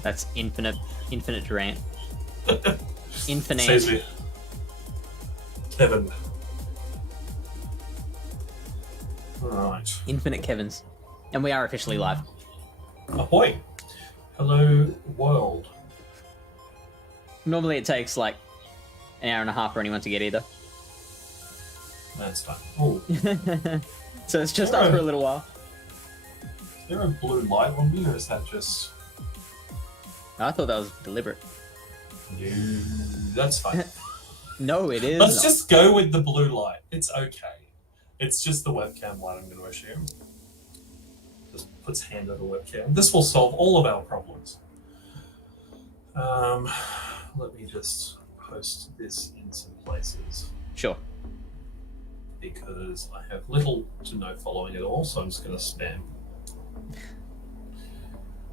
That's infinite Durant. Infinite. Saves me. Kevin. Alright. Infinite Kevins. And we are officially live. Ahoy! Hello, world. Normally it takes like an hour and a half for anyone to get either. That's fine. Oh, So it's just up for a little while. is there a blue light on me, or is that just... I thought that was deliberate. No, that's fine. No, it is Let's not. just go with the blue light. It's okay. It's just the webcam light, I'm going to assume. Just puts hand on the webcam. This will solve all of our problems. Let me just post this in some places, Sure. because I have little to no following at all, so I'm just going to spam.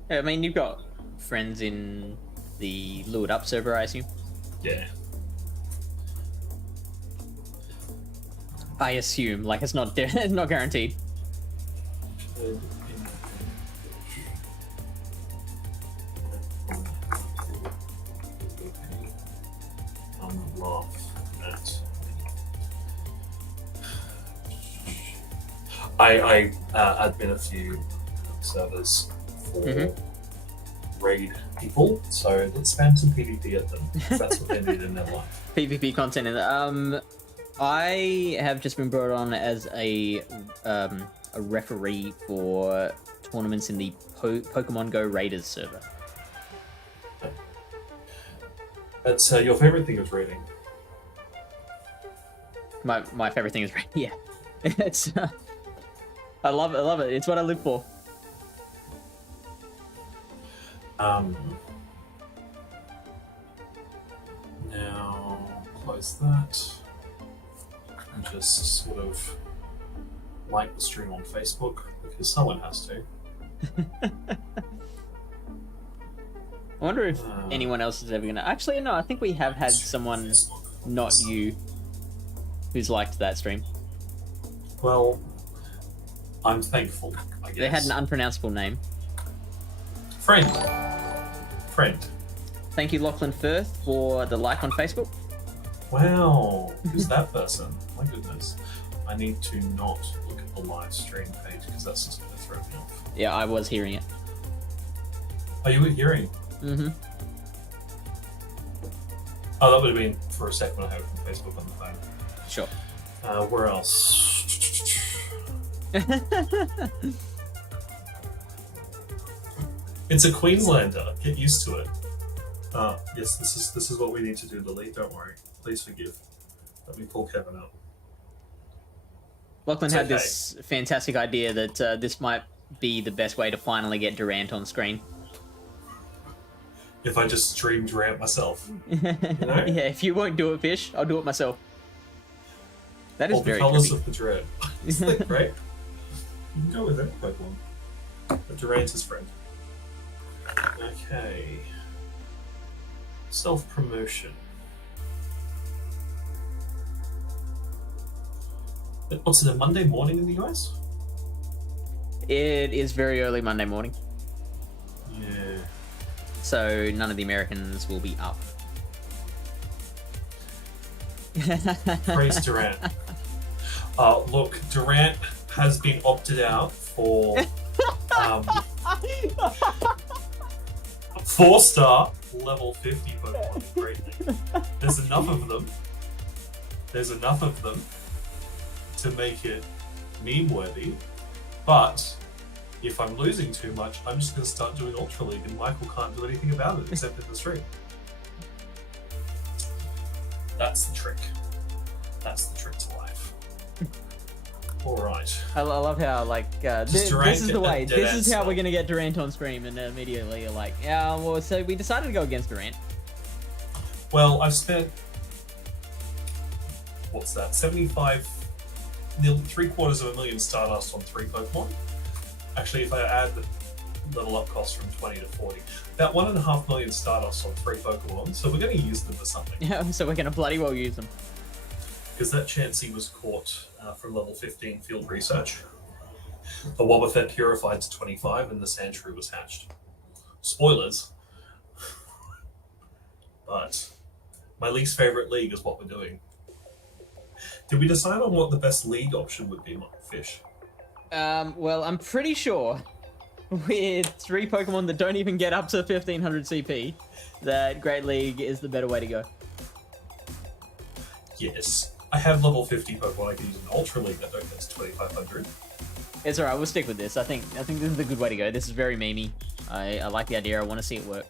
I mean, you've got friends in the Lured Up server, I assume. Yeah. I assume, like it's not it's not guaranteed. I admin a few servers for raid people, so let's spam some PvP at them. That's what they need in their life. PvP content in there. I have just been brought on as a referee for tournaments in the Pokemon Go Raiders server. That's your favorite thing is raiding. My favorite thing is yeah. It's I love it. It's what I live for. Now close that and just sort of like the stream on Facebook, because someone has to. I wonder if anyone else is ever gonna. Actually, no. I think we have had someone, not you, who's liked that stream. Well, I'm thankful, I guess. They had an unpronounceable name. Friend. Thank you, Lachlan Firth, for the like on Facebook. Wow, who's that person? My goodness. I need to not look at the live stream page, because that's just going to throw me off. Yeah, I was hearing it. Oh, you were hearing? Mm-hmm. Oh, that would have been for a second when I heard from Facebook on the phone. Sure. Where else? It's a Queenslander. Get used to it. Yes, this is what we need to do, Lily. Don't worry. Please forgive. Let me pull Kevin up. Lachlan had this fantastic idea that this might be the best way to finally get Durant on screen. If I just stream Durant myself. You know? Yeah, if you won't do it, Fish, I'll do it myself. That is All the very colours trippy. of the Durant. Isn't that great? You can go with that Pokemon. But Durant is friend. Okay. Self-promotion. What's it, a Monday morning in the US? It is very early Monday morning, Yeah. so none of the Americans will be up. Praise Durant. Look, Durant has been opted out for 4-star level 50 Pokemon. Great thing. There's enough of them. There's enough of them to make it meme-worthy, but if I'm losing too much, I'm just going to start doing Ultra League, and Michael can't do anything about it except in the stream. That's the trick. That's the trick to life. Alright. I love how, like, this is the way. This is how we're going to get Durant on stream, and immediately you're like, yeah, well, so we decided to go against Durant. Well, I've spent... What's that? 75... Nearly 750,000 Stardust on 3 Pokemon. Actually, if I add the level up cost from 20 to 40, about 1.5 million Stardust on 3 Pokemon, so we're going to use them for something. Yeah, so we're going to bloody well use them. Because that Chansey was caught from level 15 field research. The Wobbuffet purified to 25, and the Sandshrew was hatched. Spoilers, But my least favorite league is what we're doing. Did we decide on what the best league option would be, Fish? Well, I'm pretty sure with 3 Pokemon that don't even get up to 1500 CP, that Great League is the better way to go. Yes. I have level 50 Pokemon I can use in Ultra League that don't get to 2500. It's alright, we'll stick with this. I think this is the good way to go. This is very memey. I like the idea, I want to see it work.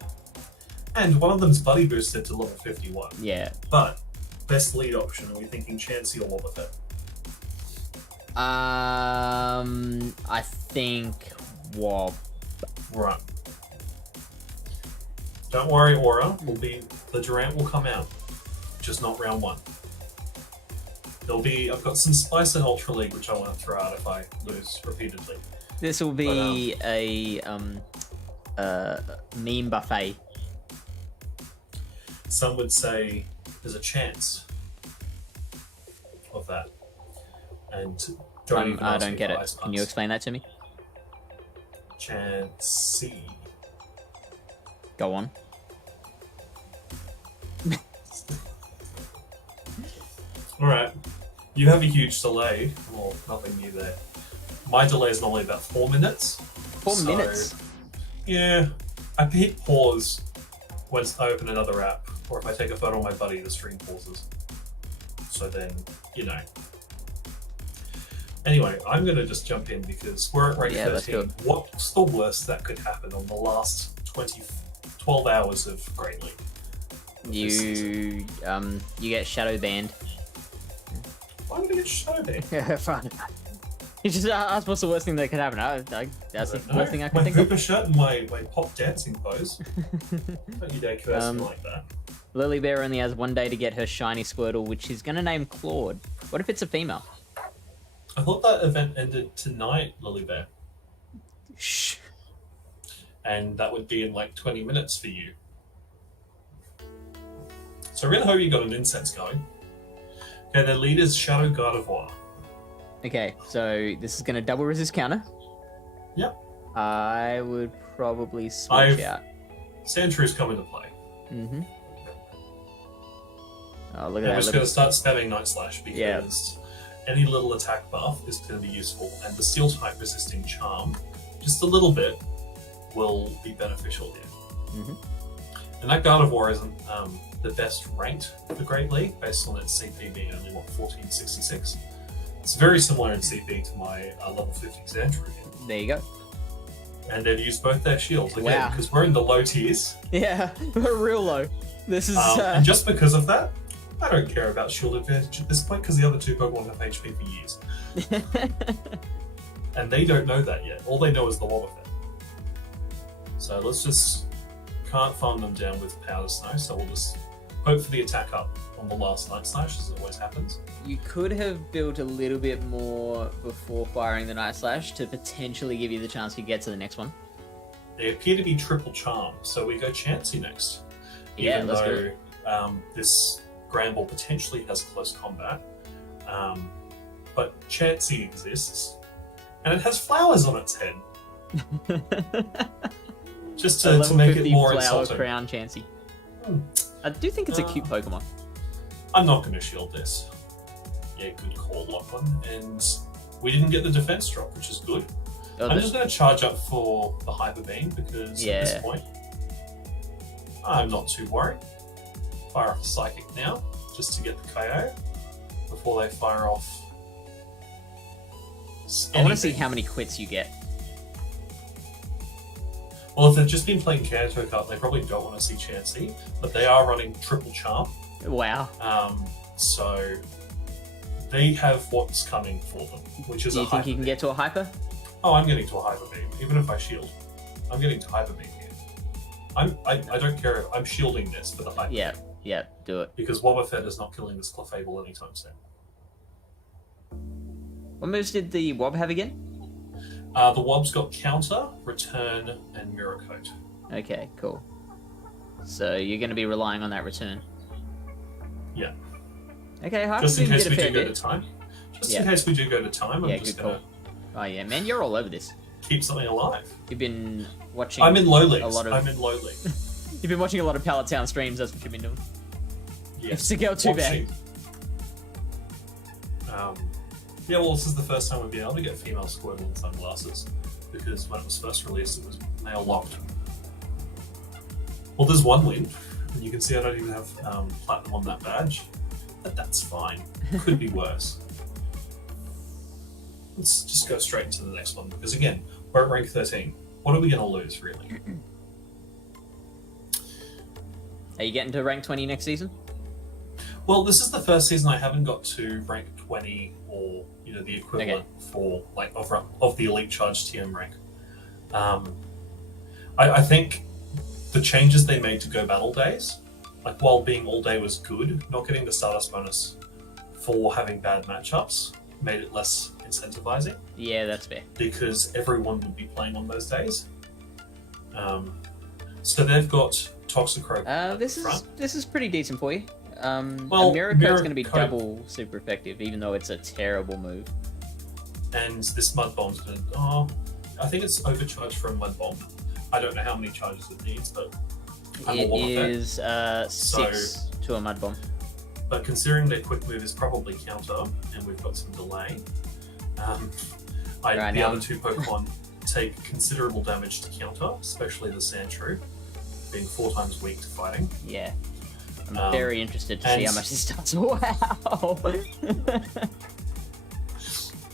And one of them's buddy boosted to level 51. Yeah. But, best lead option, are we thinking Chansey or Wobbuffet? I think Wob. Right. Don't worry, Aura. The Durant will come out. Just not round 1. I've got some spice in Ultra League which I want to throw out if I lose repeatedly. This will be a meme buffet. Some would say there's a chance of that. And I don't get it. Can you explain that to me? Chansey. Go on. Alright. You have a huge delay. Well, nothing new there. My delay is normally about 4 minutes. 4 minutes? Yeah. I hit pause once I open another app, or if I take a photo of my buddy, the stream pauses. So then, you know. Anyway, I'm going to just jump in because we're at rate 13. What's the worst that could happen on the last 12 hours of Great League? You get shadow banned. Why would I get shadow banned? Yeah, fine. You just asked what's the worst thing that could happen. That's the worst thing I can think my of. Hooper shirt and my pop dancing pose. Don't you dare curse me like that. Lily Bear only has 1 day to get her shiny Squirtle, which she's gonna name Claude. What if it's a female? I thought that event ended tonight, Lily Bear. Shh. And that would be in like 20 minutes for you. So I really hope you got an incense going. Okay, their lead is Shadow Gardevoir. Okay, so this is gonna double resist counter. Yep. I would probably switch out. Sandshrews come into play. Mm-hmm. Oh, look at I'm that. just going to start spamming Night Slash because Yeah. any little attack buff is going to be useful, and the Steel type resisting Charm, just a little bit, will be beneficial here. Mm-hmm. And that Gardevoir isn't the best ranked for the Great League, based on its CP being only, 1466. It's very similar in CP to my level 50 Xandru. There you go. And they've used both their shields again, Wow. because we're in the low tiers. Yeah, we're real low. This is... And just because of that, I don't care about shield advantage at this point, because the other 2 Pokemon have HP for years. And they don't know that yet. All they know is the Wobbuffet. So let's just... Can't farm them down with Powder Snow, so we'll just hope for the attack up on the last Night Slash, as it always happens. You could have built a little bit more before firing the Night Slash to potentially give you the chance to get to the next one. They appear to be triple charm, so we go Chansey next. Yeah, Even let's though go. This Gramble potentially has close combat. But Chansey exists, and it has flowers on its head. Just to make it more flower insulting. crown Chansey. I do think it's a cute Pokemon. I'm not going to shield this. Yeah, good call, Lachlan. And we didn't get the defense drop, which is good. I'm just going to charge up for the Hyper Beam because at this point, I'm not too worried. Fire off the Psychic now, just to get the KO before they fire off. I want to see how many quits you get. Well, if they've just been playing Kanto Cup, they probably don't want to see Chansey, but they are running Triple Charm. Wow. So they have what's coming for them, which is Do you think you can get to a Hyper? Oh, I'm getting to a Hyper Beam, even if I shield. I'm getting to Hyper Beam here. I don't care if I'm shielding this for the Hyper Beam. Yeah, do it. Because Wobbuffet is not killing this Clefable anytime soon. What moves did the Wob have again? The Wob's got Counter, Return, and Mirror Coat. Okay, cool. So you're going to be relying on that return. Yeah. Okay, Hyper just in Beam case get we a fair do go bit. to time. Just in case we do go to time, I'm just good going to call. Oh yeah, man, you're all over this. keep something alive. You've been watching I'm in low leagues. a lot of... I'm in low league. You've been watching a lot of Pallet Town streams, that's what you've been doing. Yes. It's a girl too bad. Yeah, well, this is the first time we've been able to get female Squirtle in sunglasses, because when it was first released, it was male locked. Well, there's one win, and you can see I don't even have platinum on that badge, but that's fine. Could be worse. Let's just go straight into the next one, because again, we're at rank 13. What are we going to lose, really? Are you getting to rank 20 next season? Well, this is the first season I haven't got to rank 20 or the equivalent for like of the Elite Charge TM rank. I think the changes they made to Go Battle Days, like while being all day was good, not getting the Stardust bonus for having bad matchups made it less incentivizing. Yeah, that's fair. Because everyone would be playing on those days. So they've got Toxicroak. This is pretty decent for you. Well, Mirror Coat's going to be Mirror Coat- double super effective, even though it's a terrible move. And this Mud Bomb's going to... I think it's overcharged for a Mud Bomb. I don't know how many charges it needs, but I'm It all of is 6 to a Mud Bomb. But considering their quick move is probably counter, and we've got some delay, the other two Pokemon take considerable damage to counter, especially the Sandshrew, being 4 times weak to fighting. Yeah. I'm very interested to see how much this does. Wow!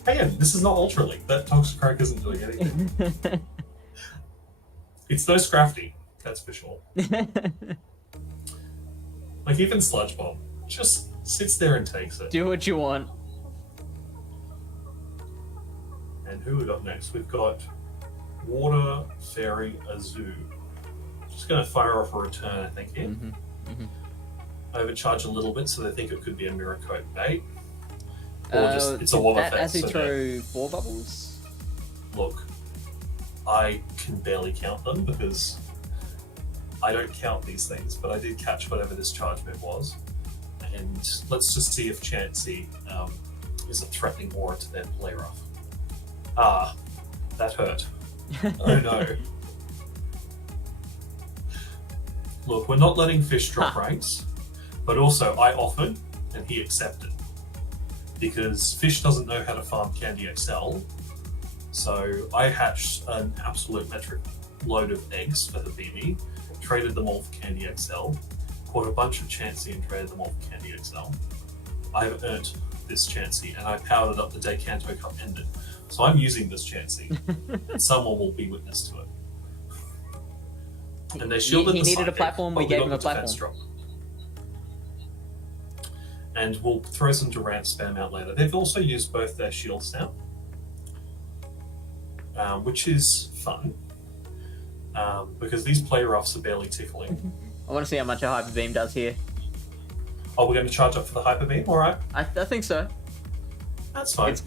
Again, this is not Ultra League. That Toxicroak isn't doing anything. It's no Scrafty, that's for sure. Like even Sludge Bomb just sits there and takes it. Do what you want. And who we got next? We've got Water Fairy Azu. Just going to fire off a return, I think, here. Overcharge a little bit so they think it could be a Mirror Coat bait. Or just it's a Wobbuffet. As he so throw 4 bubbles? Look, I can barely count them because I don't count these things, but I did catch whatever this charge move was. And let's just see if Chansey is a threatening aura to their play rough. Ah, that hurt. Oh no. Look, we're not letting Fish drop ranks, but also I offered and he accepted. Because Fish doesn't know how to farm Candy XL, so I hatched an absolute metric load of eggs for the BB, traded them all for Candy XL, caught a bunch of Chansey and traded them all for Candy XL. I've earned this Chansey, and I powered it up the day Kanto Cup ended. So I'm using this Chansey, and someone will be witness to it. And they shielded he the needed a Psychic, platform, we but gave got him a the defense platform. drop. And we'll throw some Durant spam out later. They've also used both their shields now, which is fun, because these play roughs are barely tickling. I want to see how much a Hyper Beam does here. Oh, we're going to charge up for the Hyper Beam? Alright, I think so. that's fine. It's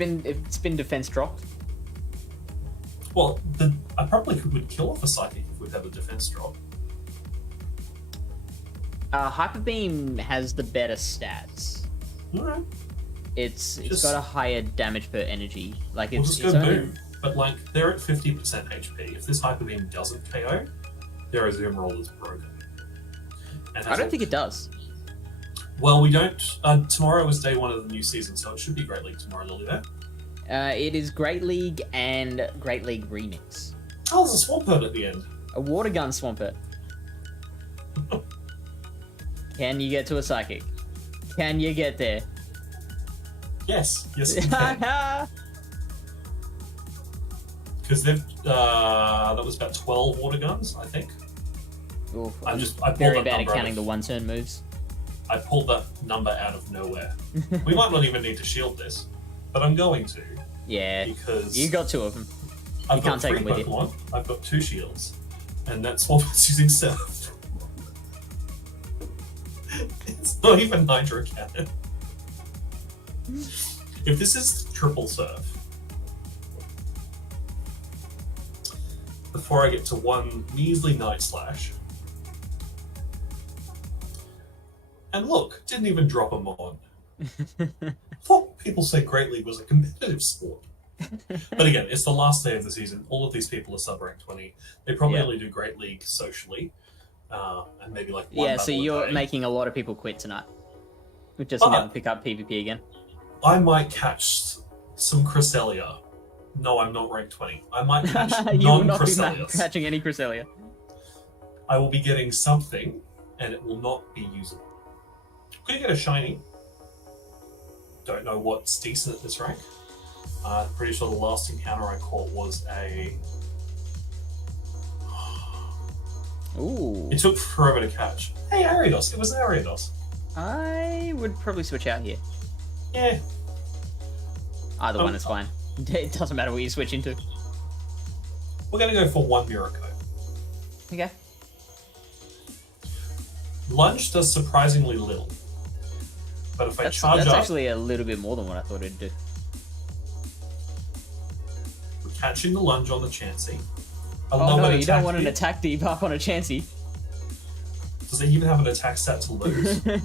been defense dropped. Well, I probably would kill off a Psychic if we'd have a defense drop. Hyper Beam has the better stats. Alright, It's Just- got a higher damage per energy. Like we'll it's, just go it's only- boom. But like, they're at 50% HP. If this Hyper Beam doesn't KO, their Zoom roll is broken. And I don't think it does. Well, we don't. Tomorrow is day 1 of the new season, so it should be Great League tomorrow, Lily. It is Great League and Great League Remix. Oh, there's a Swampert at the end. A Water Gun Swampert. Can you get to a Psychic? Can you get there? Yes, yes, you can. Because they've that was about 12 water guns, I think. Oof, I I'm pulled very that bad at number counting out the of, one-turn moves. I pulled that number out of nowhere. We might not even need to shield this, but I'm going to Yeah, because you got 2 of them. I've can't got take 3 them with you. Pokemon. I've got 2 shields, and that's Swampert's using Surf. It's not even Nitro Cannon. If this is triple Surf, before I get to one measly Night Slash, and look, didn't even drop a mod. Thought people said Great League was a competitive sport. But again, it's the last day of the season. All of these people are sub rank 20. They probably Yeah. only do Great League socially. and maybe like one Yeah, so battle a you're day. making a lot of people quit tonight. We just never pick up PvP again. I might catch some Cresselia. No, I'm not rank 20. I might catch You will not be non-Cresselias. catching any Cresselia. I will be getting something, and it will not be usable. Could you get a shiny? Don't know what's decent at this rank. Pretty sure the last encounter I caught was a... Ooh. It took forever to catch. Hey, Ariados. It was an Ariados. I would probably switch out here. Yeah. Either one is fine. It doesn't matter what you switch into. We're going to go for one Miracle. Okay. Lunge does surprisingly little. But if I charge that's up... actually a little bit more than what I thought it'd do. We're catching the lunge on the Chansey. Oh no, you don't want an attack debuff on a Chansey. Does it even have an attack stat to lose? And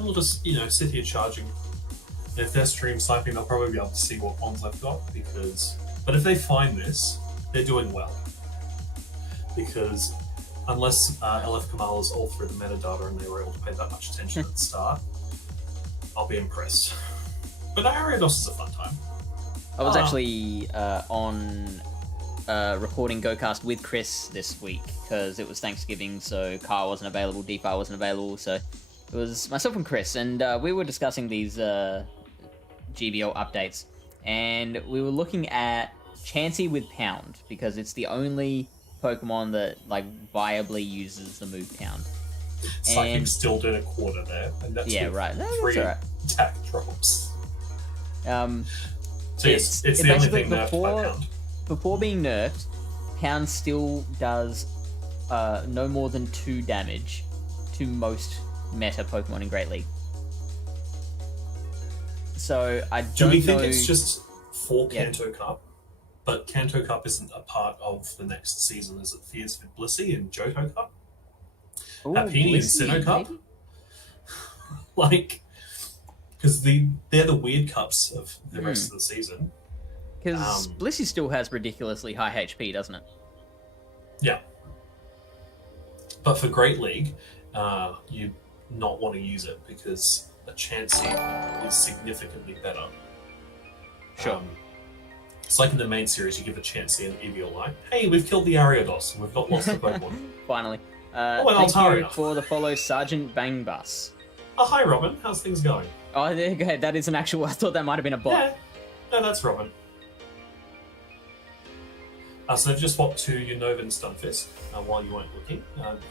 we'll just, sit here charging. And if they're stream sniping, they'll probably be able to see what bonds I've got, because... But if they find this, they're doing well. Because unless LF Komala's all through the metadata and they were able to pay that much attention at the start, I'll be impressed. But Ariados is a fun time. I was actually on recording GoCast with Chris this week because it was Thanksgiving, so Kyle wasn't available, Deepar wasn't available, so it was myself and Chris, and we were discussing these GBL updates, and we were looking at Chansey with Pound because it's the only Pokemon that viably uses the move Pound. Psychic still did a quarter there, and that's right. No, three that's attack drops. So it's the only thing nerfed by Pound. Before being nerfed, Pound still does no more than 2 damage to most meta Pokemon in Great League. So I don't know... Do we think it's just for Kanto Cup? But Kanto Cup isn't a part of the next season. Is it Fierce with Blissey and Johto Cup? Happini and Sinnoh Cup? Because they're the weird cups of the rest of the season. Because Blissey still has ridiculously high HP, doesn't it? Yeah. But for Great League, you not want to use it because a Chansey is significantly better. Sure. It's like in the main series, you give a Chansey an Eviolite. Hey, we've killed the Ariados and we've not lost the Pokemon. Finally. an Thank Altaria. you for the follow, Sergeant Bang Bus. Oh, hi, Robin. How's things going? Oh, there you go. That is an actual... I thought that might have been a bot. Yeah. No, that's Robin. So they've just swapped to Unova Stunfisk while you weren't looking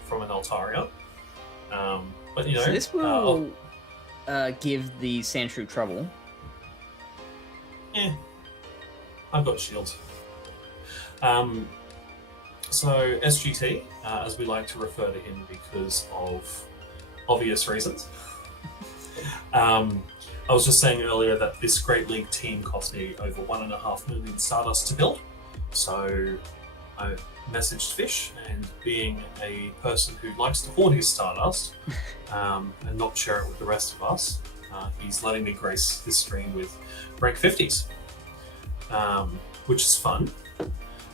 from an Altaria. But, you know... So this will give the Sandshrew trouble. Yeah. I've got shields. So SGT, as we like to refer to him because of obvious reasons. I was just saying earlier that this Great League team cost me over 1.5 million Stardust to build. So I messaged Fish, and being a person who likes to hoard his Stardust and not share it with the rest of us, he's letting me grace this stream with rank 50s, which is fun.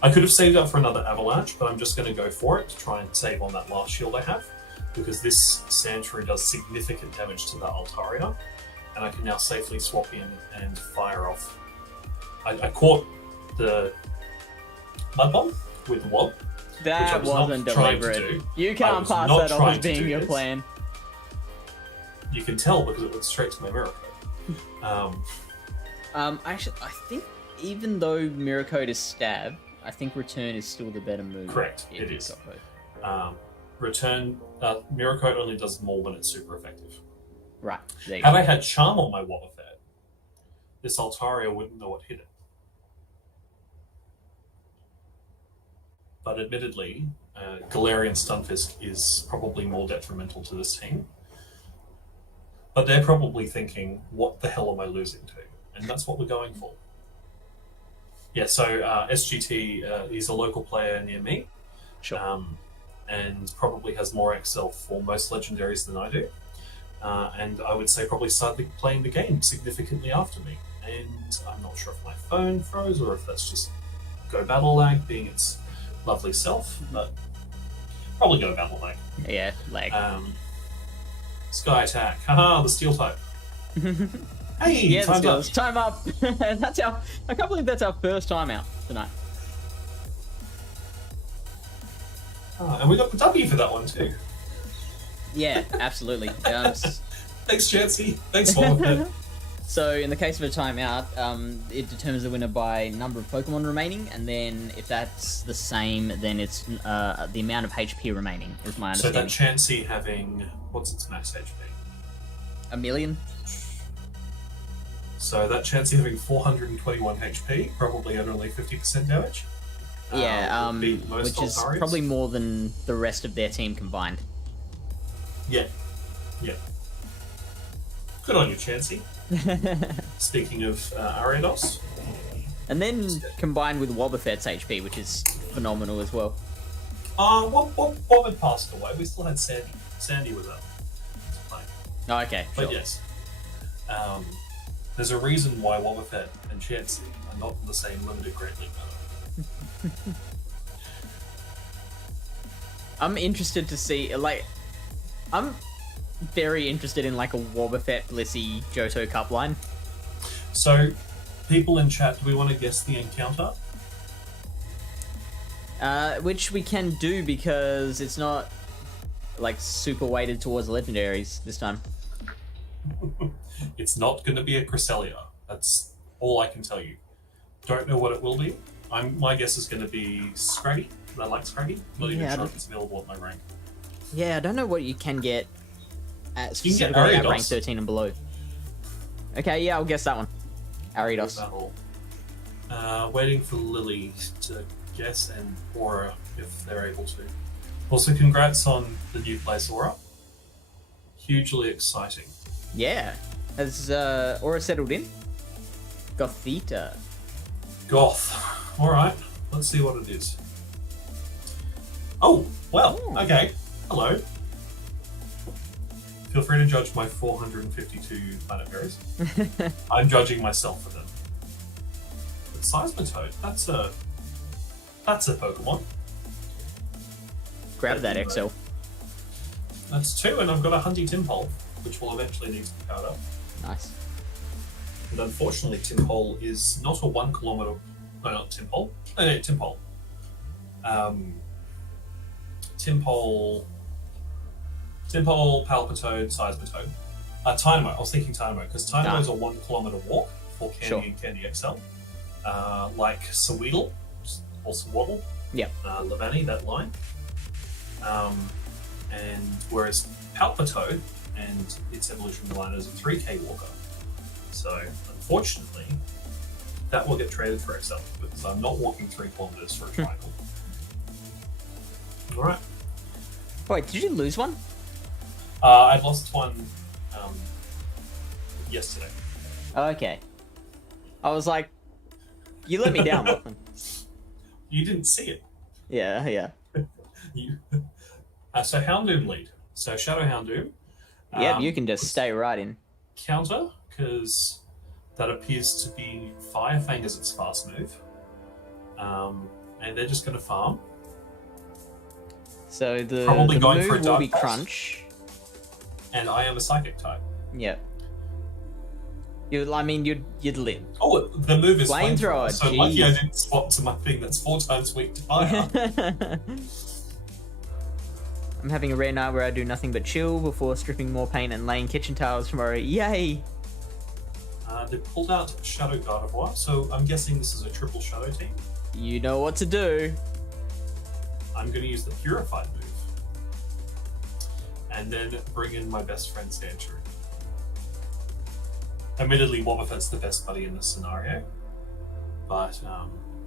I could have saved up for another Avalanche, but I'm just going to go for it to try and save on that last shield I have, because this Sandshrew does significant damage to the Altaria, and I can now safely swap in and fire off. I caught the Mud Bomb with the Wob. That wasn't deliberate. You can't pass that off as being your plan. You can tell because it went straight to my Mirror Code. Actually, I think even though Mirror Code is stab, I think Return is still the better move. Correct, it is. Return, Mirror Code only does more when it's super effective. Right. Had I had Charm on my Wobbuffet, this Altaria wouldn't know what hit it. But admittedly, Galarian Stunfisk is probably more detrimental to this team. But they're probably thinking, what the hell am I losing to? And that's what we're going for. Yeah, so SGT is a local player near me. Sure. And probably has more Excel for most legendaries than I do. And I would say probably started playing the game significantly after me. And I'm not sure if my phone froze or if that's just Go Battle lag, being its lovely self, but probably go battle lag. Yeah, lag. Sky attack. Haha, the steel type. Hey, Yeah, time's up. Time up. That's our. I can't believe that's our first timeout tonight. And we got the W for that one too. Yeah, absolutely. Thanks, Chansey. Thanks, Wobbuffet. So in the case of a timeout, it determines the winner by number of Pokemon remaining, and then if that's the same, then it's the amount of HP remaining, is my So understanding. that Chansey having... What's its max HP? 1 million? So that Chansey having 421 HP, probably at only 50% damage. Yeah, would beat most which is Altarians. probably more than the rest of their team combined. Yeah. Yeah. Good on you, Chansey. Speaking of Ariados. And then combined with Wobbuffet's HP, which is phenomenal as well. What had passed away? We still had Sandy. Sandy was up. Oh, okay, sure. But yes. There's a reason why Wobbuffet and Chansey are not in the same limited Great League meta. I'm interested to see, like, I'm very interested in like a Wobbuffet, Blissey, Johto Cup line. So, people in chat, do we want to guess the encounter? Which we can do because it's not like super weighted towards legendaries this time. It's not going to be a Cresselia. That's all I can tell you. Don't know what it will be. My guess is going to be Scraggy. I like Scraggy. Not even sure if it's available at my rank. Yeah, I don't know what you can get at, You can get specifically at Ariados. rank 13 and below. Okay, yeah, I'll guess that one. Ariados. Waiting for Lily to guess and Aura if they're able to. Also, congrats on the new place, Aura. Hugely exciting. Yeah. Has Aura settled in? Gothita. Goth. Alright, let's see what it is. Oh, well, okay. Hello. Feel free to judge my 452 planet berries. I'm judging myself for them. But Seismitoad, that's a Pokemon. Grab that XL. That's 2, and I've got a Hunty Timpole, which will eventually need to be powered up. Nice. But unfortunately, Timpole is not a 1 kilometer. No, not Timpole. No, Timpole. Timpole, Palpitoad, Seismitoad. Tynamo. I was thinking Tynamo, because Tynamo is a 1 kilometer walk for Candy and Candy XL. Like Seweedle, or Sewaddle. Yep. Lavani, that line. And whereas Palpitoad and its evolution line is a 3k walker. So, unfortunately, that will get traded for XL, because I'm not walking 3 kilometers for a triangle. Alright. Wait, did you lose one? I lost one yesterday. Okay. I was like, you let me down, Lachlan. You didn't see it. Yeah. So Houndoom lead. So Shadow Houndoom. Yep, you can just stay right in. Counter, because that appears to be Fire Fang as its fast move. And they're just going to farm. So the Probably going for a move will Dark be Pulse. Crunch. And I am a Psychic type. Yep. You'd live. Oh, the move is Flamethrower, So jeez. lucky I didn't spot to my thing that's 4 times weak to fire. I'm having a rare night where I do nothing but chill before stripping more paint and laying kitchen tiles tomorrow. Yay! They pulled out Shadow Gardevoir, so I'm guessing this is a triple Shadow team. You know what to do. I'm going to use the Purified move. And then bring in my best friend Sandshrew. Admittedly, Wobbuffet's the best buddy in this scenario, but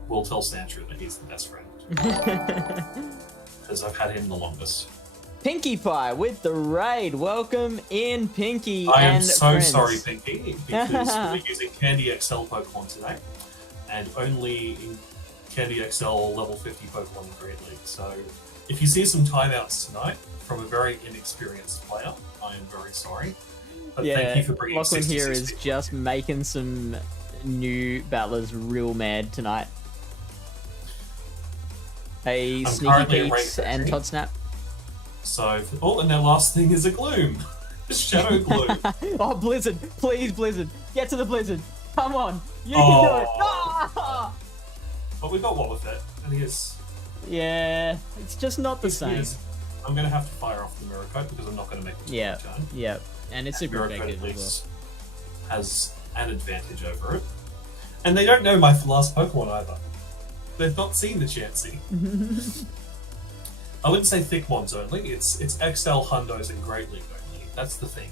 we'll tell Sandshrew that he's the best friend. Because I've had him the longest. Pinkie Pie with the raid. Welcome in, Pinkie. I am and so friends. sorry, Pinky, because we're using Candy XL Pokemon today, and only in Candy XL level 50 Pokemon in Great League. So if you see some timeouts tonight from a very inexperienced player, I am very sorry. But thank you for bringing Lachlan 66 here is people. just making some new battlers real mad tonight. A I'm Sneaky currently at rank Pete's and 13. Todd Snap. So, and their last thing is a Gloom. A Shadow Gloom. Oh, Blizzard. Please, Blizzard. Get to the Blizzard. Come on. You can do it. Ah! But we've got Wobbuffet, and he is... Yeah, it's just not the he same. is- I'm going to have to fire off the Mirror Coat because I'm not going to make the Yeah, turn. yeah. And it's super Mirror Coat effective at as well. least has an advantage over it. And they don't know my last Pokemon either. They've not seen the Chansey. I wouldn't say thick ones only. It's XL Hundos and Great League only. That's the thing.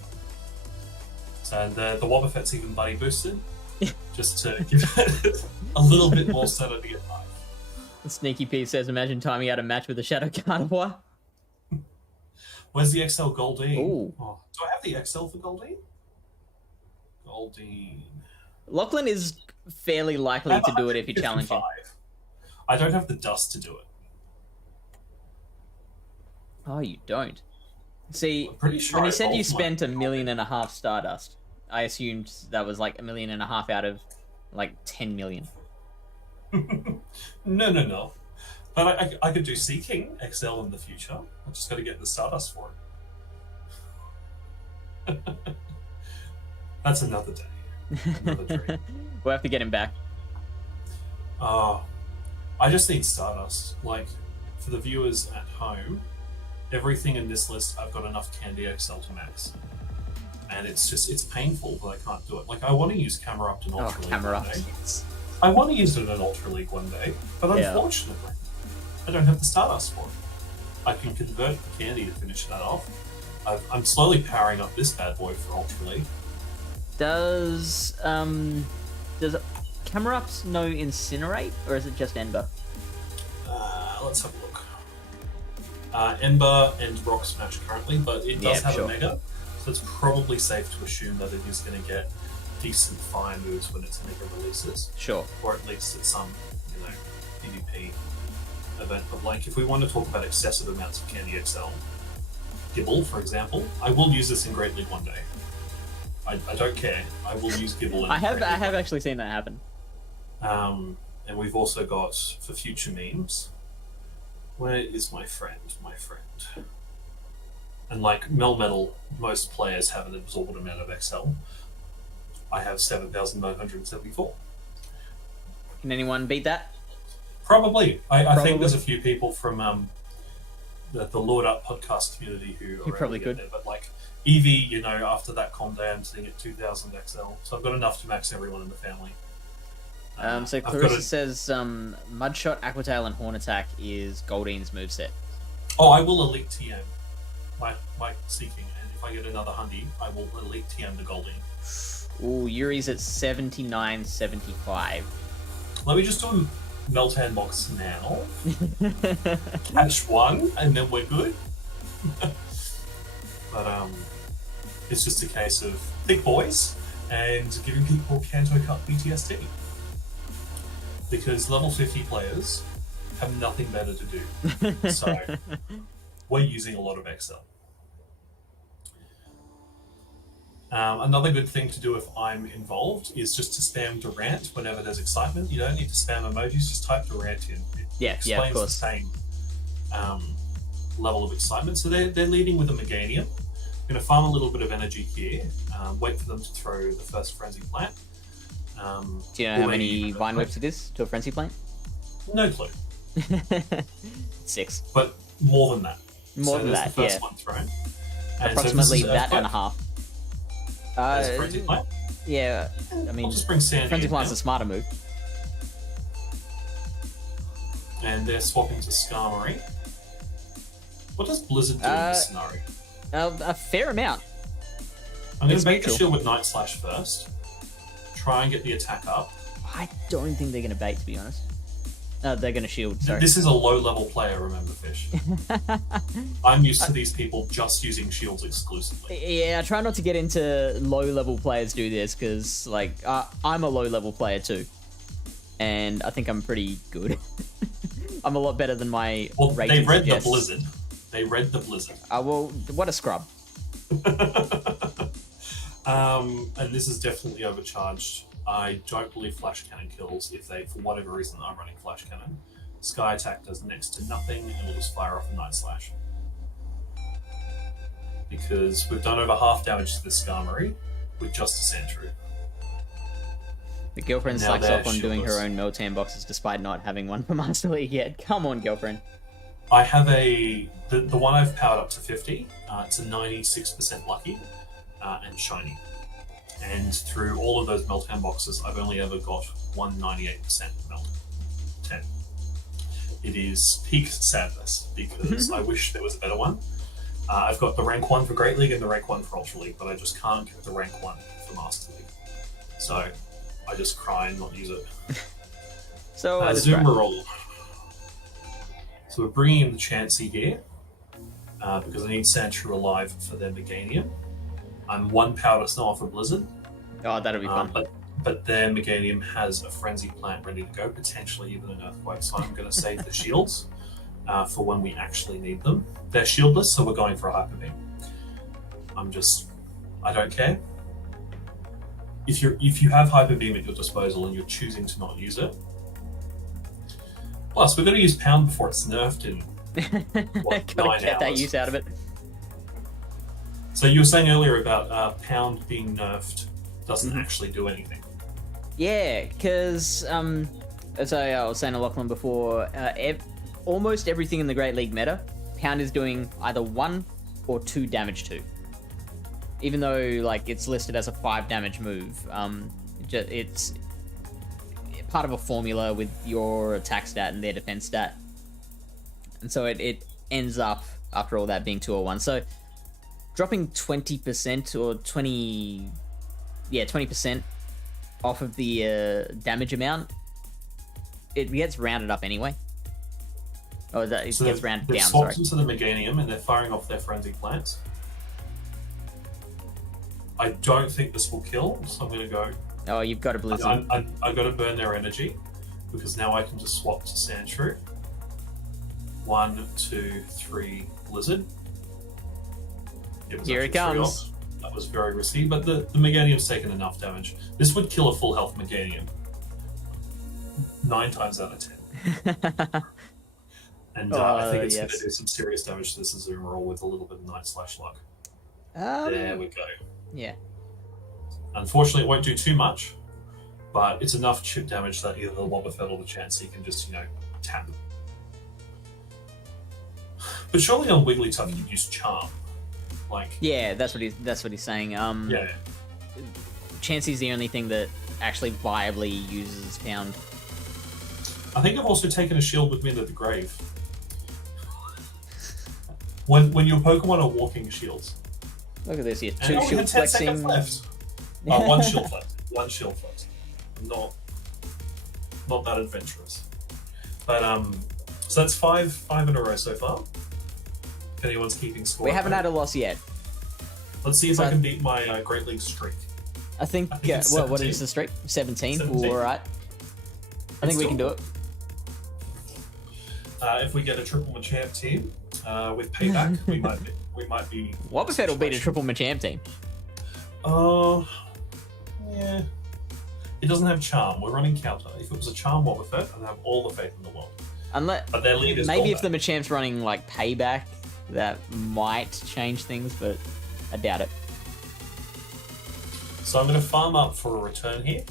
And the Wobbuffet's even buddy boosted, just to give it a little bit more sanity at life. Sneaky Pete says, imagine timing out a match with a Shadow Carnivore. Where's the XL Goldeen? Ooh. Oh, do I have the XL for Goldeen? Goldeen. Lachlan is fairly likely to do it if you challenge him. 155. I don't have the dust to do it. Oh, you don't? See, I'm pretty sure when I you said you evolved my spent $1.5 million Stardust, I assumed that was like $1.5 million out of like 10 million. No. But I could do Seeking XL in the future. I just got to get the Stardust for it. That's another day. Another dream. We'll have to get him back. I just need Stardust. Like, for the viewers at home, everything in this list, I've got enough Candy XL to max. And it's painful, but I can't do it. Like, I want to use Camera Up in Ultra League Camera one Up. day. I want to use it in Ultra League one day, but Yeah. unfortunately, I don't have the Stardust for it. I can convert the Candy to finish that off. I'm slowly powering up this bad boy for Ultra League. Does Camera Ups know Incinerate, or is it just Ember? Let's have a look. Ember and Rock Smash currently, but it does have sure. a Mega, so it's probably safe to assume that it is going to get decent fire moves when its Mega releases, Sure. or at least at some, PvP event. But like, if we want to talk about excessive amounts of Candy XL, Gibble, for example, I will use this in Great League one day. I don't care. I will use Gibble in I have Great League one day. actually seen that happen. And we've also got, for future memes, where is my friend? My friend. And like Melmetal, most players have an absorbent amount of XL. I have 7,974. Can anyone beat that? Probably. I Probably. think there's a few people from the Lord Up podcast community who are probably able to get could. there. But like Eevee, after that calm down, sitting at 2,000 XL. So I've got enough to max everyone in the family. So I've got Clarissa says Mudshot, Aquatail, and Horn Attack is Goldeen's moveset. Oh, I will Elite TM my Seeking, and if I get another Hundy, I will Elite TM the Goldeen. Ooh, Yuri's at 79.75. Let me just do a Meltan box now. Catch one, and then we're good. But it's just a case of thick boys and giving people Kanto Cup PTSD. Because level 50 players have nothing better to do. So we're using a lot of XL. Another good thing to do if I'm involved is just to spam Durant whenever there's excitement. You don't need to spam emojis, just type Durant in. It Yeah, explains of the course. same level of excitement. So they're leading with a Meganium. I'm going to farm a little bit of energy here, wait for them to throw the first Frenzy Plant. Do you know how many Vine Whips it is to a Frenzy Plant? No clue, 6. but more than that. More than there's that, the first yeah. one thrown. And so Approximately this is that and a Earthquake. half. There's a Frenzy Plant. Yeah, I mean, I'll just bring Sandy Frenzy in Plant's now. a smarter move. And they're swapping to Skarmory. What does Blizzard do in this scenario? A fair amount. I'm going it's to bait the neutral. shield with Night Slash first. Try and get the attack up. I don't think they're going to bait, to be honest. No, they're going to shield, sorry. This is a low-level player, remember, Fish. I'm used to these people just using shields exclusively. Yeah, I try not to get into low-level players do this, because, like, I'm a low-level player too. And I think I'm pretty good. I'm a lot better than my Well, rating they read suggests. the Blizzard. They read the Blizzard. Well, what a scrub. And this is definitely overcharged. I don't believe Flash Cannon kills if they, for whatever reason, are running Flash Cannon. Sky attack does next to nothing, and we'll just fire off a Night Slash. Because we've done over half damage to this Skarmory with just a Sandshrew. The girlfriend Now slacks they're off on doing her shieldless. own Meltan boxes despite not having one for Master League yet. Come on, girlfriend. I have the one I've powered up to 50. It's a 96% lucky and shiny. And through all of those Meltan boxes, I've only ever got 198% melt. 10. It is peak sadness because I wish there was a better one. I've got the rank 1 for Great League and the rank 1 for Ultra League, but I just can't get the rank 1 for Master League. So I just cry and not use it. So Zoomerall. So we're bringing in the Chansey here because I need Sandshrew alive for their Meganium. I'm 1 Powder Snow off a Blizzard. Oh, that'll be fun. But their Meganium has a Frenzy Plant ready to go, potentially even an Earthquake. So I'm going to save the shields for when we actually need them. They're shieldless, so we're going for a Hyper Beam. I don't care. If you have Hyper Beam at your disposal and you're choosing to not use it. Plus, we're going to use Pound before it's nerfed in what, 9 Gotta get hours. that use out of it. So you were saying earlier about Pound being nerfed doesn't actually do anything. Yeah, because as I was saying to Lachlan before, almost everything in the Great League meta, Pound is doing either 1 or 2 damage to. Even though like it's listed as a 5 damage move, it's part of a formula with your attack stat and their defense stat, and so it ends up after all that being 2 or 1. So dropping 20% or 20% off of the damage amount, it gets rounded up anyway. Oh, it gets rounded they've down. swapped Sorry. into the Meganium and they're firing off their Frenzy Plants. I don't think this will kill, so I'm going to go. Oh, you've got a Blizzard. I've got to burn their energy because now I can just swap to Sandshrew. 1, 2, 3, Blizzard. Here it actually 3 comes. off. That was very risky, but the Meganium's taken enough damage. This would kill a full health Meganium 9 times out of 10. And I think it's going to do some serious damage to this Azumarill with a little bit of Night Slash luck. There we go. Yeah. Unfortunately, it won't do too much, but it's enough chip damage that either the Wobbuffet or the Chansey can just, tap. But surely on Wigglytuff you'd use Charm. Yeah, that's what he's saying. Yeah. Chansey's the only thing that actually viably uses Pound. I think I've also taken a shield with me into the grave. When your Pokemon are walking shields. Look at this here. And 2 we shield had 10 seconds flexing. left. 1 shield left. 1 shield left. Not that adventurous. But so that's five in a row so far. If anyone's keeping score. We haven't had a loss yet. Let's see if I can beat my Great League streak. I think it's what 17. is the streak? 17? 17. All right. I think we can do it. If we get a triple Machamp team with payback, we might be. Wobbuffet will beat a triple Machamp team. Oh, yeah. It doesn't have Charm. We're running counter. If it was a Charm Wobbuffet, I'd have all the faith in the world. But their lead is Maybe if Golbat. the Machamp's running like payback, that might change things, but I doubt it. So I'm going to farm up for a return here.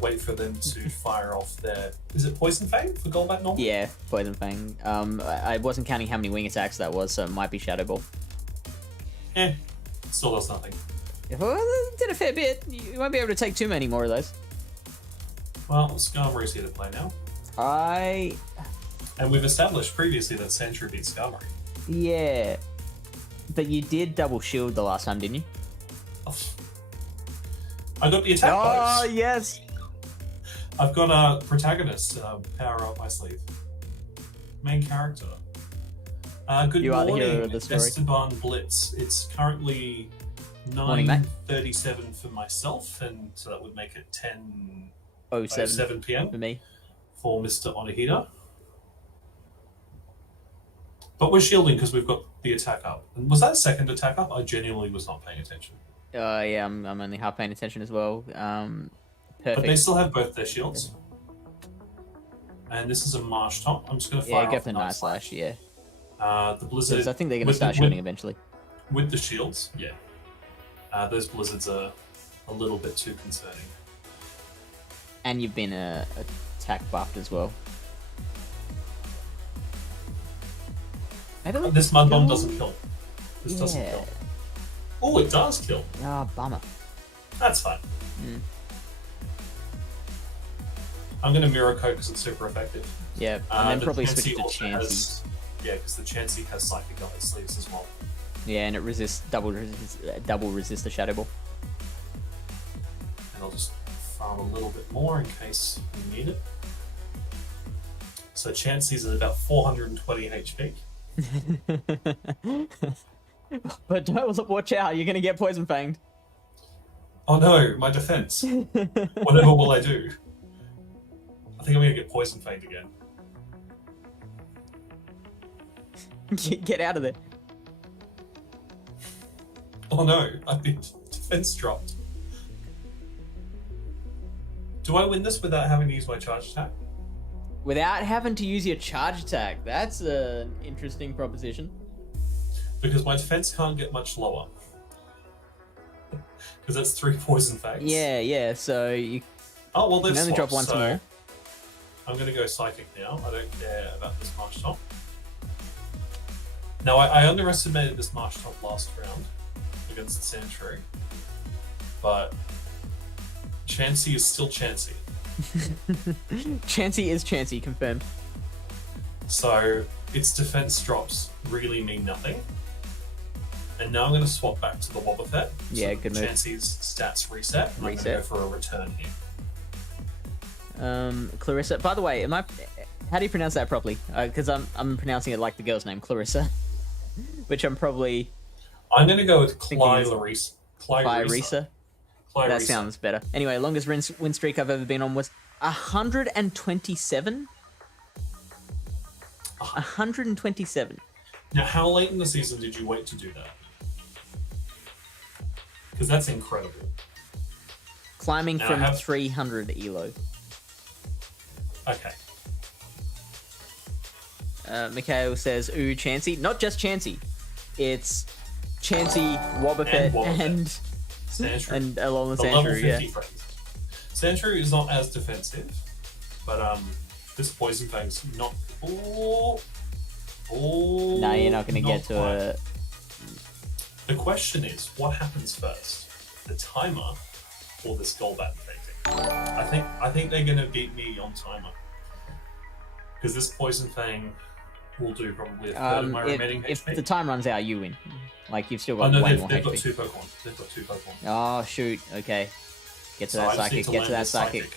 Wait for them to fire off their. Is it Poison Fang for Golbat normal? Yeah, Poison Fang. I wasn't counting how many wing attacks that was, so it might be Shadow Ball. Still does nothing. Well, it did a fair bit. You won't be able to take too many more of those. Well, Skarmory's here to play now. And we've established previously that Sandshrew beats Skarmory. Yeah. But you did double shield the last time, didn't you? I got the attack Oh, bonus. yes. I've got a protagonist power up my sleeve. Main character. Good You are the morning, hero of the story. Esteban Blitz. It's currently Morning, mate. 9:37 for myself, and so that would make it 10:07 07 p.m. for me. for Mr. Onihida. But we're shielding because we've got the attack up. And was that second attack up? I genuinely was not paying attention. Yeah, I'm only half paying attention as well. But Perfect. they still have both their shields. And this is a Marsh Top. I'm just going to Yeah, fire go off for the Night Slash, yeah. The Blizzard... Because I think they're going to with start the- shooting eventually. With the shields, yeah. Those Blizzards are a little bit too concerning. And you've been attack buffed as well. Maybe This Mud Bomb doesn't kill. This doesn't Yeah. kill. Oh, it does kill. Ah, bummer. That's fine. Mm. I'm going to Mirror Coat because it's super effective. Yeah, and then the probably Chansey switch to also Chansey. has- Yeah, because the Chansey has Psychic on its sleeves as well. Yeah, and it resists double resist the Shadow Ball. And I'll just farm a little bit more in case we need it. So Chansey's at about 420 HP. But don't watch out, you're gonna get poison fanged. Oh no, my defense. Whatever will I do? I think I'm gonna get poison fanged again. Get out of there. Oh no, I've been defense dropped. Do I win this without having to use my charge attack? Without having to use your charge attack, that's an interesting proposition. Because my defense can't get much lower. Because that's 3 poison fangs. Yeah, so you Oh, well, they've can only swapped, drop once so more. I'm going to go Psychic now. I don't care about this Marsh Top. Now, I underestimated this Marsh Top last round against Sandshrew. But Chansey is still Chansey. Chansey is Chansey, confirmed. So its defense drops really mean nothing. And now I'm going to swap back to the Wobbuffet. Yeah, so good move. Chansey's stats reset. And I'm going to go for a return here. Clarissa. By the way, how do you pronounce that properly? Because I'm pronouncing it like the girl's name, Clarissa. Which I'm probably... I'm going to go with Clarissa. Clarissa. That sounds better. Anyway, longest win streak I've ever been on was 127. 127. Now, how late in the season did you wait to do that? Because that's incredible. Climbing Now, from 300 elo. Okay. Mikhail says, ooh, Chansey. Not just Chansey. It's Chansey, Wobbuffet, and Sandshrew. along the The level Sandshrew, 50 yeah. friends. Sandshrew is not as defensive, but this Poison Fang's not... Oh, No, you're not going to get to quite. a... The question is, what happens first? The timer or this Golbat painting? I think they're going to beat me on timer. Because this Poison Fang will do probably a third of my remaining if HP. the time runs out, you win. Like, you've still Oh got no, way more they've got HP. 2 Pokemon. They've got 2 Pokemon. Oh, shoot. Okay. Get to So I that just need psychic. to Get land to that this psychic.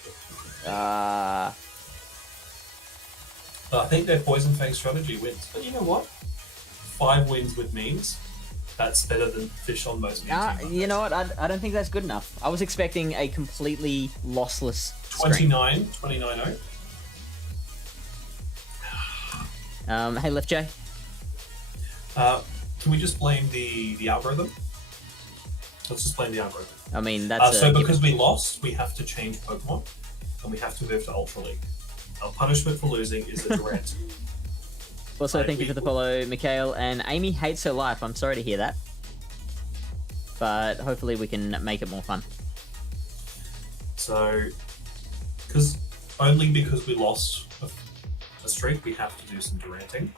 I think their Poison Fang strategy wins. But you know what? 5 wins with memes. That's better than fish on most memes. You know what? I don't think that's good enough. I was expecting a completely lossless stream. 29-0. Hey, Left J. Can we just blame the algorithm? Let's just blame the algorithm. I mean, that's so because we lost, we have to change Pokemon, and we have to move to Ultra League. Our punishment for losing is a Durant. Also, Like, thank you for the follow, Mikhail. And Amy hates her life. I'm sorry to hear that. But hopefully we can make it more fun. So, only because we lost a streak, we have to do some Duranting.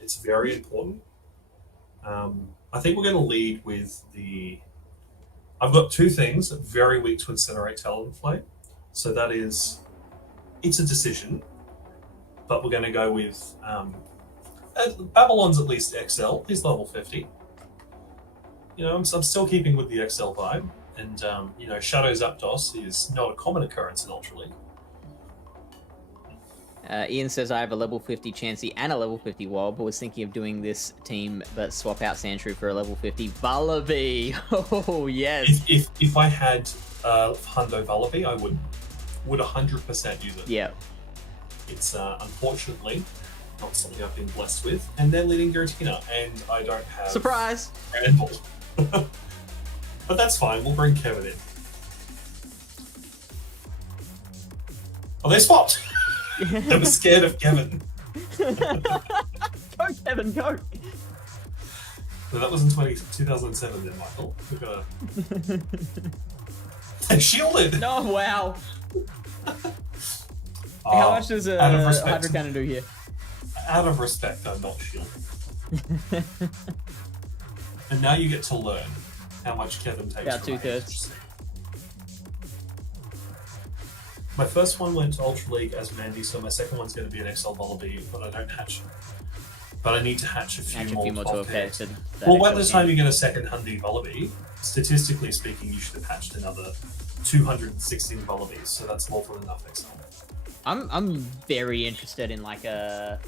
It's very important. I think we're going to lead with the... I've got 2 things very weak to Incinerate, Talonflame. So that is... It's a decision. But we're going to go with... Babylon's at least XL. He's level 50. You know, I'm still keeping with the XL vibe. And, you know, Shadow Zapdos is not a common occurrence in Ultra League. Ian says, I have a level 50 Chansey and a level 50 Wob. I was thinking of doing this team, but swap out Sandshrew for a level 50 Vullaby. Oh, yes. If I had Hundo Vullaby, I would 100% use it. Yeah. It's unfortunately not something I've been blessed with. And they're leading Giratina, and I don't have... Surprise! Randall. But that's fine, we'll bring Kevin in. Oh, they swapped! They were scared of Kevin. Go, Kevin, go! So that was in 2007 then, Michael. We've got They shielded! No, wow. How much does a Hydro Cannon do here? Out of respect, I'm not shielding. And now you get to learn how much Kevin takes. About 2/3. My first one went to Ultra League as Mandy, so my second one's going to be an XL Wallaby, but I don't hatch. But I need to hatch a few more 12Ks. Well, by the time you get a second Hyundai Wallaby, statistically speaking, you should have hatched another 216 Wallabies, so that's more than enough XL. I'm very interested in like a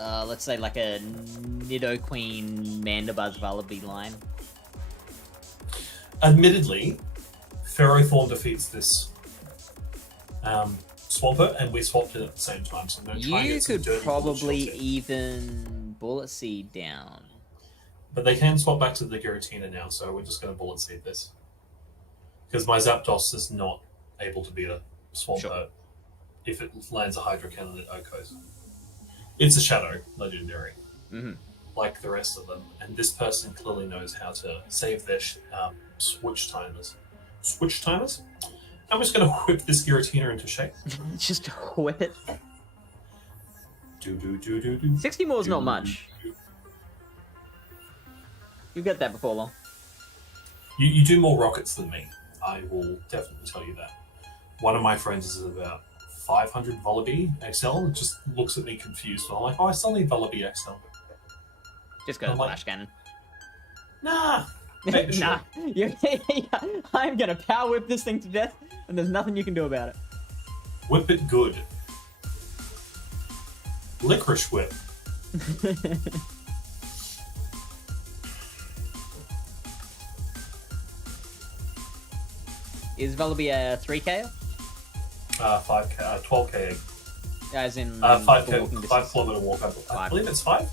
let's say like a Nidoqueen Mandibuzz Wallaby line. Admittedly, Ferrothorn defeats this Swampert, and we swapped it at the same time, so I'm going to try and get some dirty You could probably even Bullet Seed down. But they can swap back to the Giratina now, so we're just going to Bullet Seed this. Because my Zapdos is not able to beat a Swampert if it lands a Hydro Cannon at Okos. It's a Shadow Legendary, like the rest of them, and this person clearly knows how to save their switch timers. Switch timers? I'm just going to whip this Giratina into shape. Just whip it. 60 more is not much. You get that before long. You do more rockets than me. I will definitely tell you that. One of my friends is about 500 Wallaby XL. Just looks at me confused. I'm like, oh, I still need Wallaby XL. Just go to Flash Cannon. Nah. Nah. I'm gonna power whip this thing to death, and there's nothing you can do about it. Whip it good. Licorice whip. Is Wallaby a 3K? 5K, 12K. As in 5K, 5 kilometer walk. I believe it's 5.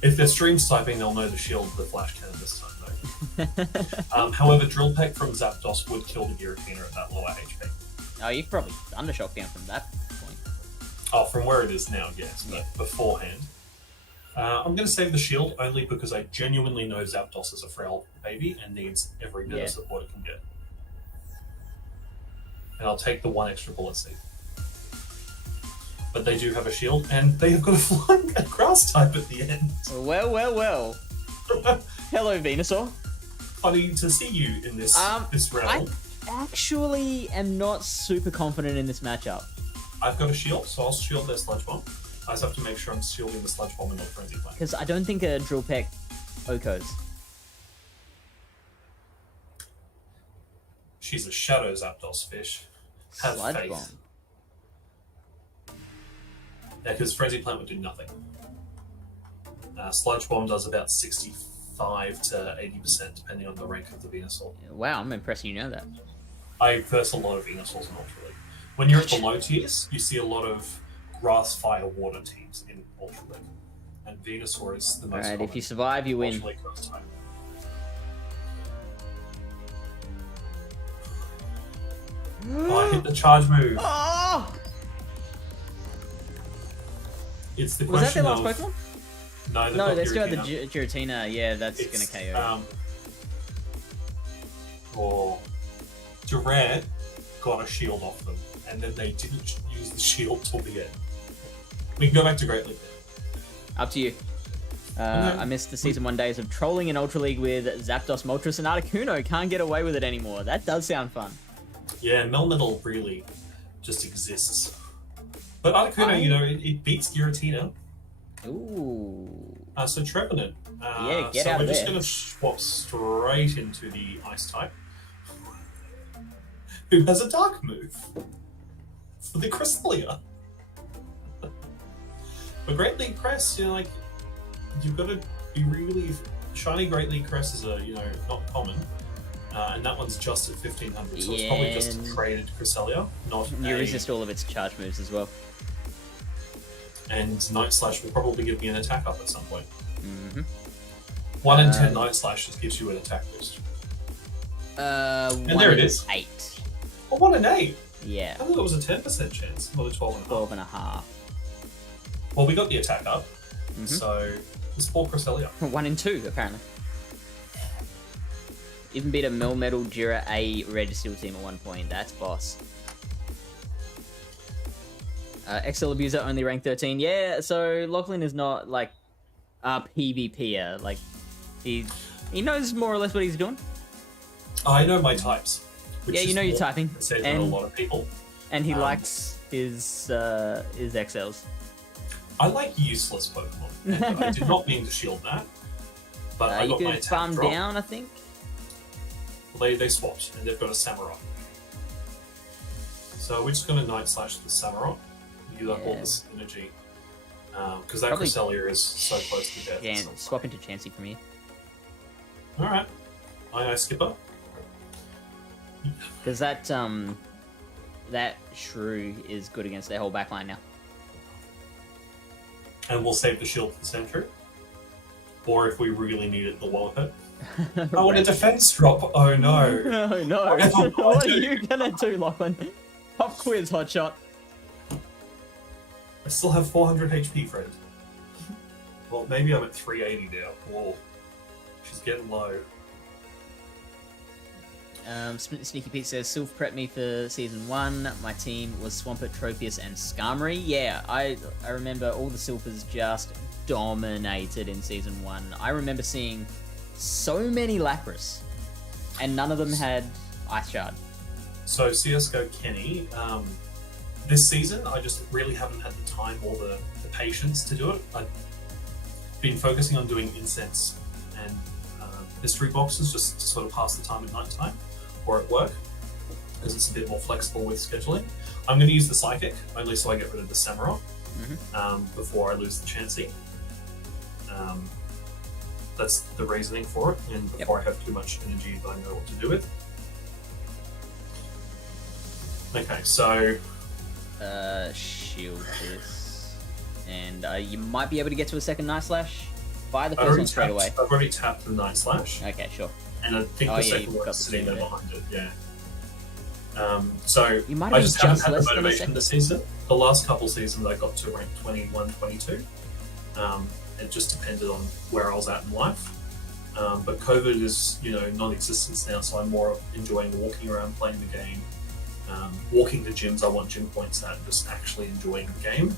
If they're stream sniping, they'll know to shield the Flash Cannon this time, though. However, Drill Peck from Zapdos would kill the Giratina at that lower HP. Oh, you could probably Undershock down from that point. Oh, from where it is now, yes, but beforehand. I'm going to save the shield only because I genuinely know Zapdos is a frail baby and needs every bit of support it can get. And I'll take the 1 extra Bullet Seed. But they do have a shield, and they have got a grass type at the end. Well. Hello, Venusaur. Funny to see you in this round. I actually am not super confident in this matchup. I've got a shield, so I'll shield their Sludge Bomb. I just have to make sure I'm shielding the Sludge Bomb and not Frenzy Plant. Because I don't think a Drill Peck Okos. She's a Shadow Zapdos fish. Have Sludge faith. Bomb. Yeah, because Frenzy Plant would do nothing. Sludge Bomb does about 65 to 80%, depending on the rank of the Venusaur. Wow, I'm impressed you know that. I verse a lot of Venusaurs in Ultra League. When you're at the low tiers, you see a lot of Grass, Fire, Water teams in Ultra League. And Venusaur is the most Alright, common if you survive, you win. Ultra League grass type. Oh, I hit the charge move. Oh! It's the Was that question their last of... Pokemon? No, they still have the Giratina. Giratina. Yeah, that's gonna KO. Or Durant got a shield off them, and then they didn't use the shield till the end. We can go back to Great League. Up to you. I missed the Season 1 days of trolling in Ultra League with Zapdos, Moltres, and Articuno. Can't get away with it anymore. That does sound fun. Yeah, Melmetal really just exists. But Articuno, you know, it beats Giratina. Ooh. So Trevenant. Yeah, get so out we're of just there. going to swap straight into the Ice type. Who has a Dark move. For the Cresselia. But Great League Crest, you know, like, you've got to be really... Shiny Great League Crest is not common. And that one's just at 1500, so it's probably just a traded Cresselia, not You resist all of its charge moves as well. And Night Slash will probably give me an attack up at some point. Mm-hmm. 1 in 10 Night Slash just gives you an attack boost. And there it is. 8. Oh, 1 in 8! Yeah. I thought it was a 10% chance, or the 12.5. 12.5. Well, we got the attack up, Mm-hmm. so it's 4 Cresselia. 1 in 2, apparently. Even beat a Melmetal Jira A Red Steel team at one point. That's boss. XL Abuser only rank 13. Yeah, so Lachlan is not like a PvPer. Like he knows more or less what he's doing. I know my types. Yeah, you know your typing, and a lot of people. And he likes his XLs. I like useless Pokemon. And I did not mean to shield that, but I got my attack farm drop. down, I think. Well, they swapped, and they've got a Samurott. So we're just going to Night Slash the Samurott. Use up all this energy. Because that Cresselia is so close to death. Yeah, swap into Chansey from here. Alright. Aye, Skipper. Because that Shrew is good against their whole backline now. And we'll save the shield for the Sentry. Or if we really need it, the Wallopet. I want a defense drop! Oh no! Oh no! What are you gonna do, Lachlan? Pop quiz, hotshot. I still have 400 HP, friend. Well, maybe I'm at 380 now. Whoa. She's getting low. Sneaky Pete says, Sylph prepped me for Season 1. My team was Swampert, Tropius, and Skarmory. Yeah, I remember all the Sylphers just dominated in Season 1. I remember seeing so many Lapras, and none of them had Ice Shard. So, CSGO Kenny, this season, I just really haven't had the time or the patience to do it. I've been focusing on doing incense and mystery boxes just to sort of pass the time at night time or at work, because it's a bit more flexible with scheduling. I'm going to use the Psychic, only so I get rid of the Samurott before I lose the Chansey. That's the reasoning for it, and before I have too much energy that I know what to do with. Okay, so... shield this. And you might be able to get to a second Night Slash. Buy the first one straight away. I've already tapped the Night Slash. Okay, sure. And I think the second one's sitting there behind it, yeah. You might I have just haven't had the motivation this season. The last couple seasons I got to rank 21, 22. It just depended on where I was at in life. But COVID is, non-existence now, so I'm more enjoying walking around, playing the game, walking to gyms I want gym points at, and just actually enjoying the game.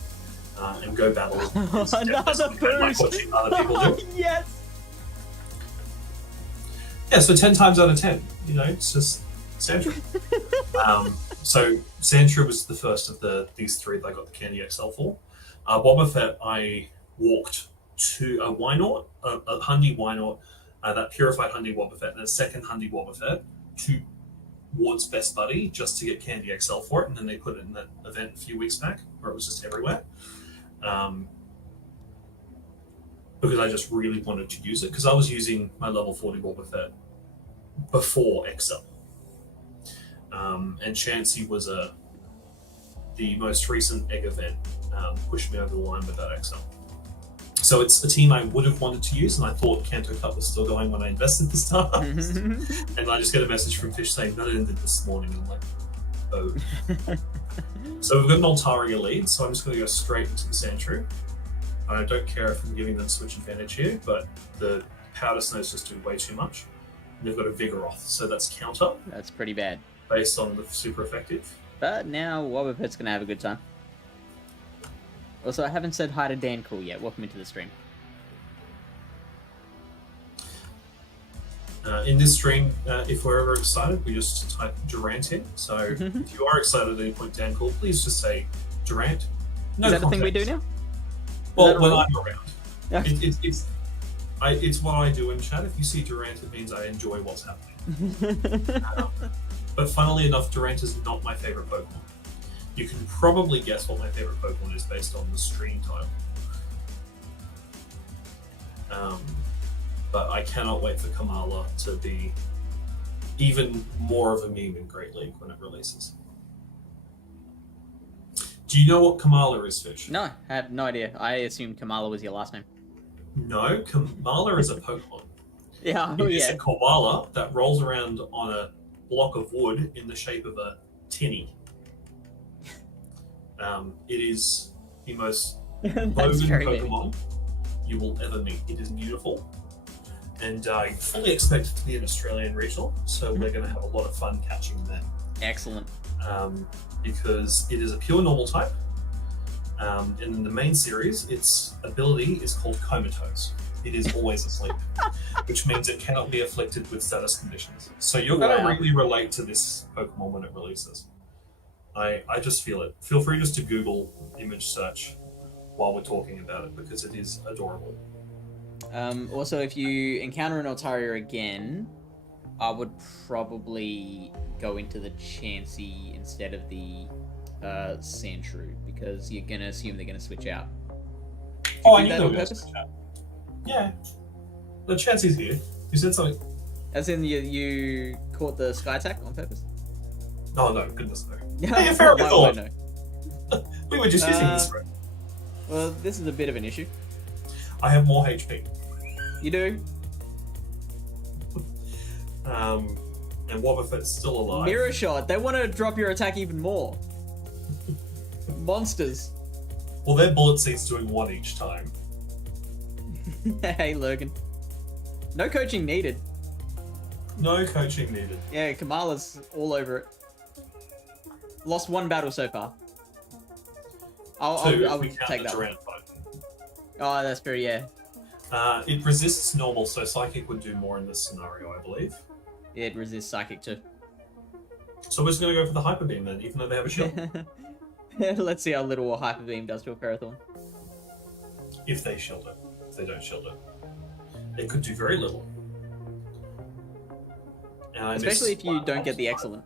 And go battle with another boost! Like watching other people do. Yes! Yeah, so 10 times out of 10, it's just Sandra. So Sandra was the first of these three that I got the Candy XL for. Wobbuffet, I walked to a Wynaut, a Hundy Wynaut, that purified Hundy Wobbuffet, and a second Hundy Wobbuffet towards Best Buddy just to get Candy XL for it, and then they put it in that event a few weeks back where it was just everywhere. Because I just really wanted to use it, because I was using my level 40 Wobbuffet before XL. And Chansey was the most recent egg event pushed me over the line with that XL. So it's a team I would have wanted to use, and I thought Kanto Cup was still going when I invested the start. And I just get a message from Fish saying, no, it ended this morning. And I'm like, oh. So we've got an Altaria lead, so I'm just going to go straight into the Sandshrew. I don't care if I'm giving them switch advantage here, but the Powder Snows just do way too much. And they've got a Vigoroth, so that's counter. That's pretty bad. Based on the super effective. But now Wobbuffet's going to have a good time. Also, I haven't said hi to Dan Cool yet. Welcome into the stream. In this stream, if we're ever excited, we just type Durant in. So if you are excited at any point, Dan Cool, please just say Durant. No Is that context. the thing we do now? Well, when I'm around. Yeah. It's what I do in chat. If you see Durant, it means I enjoy what's happening. But funnily enough, Durant is not my favorite Pokemon. You can probably guess what my favorite Pokemon is based on the stream title. But I cannot wait for Komala to be even more of a meme in Great League when it releases. Do you know what Komala is, Fish? No, I have no idea. I assumed Komala was your last name. No, Komala is a Pokemon. Yeah, It's a koala that rolls around on a block of wood in the shape of a tinny. It is the most That's woven very Pokemon you will ever meet. It is beautiful. And I fully expect it to be an Australian regional, so we're going to have a lot of fun catching them. excellent. Because it is a pure normal type. In the main series, its ability is called Comatose. It is always asleep, which means it cannot be afflicted with status conditions. So you're going to really relate to this Pokemon when it releases. I just feel it. Feel free just to Google image search while we're talking about it, because it is adorable. Also, if you encounter an Altaria again, I would probably go into the Chansey instead of the Sandshrew, because you're gonna assume they're gonna switch out. I knew they were going to switch out. Yeah. The Chansey's here. You said something. As in, you caught the Sky Attack on purpose? Oh, no, goodness no. Yeah, Hey, fair enough. no. We were just using this for it. Well, this is a bit of an issue. I have more HP. You do? And Wobbuffet's still alive. Mirror Shot. They want to drop your attack even more. Monsters. Well, their bullet seed's doing one each time. Hey, Logan. No coaching needed. No coaching needed. Yeah, Komala's all over it. Lost one battle so far. I'll We count take the that one. Durant fight. Oh, that's fair, yeah. It resists normal, so Psychic would do more in this scenario, I believe. Yeah, it resists Psychic too. So we're just going to go for the Hyper Beam then, even though they have a shield. Let's see how little a Hyper Beam does to a Ferrothorn. If they shield it. If they don't shield it. It could do very little. And I Especially miss if you one don't get the time. excellent.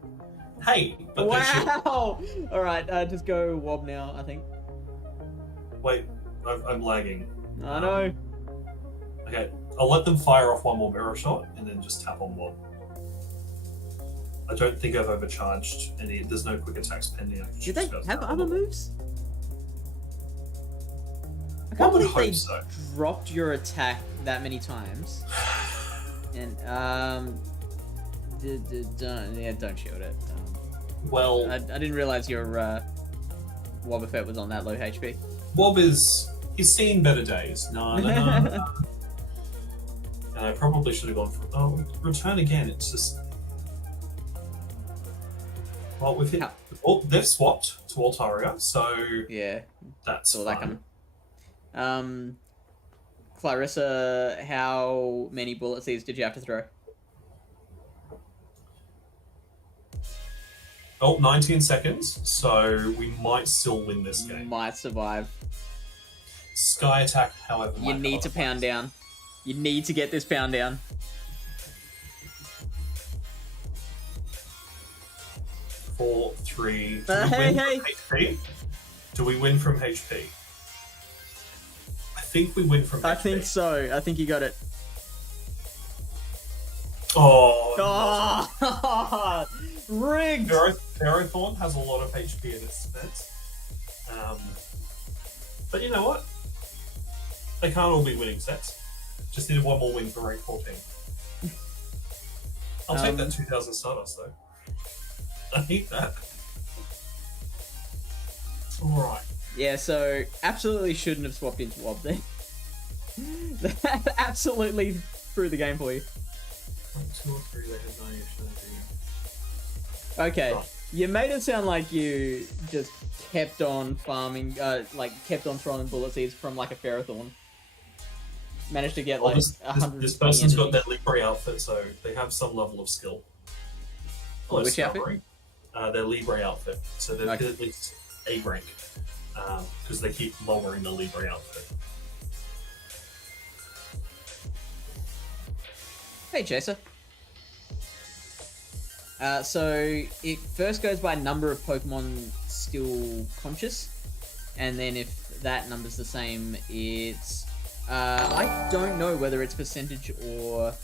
Hey, but they shield. Wow! Alright, just go Wob now, I think. Wait, I'm lagging. I know. Okay, I'll let them fire off one more Mirror Shot and then just tap on Wob. I don't think I've overcharged any. There's no quick attacks pending. I can Did they just have tap other on Wob. moves? I I can't would believe they hope so. dropped your attack that many times. And, don't shield it. Well, I didn't realize your Wobbuffet was on that low HP. Wob he's seen better days. No. And I probably should have gone for return again. It's just we've hit. Oh, they've swapped to Altaria, so Yeah, that's saw that fun. coming. Clarissa, how many bullet seeds did you have to throw? Oh, 19 seconds, so we might still win this game. Might survive. Sky Attack, however, You might need not to apply. pound down. You need to get this pound down. 4, 3. Do Hey, we win hey. from HP? Do we win from HP? I think we win from HP. I think so. I think you got it. Oh, Oh, rigged. Ferrothorn has a lot of HP in its defense. But you know what? They can't all be winning sets. Just needed one more win for rank 14. I'll take that 2000 Stardust though. I need that. Alright. Yeah, so absolutely shouldn't have swapped into Wob there. That absolutely threw the game for you. 2 or 3, they had 90 Okay, Right. you made it sound like you just kept on farming, kept on throwing bullet seeds from like a Ferrothorn. Managed to get Well, like this 100. person's got their Libre outfit, so they have some level of skill. Hello, Which outfit? Scalpery. Their Libre outfit. So they've Okay. hit at least A rank. Because they keep lowering the Libre outfit. Hey, Chaser. So it first goes by number of Pokemon still conscious, and then if that number's the same, it's I don't know whether it's percentage or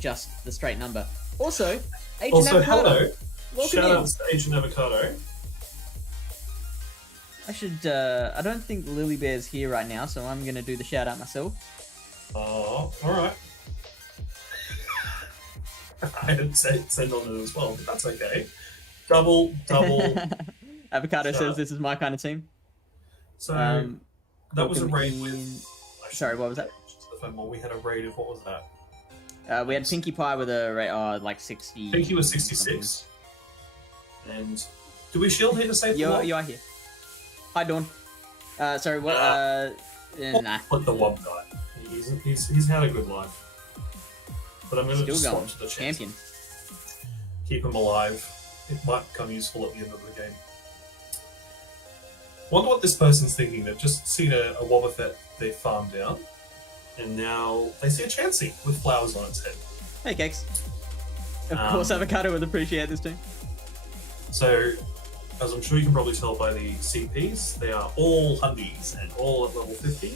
just the straight number. Also, Agent Also, Avocado, hello. welcome Shout in. out to Agent Avocado. I should. I don't think Lily Bear's here right now, so I'm gonna do the shout out myself. Oh, alright. I had send on it as well, but that's okay. Double. Avocado Shut says up. this is my kind of team. So that was a welcome raid in- with. Sorry, what was that? We had a raid of what was that? We had Pinkie Pie with a rate like 60. I think he was 66. And do we shield here to save the wob? You are here. Hi, Dawn. Sorry, what? Nah. Let the wob die. He's had a good life. But I'm going to Still just going. swap to the Champion. Keep him alive. It might become useful at the end of the game. Wonder what this person's thinking. They've just seen a Wobbuffet they farmed down, and now they see a Chansey with flowers on its head. Hey, Cakes. Of course, Avocado would appreciate this too. So, as I'm sure you can probably tell by the CPs, they are all Hundies and all at level 50,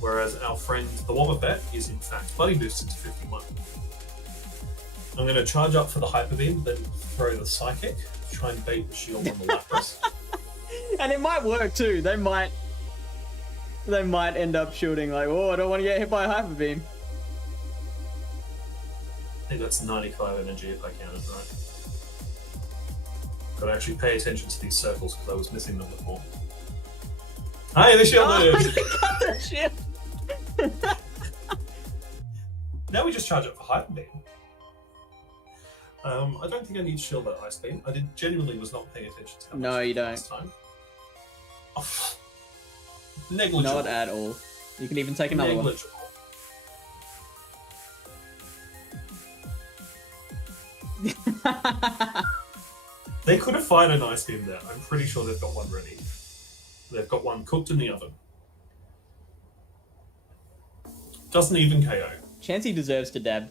whereas our friend the Wobbuffet is in fact buddy boosted to 51. I'm going to charge up for the Hyper Beam, then throw the Psychic, try and bait the shield on the Lapras. And it might work too. They might end up shooting like, oh, I don't want to get hit by a Hyper Beam. I think that's 95 energy if I counted right. Gotta actually pay attention to these circles because I was missing them before. Hey, the shield is! got the shield. Now we just charge up for Hyper Beam. I don't think I need shield at Ice Beam. I genuinely was not paying attention to how much No, you don't. last time. Oh, negligible. Not at all. You can even take another one. Negligible. They could have fired an Ice Beam there. I'm pretty sure they've got one ready. They've got one cooked in the oven. Doesn't even KO. Chansey deserves to dab.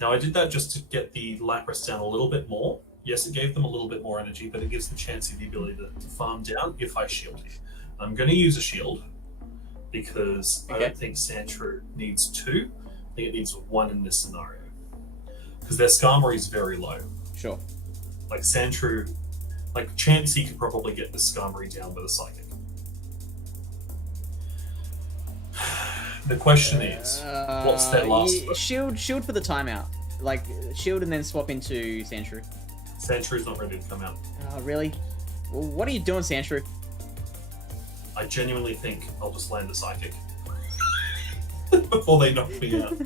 Now I did that just to get the Lapras down a little bit more. Yes, it gave them a little bit more energy, but it gives the Chansey the ability to farm down if I shield here. I'm going to use a shield because I don't think Sandshrew needs 2. I think it needs 1 in this scenario. Because their Skarmory is very low. Sure. Like Sandshrew, like Chansey could probably get the Skarmory down with a Psychic. The question is, what's their last move? Shield for the timeout. Like, shield and then swap into Sandshrew. Sandshrew's not ready to come out. Oh, really? Well, what are you doing, Sandshrew? I genuinely think I'll just land a Psychic before they knock me out.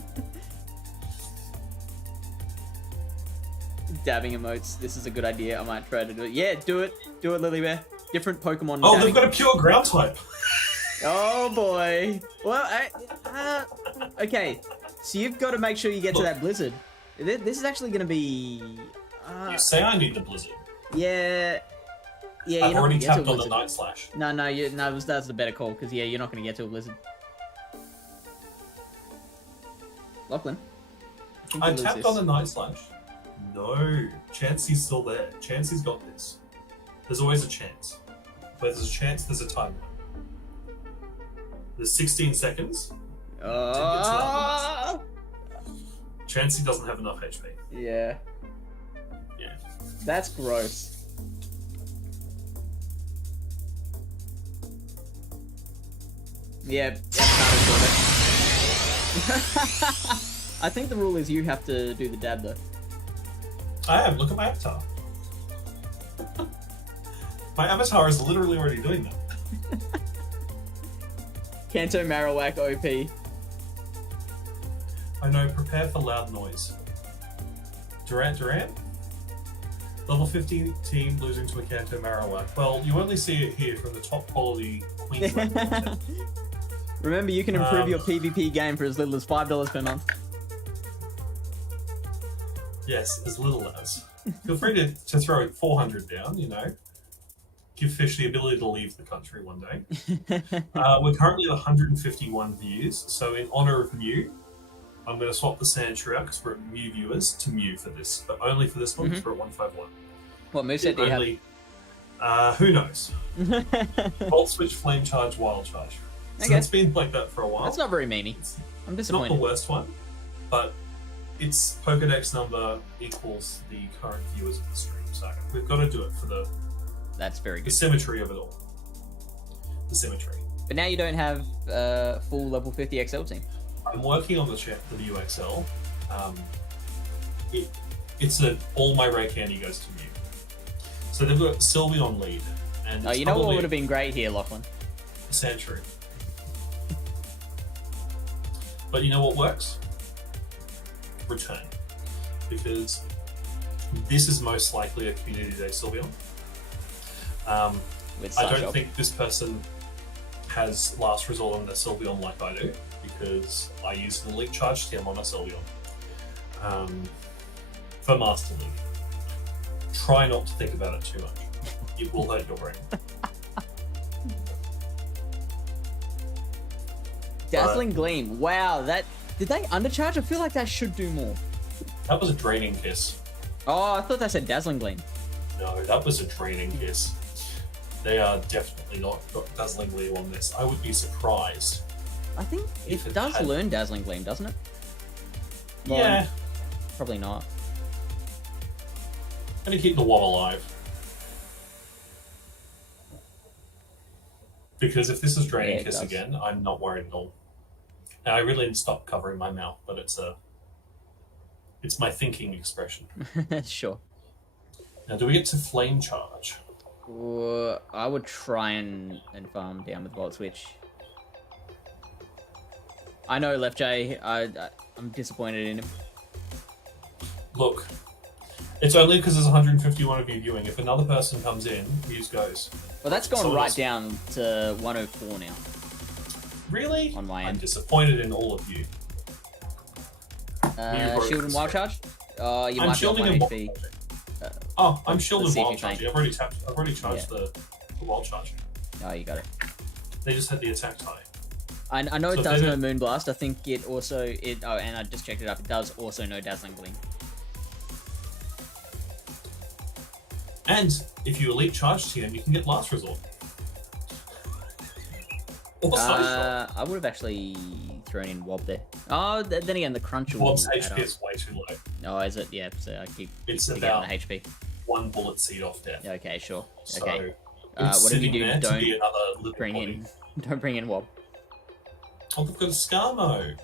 Dabbing emotes. This is a good idea. I might try to do it. Yeah, do it. Do it, Lily Bear. Different Pokemon. Oh, dabbing. they've got a pure ground type. Oh boy. Well, okay. So you've got to make sure you get to that Blizzard. This is actually going to be. You say I need the Blizzard. Yeah. Yeah. I've you're already not gonna get tapped to a on the Blizzard. Night Slash. No. That's the better call because yeah, you're not going to get to a Blizzard. Lachlan. I tapped on the Night Slash. No, Chansey's still there. Chansey's got this. There's always a chance. Where there's a chance, there's a timer. There's 16 seconds. Chansey doesn't have enough HP. Yeah. Yeah. That's gross. Yeah. I think the rule is you have to do the dab though. I am. Look at my avatar. My avatar is literally already doing that. Kanto Marowak OP. I know, prepare for loud noise. Durant? Level 50 team losing to a Kanto Marowak. Well, you only see it here from the top quality Queensland content. Remember, you can improve your PvP game for as little as $5 per month. Yes, as little as. Feel free to throw 400 down, you know. Give Fish the ability to leave the country one day. We're currently at 151 views, so in honor of Mew, I'm going to swap the Sandshrew out because we're at Mew viewers to Mew for this, but only for this one because we're at 151. What moveset do you have? Who knows? Volt Switch, Flame Charge, Wild Charge. So it's been like that for a while. That's not very memey. I'm disappointed. Not the worst one, but its Pokedex number equals the current viewers of the stream, so we've got to do it for the That's very the good. symmetry of it all. The symmetry. But now you don't have full level 50 XL team. I'm working on the View XL. It's that all my rare candy goes to Mew. So they've got Sylveon lead. And Oh, you know what would have been great here, Lachlan? Sandshrew. But you know what works? Return. Because this is most likely a Community Day Sylveon. With I don't Psyshock. think this person has Last Resort on their Sylveon like I do, because I use an Elite Charge TM on a Sylveon. For Master League. Try not to think about it too much. It will hurt your brain. Dazzling Gleam. Wow, that... Did they undercharge? I feel like that should do more. That was a Draining Kiss. Oh, I thought that said Dazzling Gleam. No, that was a Draining Kiss. They are definitely not got Dazzling Gleam on this. I would be surprised. I think If it it does had- learn Dazzling Gleam, doesn't it? Well, Yeah. Probably not. Gonna keep the Wob alive. Because if this is Draining Yeah, it Kiss does. again, I'm not worried at all. And I really need to stop covering my mouth, but it's my thinking expression. Sure. Now, do we get to Flame Charge? I would try and farm down with Volt Switch. I know, Left J. I'm disappointed in him. Look, it's only because there's 151 of you viewing. If another person comes in, Muse goes. Well, that's gone Someone right else- down to 104 now. Really? On my I'm end. disappointed in all of you. broke Shield and this Wild game. Charge? You I'm might be on shielding 1 and HP. Oh, I'm let's shielding see if Wild you find- Charge. I've already charged the Wild Charge. Oh, you got it. They just had the attack tie. I know So it if does they know don't- Moonblast. I think it also... Oh, and I just checked it up. It does also know Dazzling Gleam. And if you Elite Charge TM, you can get Last Resort. Or Psyshock. I would have actually thrown in Wob there. Oh, then again, the crunch will Wob's add HP up. is way too low. Oh, is it? Yeah, so I keep It's forgetting about the HP. one bullet seed off death. Okay, sure. So Okay. it's Whatever you sitting do, there to be don't another little bring body. in... Don't bring in Wob. Oh, they've got a Scarmo.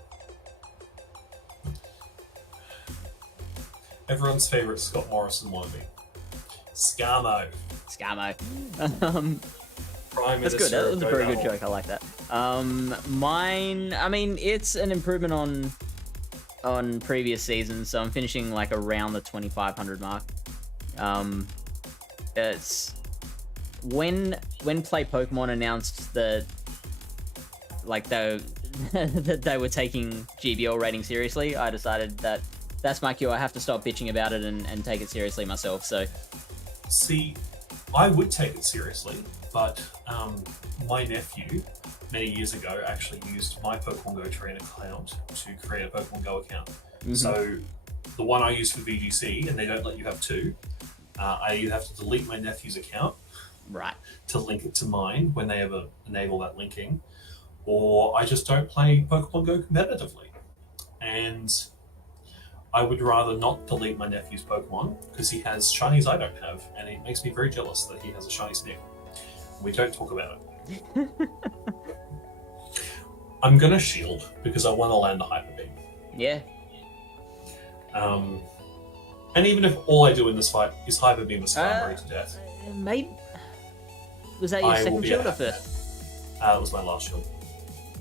Everyone's favourite Scott Morrison wannabe. Scarmo. Scammo. Prime That's good. Minister That was a of very Go good Devil. joke. I like that. Mine. I mean, it's an improvement on previous seasons. So I'm finishing like around the 2,500 mark. It's when Play Pokemon announced that like that they were taking GBL rating seriously. I decided that that's my cue. I have to stop bitching about it and take it seriously myself. So See, I would take it seriously, but my nephew, many years ago, actually used my Pokemon Go Trainer account to create a Pokemon Go account. So the one I use for VGC, and they don't let you have two, I either have to delete my nephew's account right. to link it to mine when they ever enable that linking, or I just don't play Pokemon Go competitively. And I would rather not delete my nephew's Pokemon because he has shinies I don't have, and it makes me very jealous that he has a shiny Snick. We don't talk about it. I'm gonna shield because I want to land the Hyper Beam. Yeah. And even if all I do in this fight is Hyper Beam a Skarmory to death, Maybe. Was that your I will second be shield or happy. first? That was my last shield.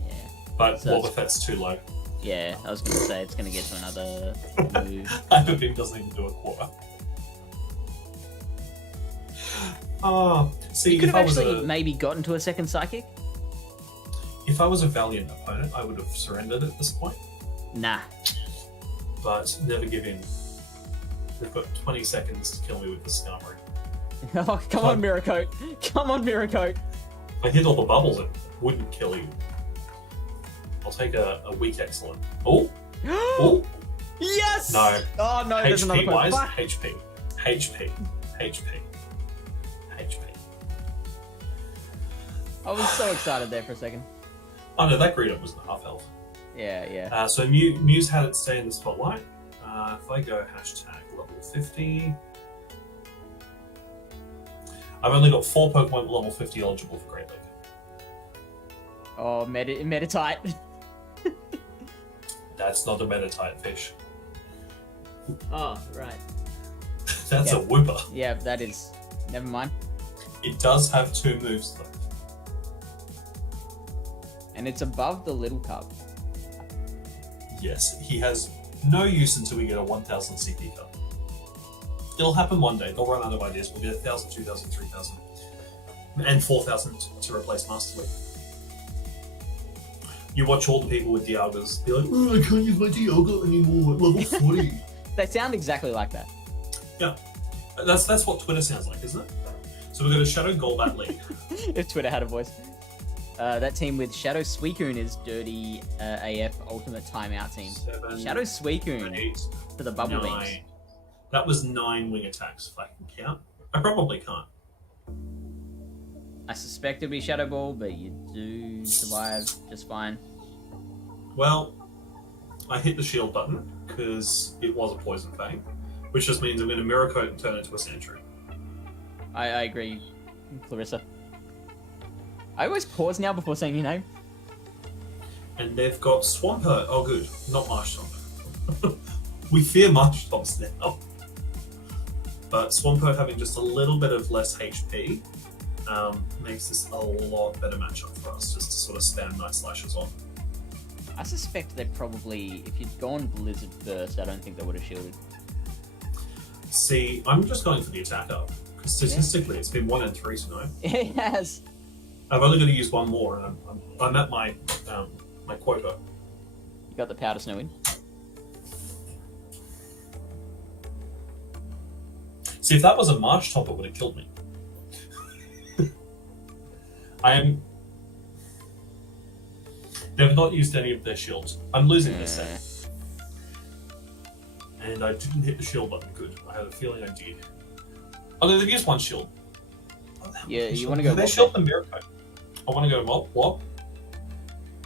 Yeah. But So it's- Wobbuffet's too low. Yeah, I was gonna say it's gonna get to another move. Hyper Beam doesn't even do a quarter. See, You could if have I was actually a maybe gotten to a second psychic. if I was a Valiant opponent, I would have surrendered at this point. Nah. But never give in. They've got 20 seconds to kill me with the Skarmory. Oh, come on, Mirror Coat. Come on, Mirror Coat. If I hit all the bubbles, it wouldn't kill you. I'll take a weak excellent. Oh, oh, Yes. No. Oh no, there's another HP point. wise, Fuck. HP, HP, HP, HP. I was so excited there for a second. Oh no, that Greedup was the half health. Yeah, yeah. So Muse had it stay in the spotlight. If I go hashtag level 50, I've only got 4 Pokemon level 50 eligible for Great League. Oh, Meditite. That's not a Metatite fish. Oh, right. That's Yeah. a whipper. Yeah, that is. Never mind. It does have 2 moves though. And it's above the little cup. Yes, he has no use until we get a 1000 CP cup. It'll happen one day. They'll run out of ideas. We'll get 1000, 2000, 3000, and 4000 to replace Master League. You watch all the people with Dialgas be like, oh, I can't use my Dialga anymore at level 40. They sound exactly like that. Yeah, that's what Twitter sounds like, isn't it? So we've got a Shadow Golbat League. If Twitter had a voice. That team with Shadow Suicune is dirty AF ultimate timeout team. 7, Shadow Suicune 8, for the bubble 9. beams. That was 9 wing attacks, if I can count. I probably can't. I suspect it'd be Shadow Ball, but you do survive just fine. Well, I hit the shield button because it was a Poison Fang, which just means I'm going to Mirror Coat and turn it into a Sandshrew. I agree, Clarissa. I always pause now before saying your name. And they've got Swampert. Oh, good. Not Marshtomp. We fear Marshtomps now. But Swampert having just a little bit of less HP makes this a lot better matchup for us, just to sort of spam Night Slashes on. I suspect they probably, if you'd gone Blizzard first, I don't think they would have shielded. See, I'm just going for the attack up, because statistically it's been 1 and 3 tonight. It has. I've only got to use one more, and I'm at my my quota. You got the Powder Snow in. See, if that was a Marshtomp, it would have killed me. They've not used any of their shields. I'm losing this set. And I didn't hit the shield button good. I had a feeling I did. Oh, no, they've used one shield. Yeah, you want to go. Did they shield the Mirror Coat? I want to go what?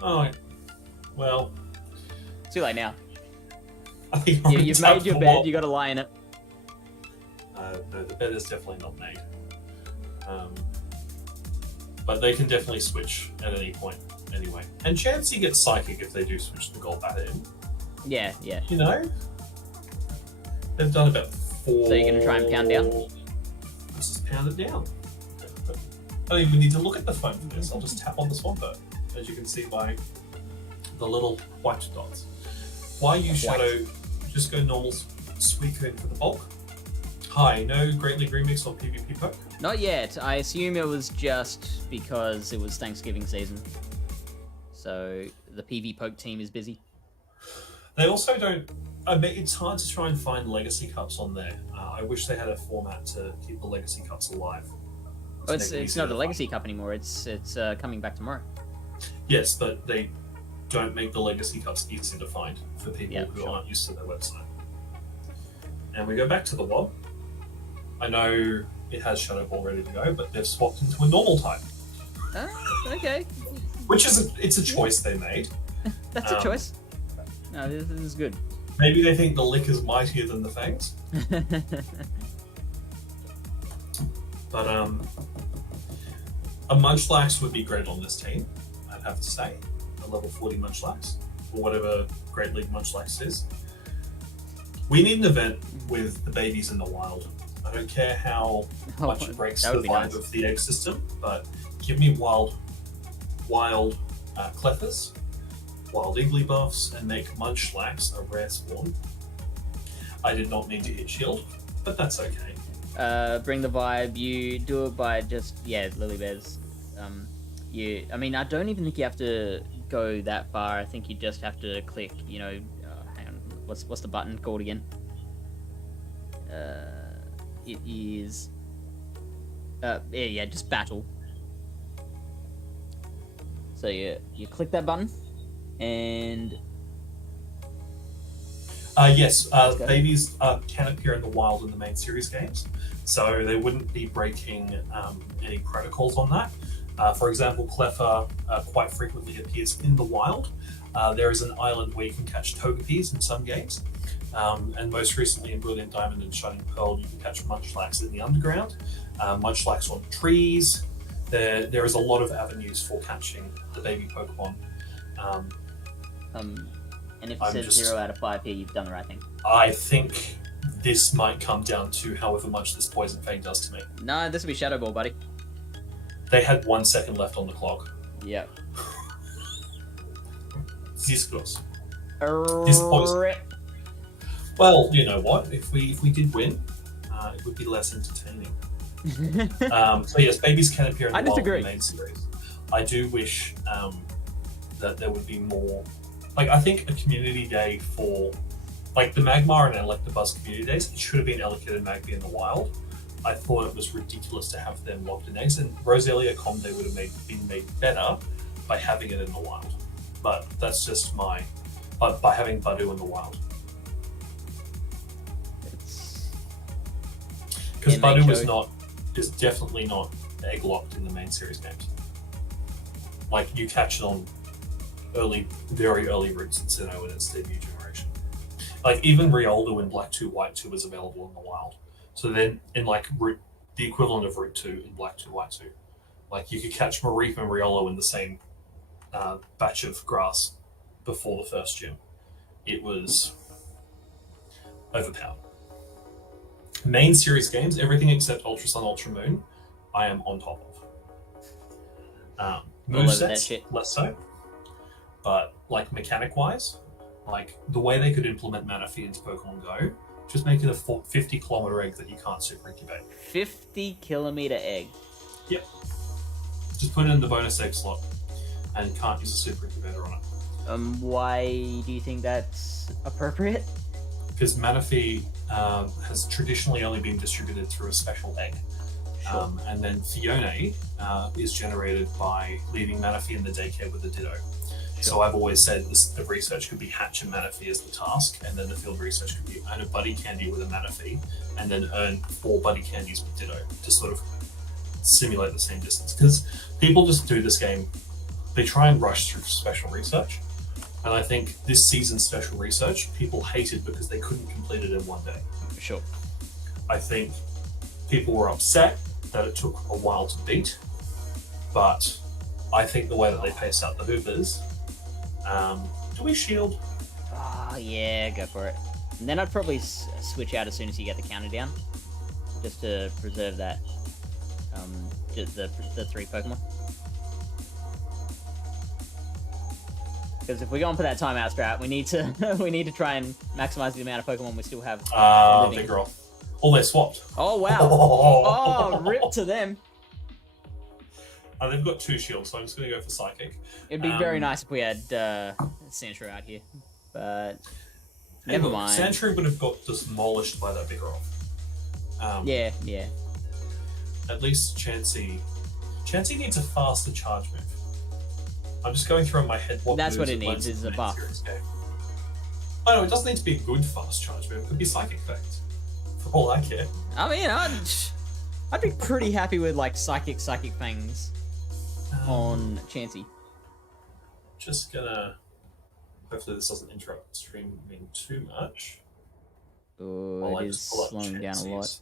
Oh, well. Too late now. I think Yeah, you've made your bed. You got to lie in it. No, the bed is definitely not made. But they can definitely switch at any point, anyway. And Chansey gets Psychic if they do switch the Golbat in. Yeah. You know? They've done about 4... So you're going to try and pound down? Let's just pound it down. I don't even need to look at the phone for this. I'll just tap on the Swampert, as you can see by the little white dots. Why use Shadow? Just go normal Suicune for the bulk. Hi, no Great League Remix on PvP Poke? Not yet. I assume it was just because it was Thanksgiving season. So the PV Poke team is busy. They also don't... I mean, it's hard to try and find Legacy Cups on there. I wish they had a format to keep the Legacy Cups alive. Oh, it's not the Legacy Cup anymore. It's coming back tomorrow. Yes, but they don't make the Legacy Cups easy to find for people who aren't used to their website. And we go back to the WoB. I know it has Shadow Ball ready to go, but they've swapped into a normal type. Okay. Which is it's a choice they made. That's a choice. No, this is good. Maybe they think the lick is mightier than the fangs. But a Munchlax would be great on this team, I'd have to say. A level 40 Munchlax, or whatever Great League Munchlax is. We need an event with the babies in the wild. I don't care how much it breaks the vibe of the egg system, but give me wild Cleffers, wild Igglybuffs, and make Munchlax a rare spawn. I did not mean to hit shield, but that's okay. Bring the vibe. You do it by just Lily Bears. I mean, I don't even think you have to go that far. I think you just have to click. Hang on. What's the button called again? It is. Just battle. So you click that button, and. Yes, babies can appear in the wild in the main series games, so they wouldn't be breaking any protocols on that. For example, Cleffa quite frequently appears in the wild. There is an island where you can catch Togepie's in some games, and most recently in Brilliant Diamond and Shining Pearl, you can catch Munchlax in the underground, Munchlax on trees. There is a lot of avenues for catching the baby Pokemon. And if it says 0 out of 5 here, you've done the right thing. I think this might come down to however much this Poison Fang does to me. No, this will be Shadow Ball, buddy. They had 1 second left on the clock. Yep. This goes. This Poison. Well, you know what? If we did win, it would be less entertaining. So yes, babies can appear in the wild in the main series. I do wish that there would be more. Like, I think a community day for, like, the Magmar and Electabuzz community days, it should have been Elekid and Magby in the wild. I thought it was ridiculous to have them locked in eggs, and Roselia Comde would have been made better by having it in the wild. But that's just by having Badu in the wild. Because Badu is definitely not egg locked in the main series games. Like, you catch it on very early routes in Sinnoh in its debut generation. Like, even Rioldo in Black 2, White 2 was available in the wild. So then, in like the equivalent of Route 2 in Black 2, White 2, like, you could catch Mareep and Riolo in the same batch of grass before the first gym. It was overpowered. Main series games, everything except Ultra Sun, Ultra Moon, I am on top of. Movesets, less so. But, like, mechanic-wise, like, the way they could implement Manaphy into Pokemon Go, just make it a 50-kilometer egg that you can't super incubate. 50-kilometer egg? Yep. Just put it in the bonus egg slot, and can't use a super incubator on it. Why do you think that's appropriate? Because Manaphy has traditionally only been distributed through a special egg. Sure. And then Fione is generated by leaving Manaphy in the daycare with a Ditto. Sure. So I've always said the research could be hatch and Manaphy as the task, and then the field research could be earn a Buddy Candy with a Manaphy, and then earn 4 Buddy Candies with Ditto to sort of simulate the same distance. Because people just do this game, they try and rush through special research, and I think this season's special research, people hated because they couldn't complete it in one day. Sure. I think people were upset that it took a while to beat, but I think the way that they pace out the Hoopers, do we shield? Oh, yeah, go for it. And then I'd probably switch out as soon as you get the counter down, just to preserve that, just the 3 Pokemon. Because if we're going for that timeout strat, we need to try and maximize the amount of Pokemon we still have. Bigger off. Oh, they're swapped. Oh wow! Oh, rip to them. They've got 2 shields, so I'm just going to go for Psychic. It'd be very nice if we had Sandshrew out here, but never mind. Sandshrew would have got demolished by that bigger off. Yeah. At least Chansey needs a faster charge move. I'm just going through in my head what that's moves what it needs is a buff. Oh no, it doesn't need to be a good fast charge move. It could be Psychic Effect, for all I care. I mean, I'd be pretty happy with like Psychic Fangs on Chansey. Just gonna. Hopefully, this doesn't interrupt streaming too much. Oh, it is slowing down a lot.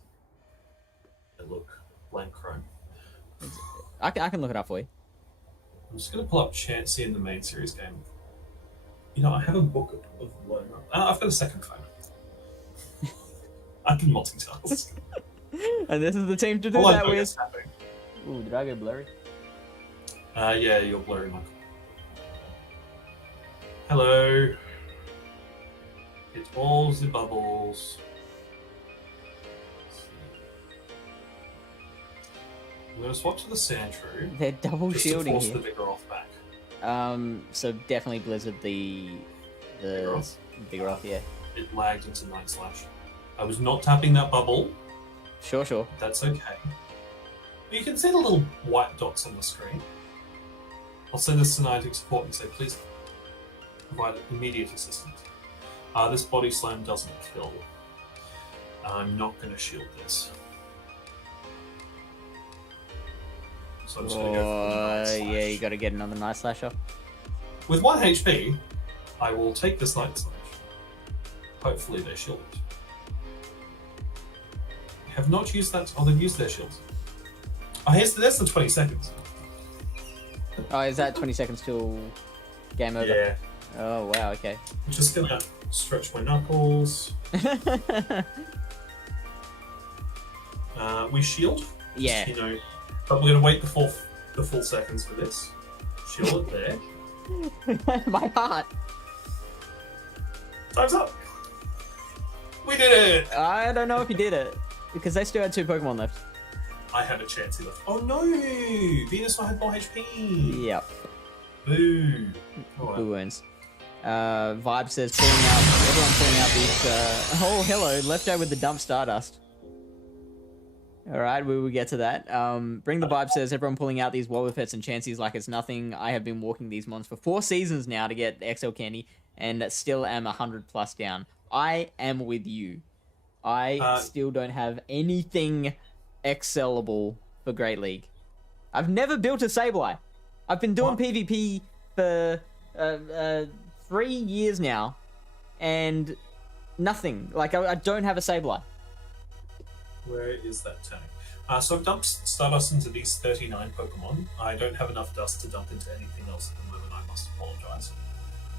Look, blank Chrome. I can look it up for you. I'm just going to pull up Chansey in the main series game. You know, I have a book of loading up. I've got a second phone. I can multitask. And this is the team to do that with. Ooh, did I go blurry? Yeah, you're blurry, Michael. Hello. It's all the bubbles. I'm going to swap to the Sandshrew. They're double shielding here. To force the Vigoroth back. So definitely Blizzard the Vigoroth, yeah. It lagged into Night Slash. I was not tapping that bubble. Sure. That's okay. But you can see the little white dots on the screen. I'll send this to Niantic support and say, please provide immediate assistance. This body slam doesn't kill. I'm not going to shield this. So I'm just going to go for the Night Slash. Yeah, you got to get another Night Slasher. With 1 HP, I will take this Night Slash. Hopefully they shield it. Have not used that. Oh, they've used their shields. Oh, there's the 20 seconds. Oh, is that 20 seconds till game over? Yeah. Oh, wow, okay. I'm just gonna Stretch my knuckles. We shield. Yeah. You know, but we're gonna wait the full seconds for this. Shield it there. My heart. Time's up. We did it. I don't know if you did it because they still had 2 Pokemon left. I had a chance left. Oh no! Venusaur had more HP. Yep. Boo. Right. Boo wins. Vibe says everyone pulling out these. Oh, hello, left out with the dump Stardust. All right, we will get to that. Bring the Vibe says everyone pulling out these Wobbuffets and Chanseys like it's nothing. I have been walking these mons for 4 seasons now to get XL candy, and still am 100+ down. I am with you. I still don't have anything XLable for Great League. I've never built a Sableye. I've been doing PvP for 3 years now, and nothing. Like I don't have a Sableye. Where is that tag? So I've dumped Stardust into these 39 Pokemon. I don't have enough dust to dump into anything else at the moment. I must apologize.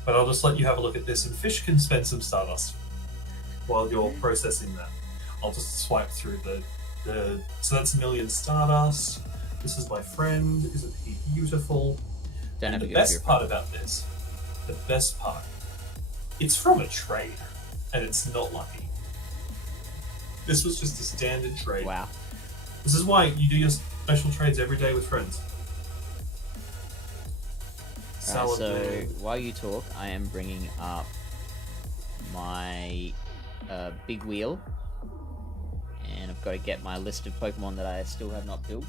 But I'll just let you have a look at this, and Fish can spend some Stardust while you're processing that. I'll just swipe through the so that's a million Stardust. This is my friend. Isn't he beautiful? And the best part about this, the best part, it's from a trade, and it's not lucky. This was just a standard trade. Wow. This is why you do your special trades every day with friends. Right, so while you talk, I am bringing up my big wheel, and I've got to get my list of Pokemon that I still have not built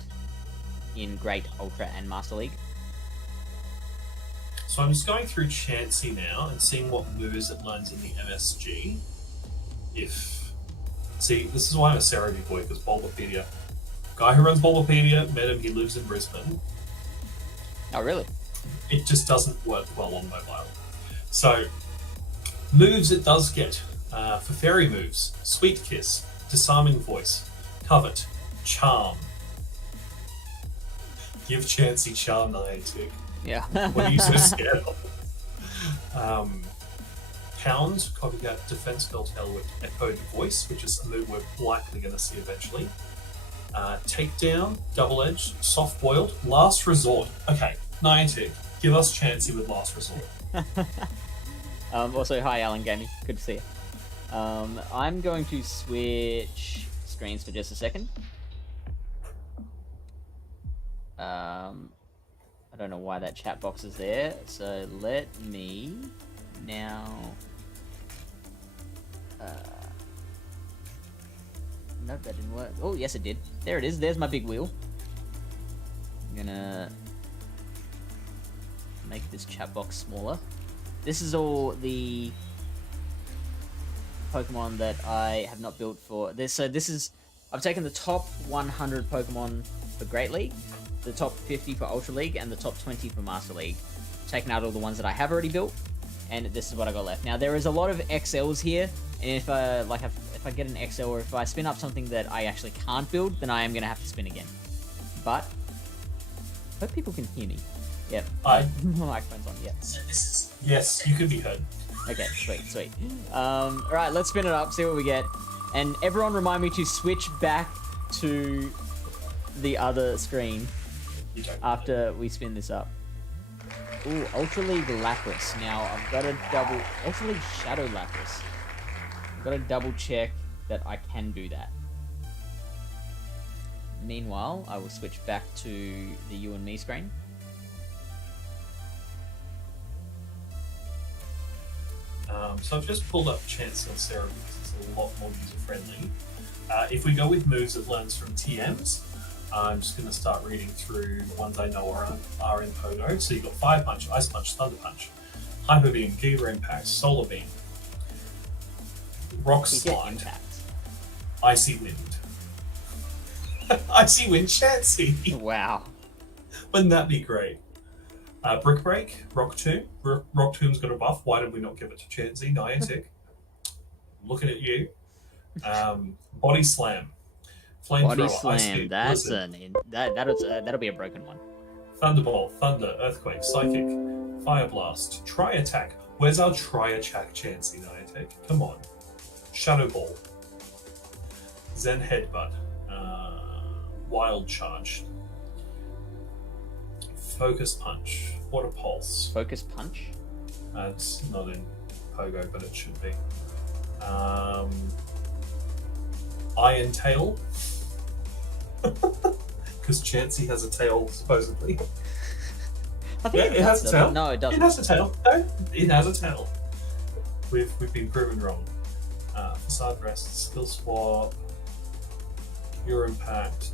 in Great, Ultra, and Master League. So I'm just going through Chansey now and seeing what moves it learns in the MSG. See, this is why I'm a Cerebi boy, because Bulbapedia. Guy who runs Bulbapedia, met him, he lives in Brisbane. Oh, really? It just doesn't work well on mobile. So, moves it does get. For fairy moves, Sweet Kiss, Disarming Voice, Covet, Charm. Give Chansey Charm, Niantic. Yeah. What are you so scared of? Pound, Copycat, Defense Belt Hell with Echoed Voice, which is a move we're likely going to see eventually. Takedown, Double Edge, Soft Boiled, Last Resort. Okay, Niantic, give us Chansey with Last Resort. Also, hi Alan Gaming, good to see you. I'm going to switch screens for just a second. I don't know why that chat box is there, so let me now... Nope, that didn't work. Oh, yes it did. There it is. There's my big wheel. I'm gonna make this chat box smaller. This is all the Pokemon that I have not built for this. So this is... I've taken the top 100 Pokemon for Great League, the top 50 for Ultra League, and the top 20 for Master League. Taken out all the ones that I have already built, and this is what I got left. Now there is a lot of XLs here, and if I get an XL, or if I spin up something that I actually can't build, then I am gonna have to spin again. But hope people can hear me. Yep. My microphone's on. Yep. Yes, you could be heard. Okay, sweet. Alright, let's spin it up, see what we get. And everyone remind me to switch back to the other screen after we spin this up. Ooh, Ultra League Lapras. Now, I've got to double... Ultra League Shadow Lapras. I've got to double check that I can do that. Meanwhile, I will switch back to the you and me screen. So I've just pulled up Chansey on Sarah because it's a lot more user-friendly. If we go with moves it learns from TMs, I'm just going to start reading through the ones I know are in Pogo. So you've got Fire Punch, Ice Punch, Thunder Punch, Hyper Beam, Giga Impact, Solar Beam, Rock Slide, Icy Wind. Icy Wind Chansey! Wow. Wouldn't that be great? Brick Break, Rock Tomb. Rock Tomb's got a buff. Why did we not give it to Chansey? Niantic. Looking at you. Body Slam. Body Slam. That's that'll be a broken one. Thunderbolt, Thunder, Earthquake, Psychic, Fire Blast, Tri Attack, Where's our Triachack Chansey Niantic? Come on. Shadow Ball. Zen Headbutt. Wild Charge. Focus Punch. Water Pulse. Focus Punch? It's not in Pogo, but it should be. Iron Tail. Because Chansey has a tail, supposedly. I think it has a tail. No, it doesn't. It has a tail. No, it has a tail. We've been proven wrong. Facade Rest, Skill Swap, Pure Impact,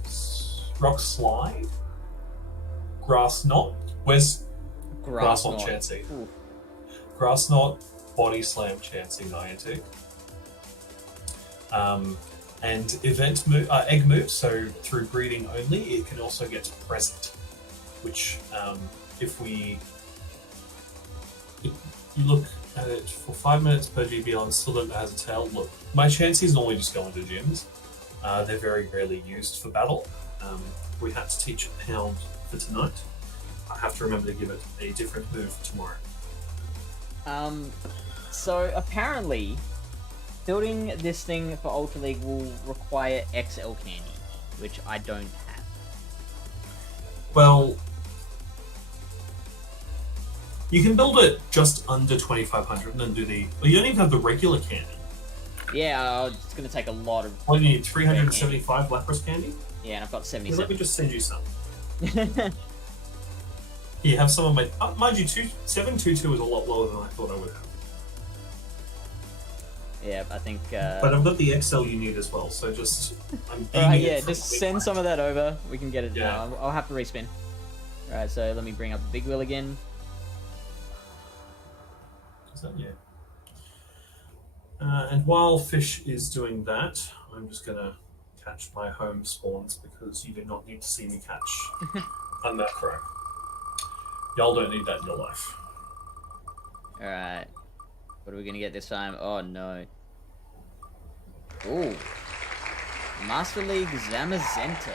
Rock Slide, Grass Knot. Where's Grass Knot Chansey? Ooh. Grass Knot, Body Slam Chansey Niantic. And event move, egg move, so through breeding only, it can also get present, which if you look at it for 5 minutes per GB on still that has a tail. Look, my Chanseys normally just go into gyms. They're very rarely used for battle. We had to teach Hound for tonight. I have to remember to give it a different move tomorrow. So apparently, building this thing for Ultra League will require XL candy, which I don't have. Well, you can build it just under 2,500 and then do the... Well, you don't even have the regular candy. Yeah, it's going to take a lot of... Well, you need 375 Lapras candy? Yeah, and I've got 77. Let me just send you some. You have some of my... mind you, 722 is a lot lower than I thought I would have. Yeah, I think... But I've got the XL you need as well, so just... Alright, yeah, just send some of that over. We can get it now. I'll have to respin. Alright, so let me bring up the big wheel again. Is that, yeah. And while Fish is doing that, I'm just going to catch my home spawns because you do not need to see me catch a macro. Y'all don't need that in your life. Alright. What are we going to get this time? Oh, no. Ooh. Master League Zamazenta.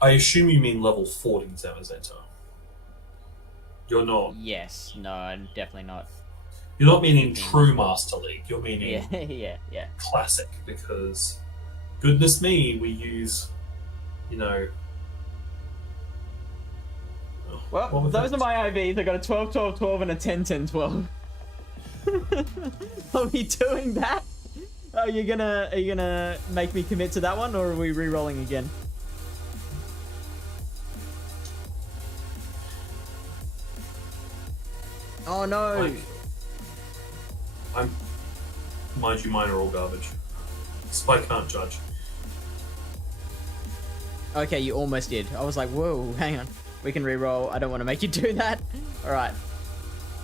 I assume you mean level 40 Zamazenta. You're not. Yes. No, definitely not. You're not meaning true Master League. You're meaning yeah. classic, because goodness me, we use, you know. Well, those are my IVs. I got a 12, 12, 12 and a 10, 10, 12. Are we doing that? Are you gonna make me commit to that one, or are we re-rolling again? Oh no! Mind you, mine are all garbage. Spike can't judge. Okay, you almost did. I was like, whoa, hang on. We can re-roll. I don't want to make you do that. All right.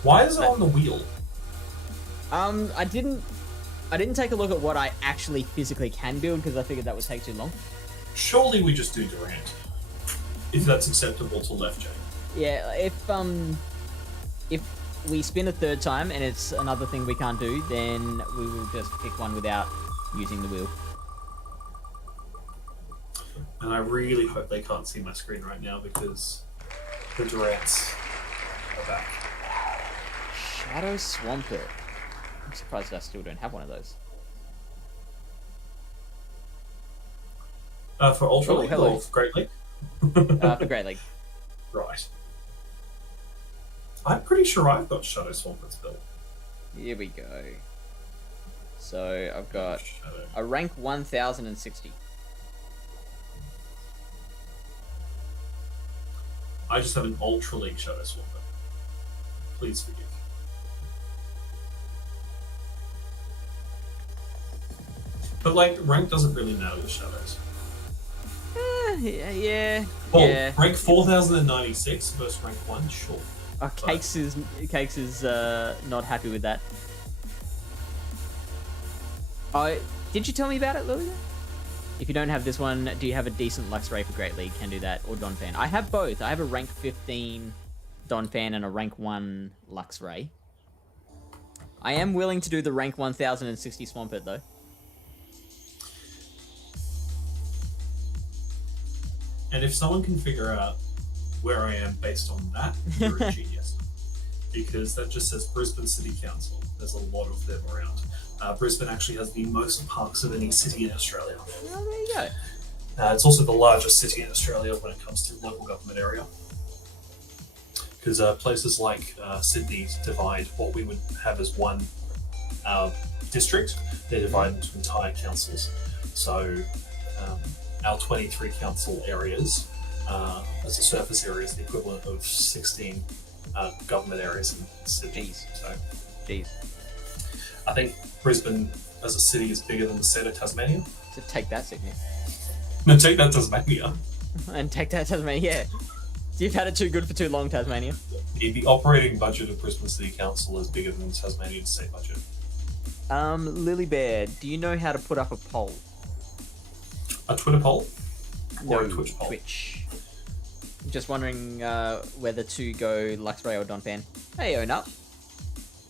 Why is it on the wheel? I didn't take a look at what I actually physically can build because I figured that would take too long. Surely we just do Durant, if that's acceptable to Left Jay. Yeah, if we spin a third time and it's another thing we can't do, then we will just pick one without using the wheel. And I really hope they can't see my screen right now because the Durants are back. Shadow Swampert. I'm surprised I still don't have one of those. For Ultra League or for Great League? For Great League. Right. I'm pretty sure I've got Shadow Swampert's built. Here we go. So I've got a rank 1060. I just have an Ultra League Shadow Swampert. Please forgive. But like, rank doesn't really matter with Shadows. Yeah. Well, rank 4096 versus rank 1, sure. Oh, Cakes is not happy with that. Oh, did you tell me about it, Lilia? If you don't have this one, do you have a decent Luxray for Great League? Can do that, or Donphan. I have both. I have a rank 15 Donphan and a rank 1 Luxray. I am willing to do the rank 1060 Swampert though. And if someone can figure out where I am based on that, you're a genius. Because that just says Brisbane City Council. There's a lot of them around. Brisbane actually has the most parks of any city in Australia. Oh, there you go. It's also the largest city in Australia when it comes to local government area. Because places like Sydney divide what we would have as one district, they're divided into entire councils. So our 23 council areas as a surface area is the equivalent of 16 government areas in Sydney. Jeez. I think Brisbane as a city is bigger than the state of Tasmania. So take that, Sydney. No, take that, Tasmania. And take that, Tasmania, yeah. You've had it too good for too long, Tasmania. The operating budget of Brisbane City Council is bigger than the Tasmanian state budget. Lily Bear, do you know how to put up a poll? A Twitter poll? No, Or a Twitch poll? Twitch. Just wondering whether to go Luxray or Donphan. Hey, own up.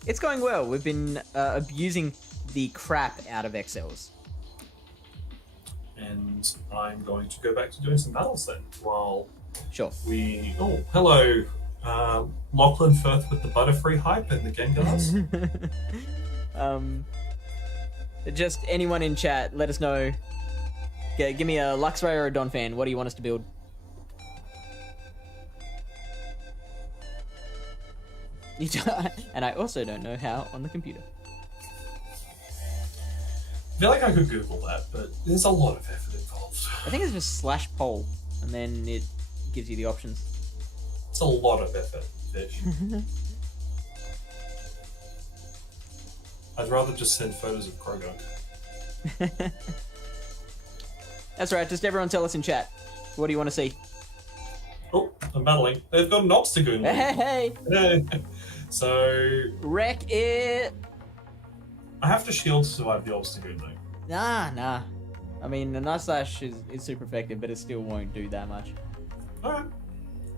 It's going well. We've been abusing the crap out of XLs. And I'm going to go back to doing some battles then, while Sure. we... Oh, hello, Lachlan Firth with the Butterfree hype and the Gengars. Just anyone in chat, let us know. Give me a Luxray or a Donphan. What do you want us to build? And I also don't know how on the computer. I feel like I could Google that, but there's a lot of effort involved. I think it's just /poll, and then it gives you the options. It's a lot of effort, Fish. I'd rather just send photos of Krogo. That's right, just everyone tell us in chat. What do you want to see? Oh, I'm battling. They've got an Obstagoon. Hey! So... Wreck it! I have to shield to survive the Obstagoon, though. Nah. I mean, the Night Slash is super effective, but it still won't do that much. Alright.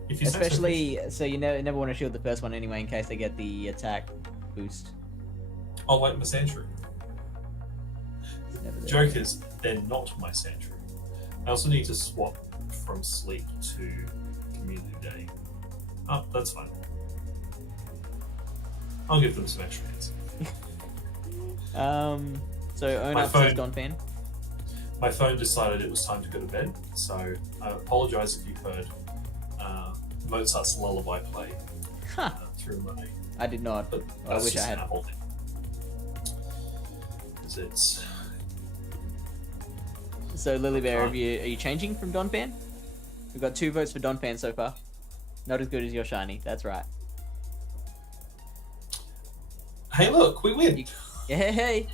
If you Especially, so you never want to shield the first one anyway in case they get the attack boost. I'll like my Sandshrew. Never The there. joke is, they're not my Sandshrew. I also need to swap from Sleep to Community Day. Oh, that's fine. I'll give them some extra hits. So own My up says phone- Donphan. My phone decided it was time to go to bed, so I apologise if you heard Mozart's lullaby play Huh. through my... I did not. But I that's wish I just had. an Apple thing. 'Cause it's... So Lily Bear, are you changing from Donphan? We've got 2 votes for Donphan so far. Not as good as your shiny. That's right. Hey look, we win! Hey.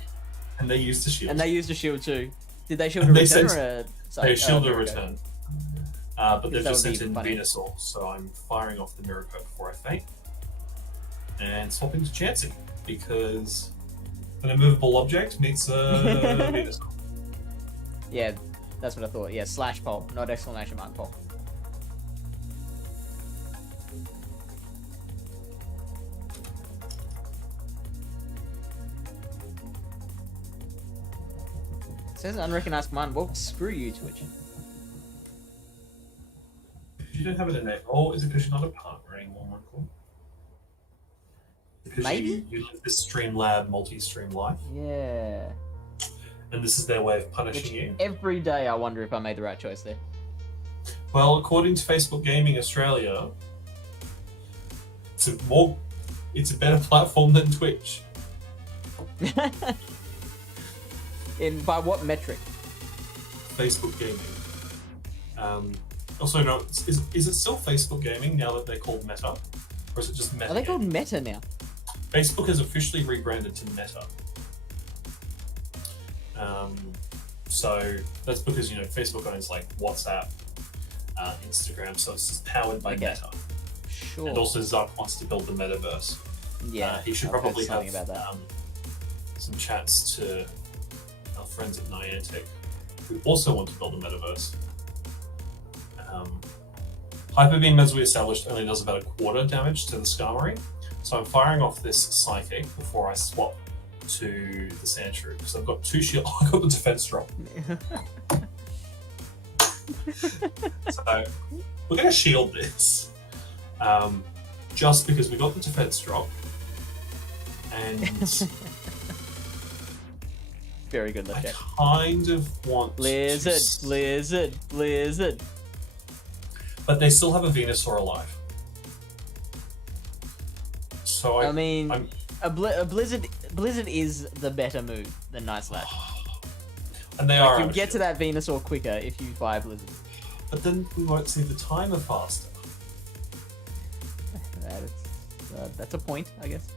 And they used the shield. And they used a shield too. Did they shield a And they return sent- or a... They shielded a Mirror Coat? return. But they've That just would be sent in funny. Venusaur, so I'm firing off the Mirror Coat before I faint. And swapping to Chansey, because an immovable object meets a Venusaur. Yeah, that's what I thought. Yeah, /poll, not exclamation mark poll. It says unrecognized command. Well, screw you, Twitch. You don't have it in there. Oh, is it because you're not a partner anymore, Michael? Because Maybe? you live this Streamlab multi-stream life, Yeah. and this is their way of punishing you. Every day I wonder if I made the right choice there. Well, according to Facebook Gaming Australia, it's a better platform than Twitch. By what metric? Facebook Gaming. Also, no, is it still Facebook Gaming now that they're called Meta, or is it just Meta? Are they called Gaming? Meta now? Facebook has officially rebranded to Meta. So that's because Facebook owns like WhatsApp, Instagram, so it's just powered by Okay. Meta. Sure. And also Zuck wants to build the metaverse. Yeah. He should I've heard probably something have about that. some chats to our friends at Niantic, who also want to build a metaverse. Hyper Beam, as we established, only does about a quarter damage to the Skarmory, so I'm firing off this Psychic before I swap to the Sandshrew, because I've got 2 shield. I got the defense drop. So we're going to shield this, just because we got the defense drop, and Very good left I check. kind of want Blizzard, to... blizzard, blizzard. But they still have a Venusaur alive. So I mean, a blizzard is the better move than Night Slash. And they are. You'll get to that Venusaur quicker if you fire blizzard. But then we won't see the timer faster. That's a point, I guess.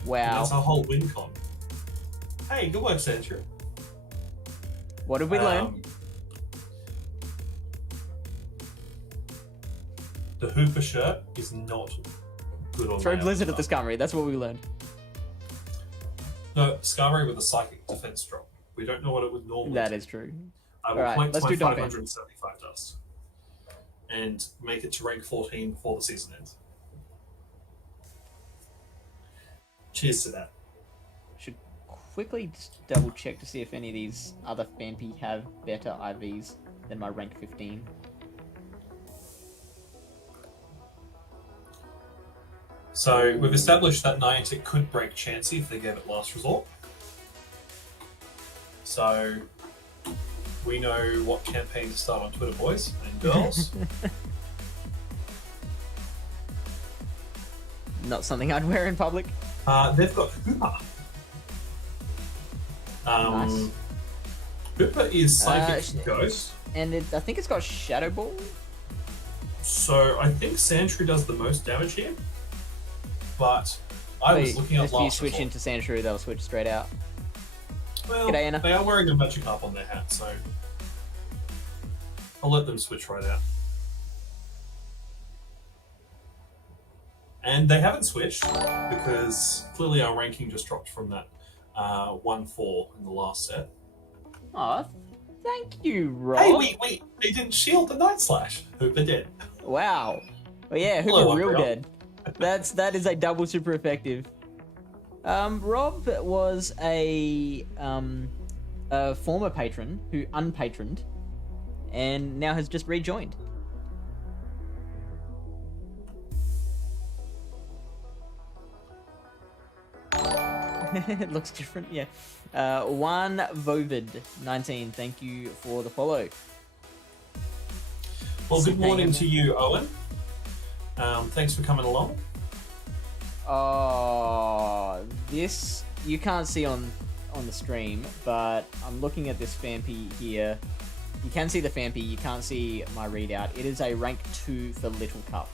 And Wow. that's our whole win con. Hey, good work, Sandra. What did we learn? The Hooper shirt is not good on Throw my blizzard at avatar. the Skarmory. That's what we learned. No, Skarmory with a psychic defense drop. We don't know what it would normally That do. is true. I will Alright, collect let's my do Dog 575 dust and make it to rank 14 before the season ends. Cheers to that. Should quickly just double check to see if any of these other Phanpy have better IVs than my rank 15. So we've established that Niantic could break Chansey if they gave it last resort. So we know what campaign to start on Twitter, boys and girls. Not something I'd wear in public. They've got Hooper. Nice. Hooper is Psychic Ghost. And I think it's got Shadow Ball. So I think Sandshrew does the most damage here. But I was looking up If you last switch resort. into Sandshrew, they'll switch straight out. Well, G'day, Anna. they are wearing a magic harp on their hat, so I'll let them switch right out. And they haven't switched because clearly our ranking just dropped from that 1-4 in the last set. Oh, thank you, Rob. Hey, wait! They didn't shield the Night Slash. Hooper did. Wow. Well, yeah, Hello, Hooper real Umbreon. dead. That is a double super effective. Rob was a former patron who unpatroned, and now has just rejoined. It looks different, yeah. One Vovid 19. Thank you for the follow. Well, good morning Name. to you, Owen. Thanks for coming along. This you can't see on the stream, but I'm looking at this Phanpy here. You can see the Phanpy, you can't see my readout. It is a rank 2 for Little Cup.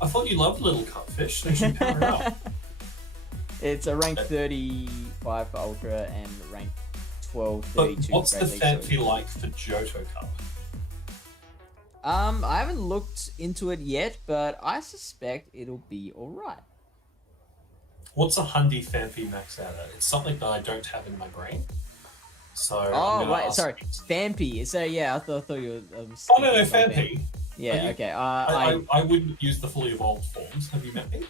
I thought you loved Little Cutfish. They should power up. It's a rank 35 for Ultra and rank 12, But 32 what's the Great League, Phanpy so- like for Johto Cup? I haven't looked into it yet, but I suspect it'll be alright. What's a Hundy Phanpy max out at? It's something that I don't have in my brain. So I'm Oh, gonna right, ask sorry. you. Phanpy. So, yeah, I thought you were... Oh, no, Phanpy. Yeah, Are you- okay. I wouldn't use the fully evolved forms. Have you met me?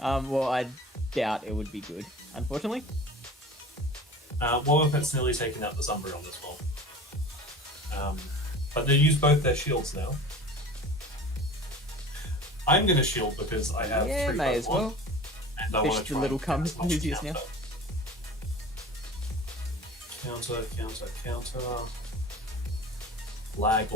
Well, I doubt it would be good, unfortunately. Wobbuffet's nearly taken out the Umbreon as well. But they use both their shields now. I'm going to shield because I have Yeah, 3 may as Pokemon, well. and I Fish want to the try little and get as much enthusiast now. Counter. Lag.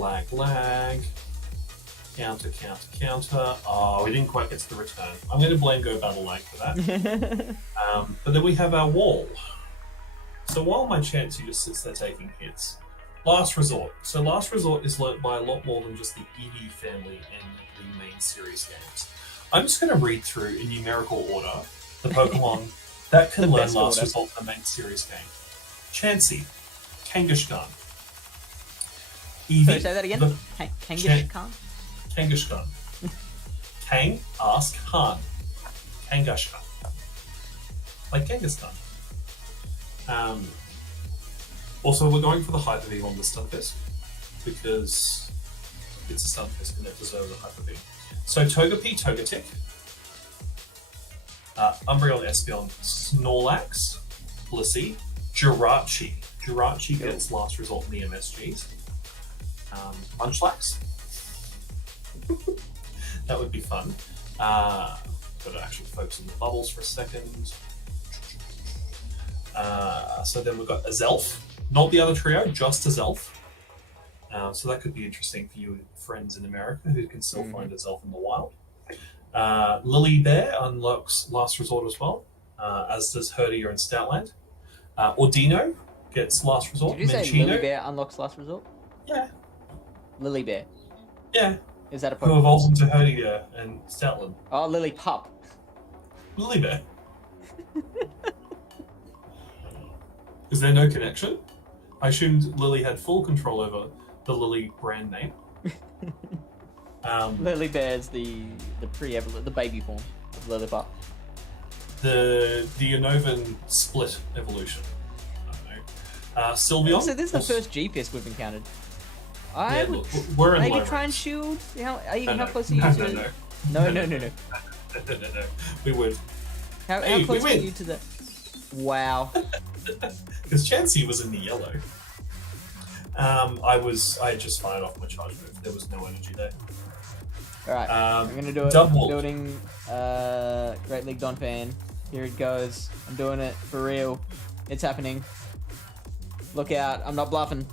Counter. Oh, we didn't quite get to the return. I'm going to blame Go Battle Lag for that. But then we have our wall. So while my Chansey just sits there taking hits, Last Resort. So Last Resort is learnt by a lot more than just the Eevee family in the main series games. I'm just going to read through in numerical order the Pokemon that can The learn best Last order. Resort in the main series game. Chansey, Kangaskhan, Eevee. Sorry, say that again? the- Kangaskhan Khan? Kangaskhan. Kang, ask Han. Kangaskhan. Like Genghis Khan. Also, we're going for the Hyper Beam on the Stunfisk because it's a Stunfisk and it deserves a Hyper Beam. So Togepi, Togetic, Umbreon, Espeon, Snorlax, Blissey, Jirachi. Jirachi Cool. gets Last Resort in the MSGs. Munchlax. That would be fun. Got to actually focus on the bubbles for a second. So then we've got Azelf. Not the other trio, just Azelf. So that could be interesting for you friends in America who can still find Azelf in the wild. Lily Bear unlocks Last Resort as well, as does Herdier and Stoutland. Ordino gets Last Resort. Did you say Minccino, Lily Bear unlocks Last Resort? Yeah. Lily Bear. Yeah. Is that a Who Pokemon? evolves into Herdier and Stoutland. Oh, Lily Pup. Lily Bear. Is there no connection? I assumed Lily had full control over the Lily brand name. Lily Bear's the the baby form of Lily Pup. The Unnovan split evolution. I don't know. Sylveon. So this is the first GPS we've encountered. I Yeah, would look, we're in maybe low try and range. shield. How No, close are you no, to? no, no. No. No. We would. How Hey, we close are win. you to the? Wow. Because Chansey was in the yellow. I had just fired off my charge move. There was no energy there. All right. I'm gonna do it. Double. Building Great League Donphan. Here it goes. I'm doing it for real. It's happening. Look out! I'm not bluffing.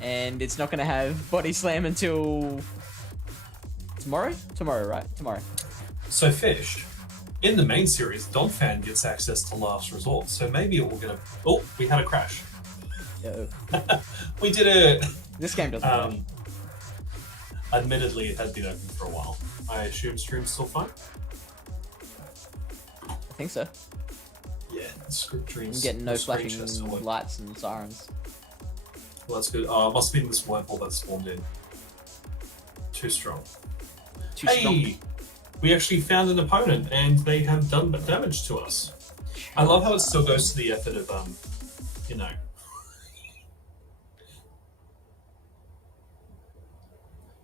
And it's not gonna have body slam until tomorrow. Tomorrow, right? Tomorrow. So Fish, in the main series, Donphan gets access to Last Resort. So maybe it will get a. Oh, we had a crash. Uh-oh. We did it. This game doesn't. Work. Admittedly, it had been open for a while. I assume stream's still fine. I think so. Yeah, script dreams. I'm getting no the screen flashing share still work. lights and sirens. Well, that's good. Oh, it must have been this wormhole that spawned in. Too strong. Too Hey, strong. we actually found an opponent, and they have done damage to us. I love how it still goes to the effort of you know.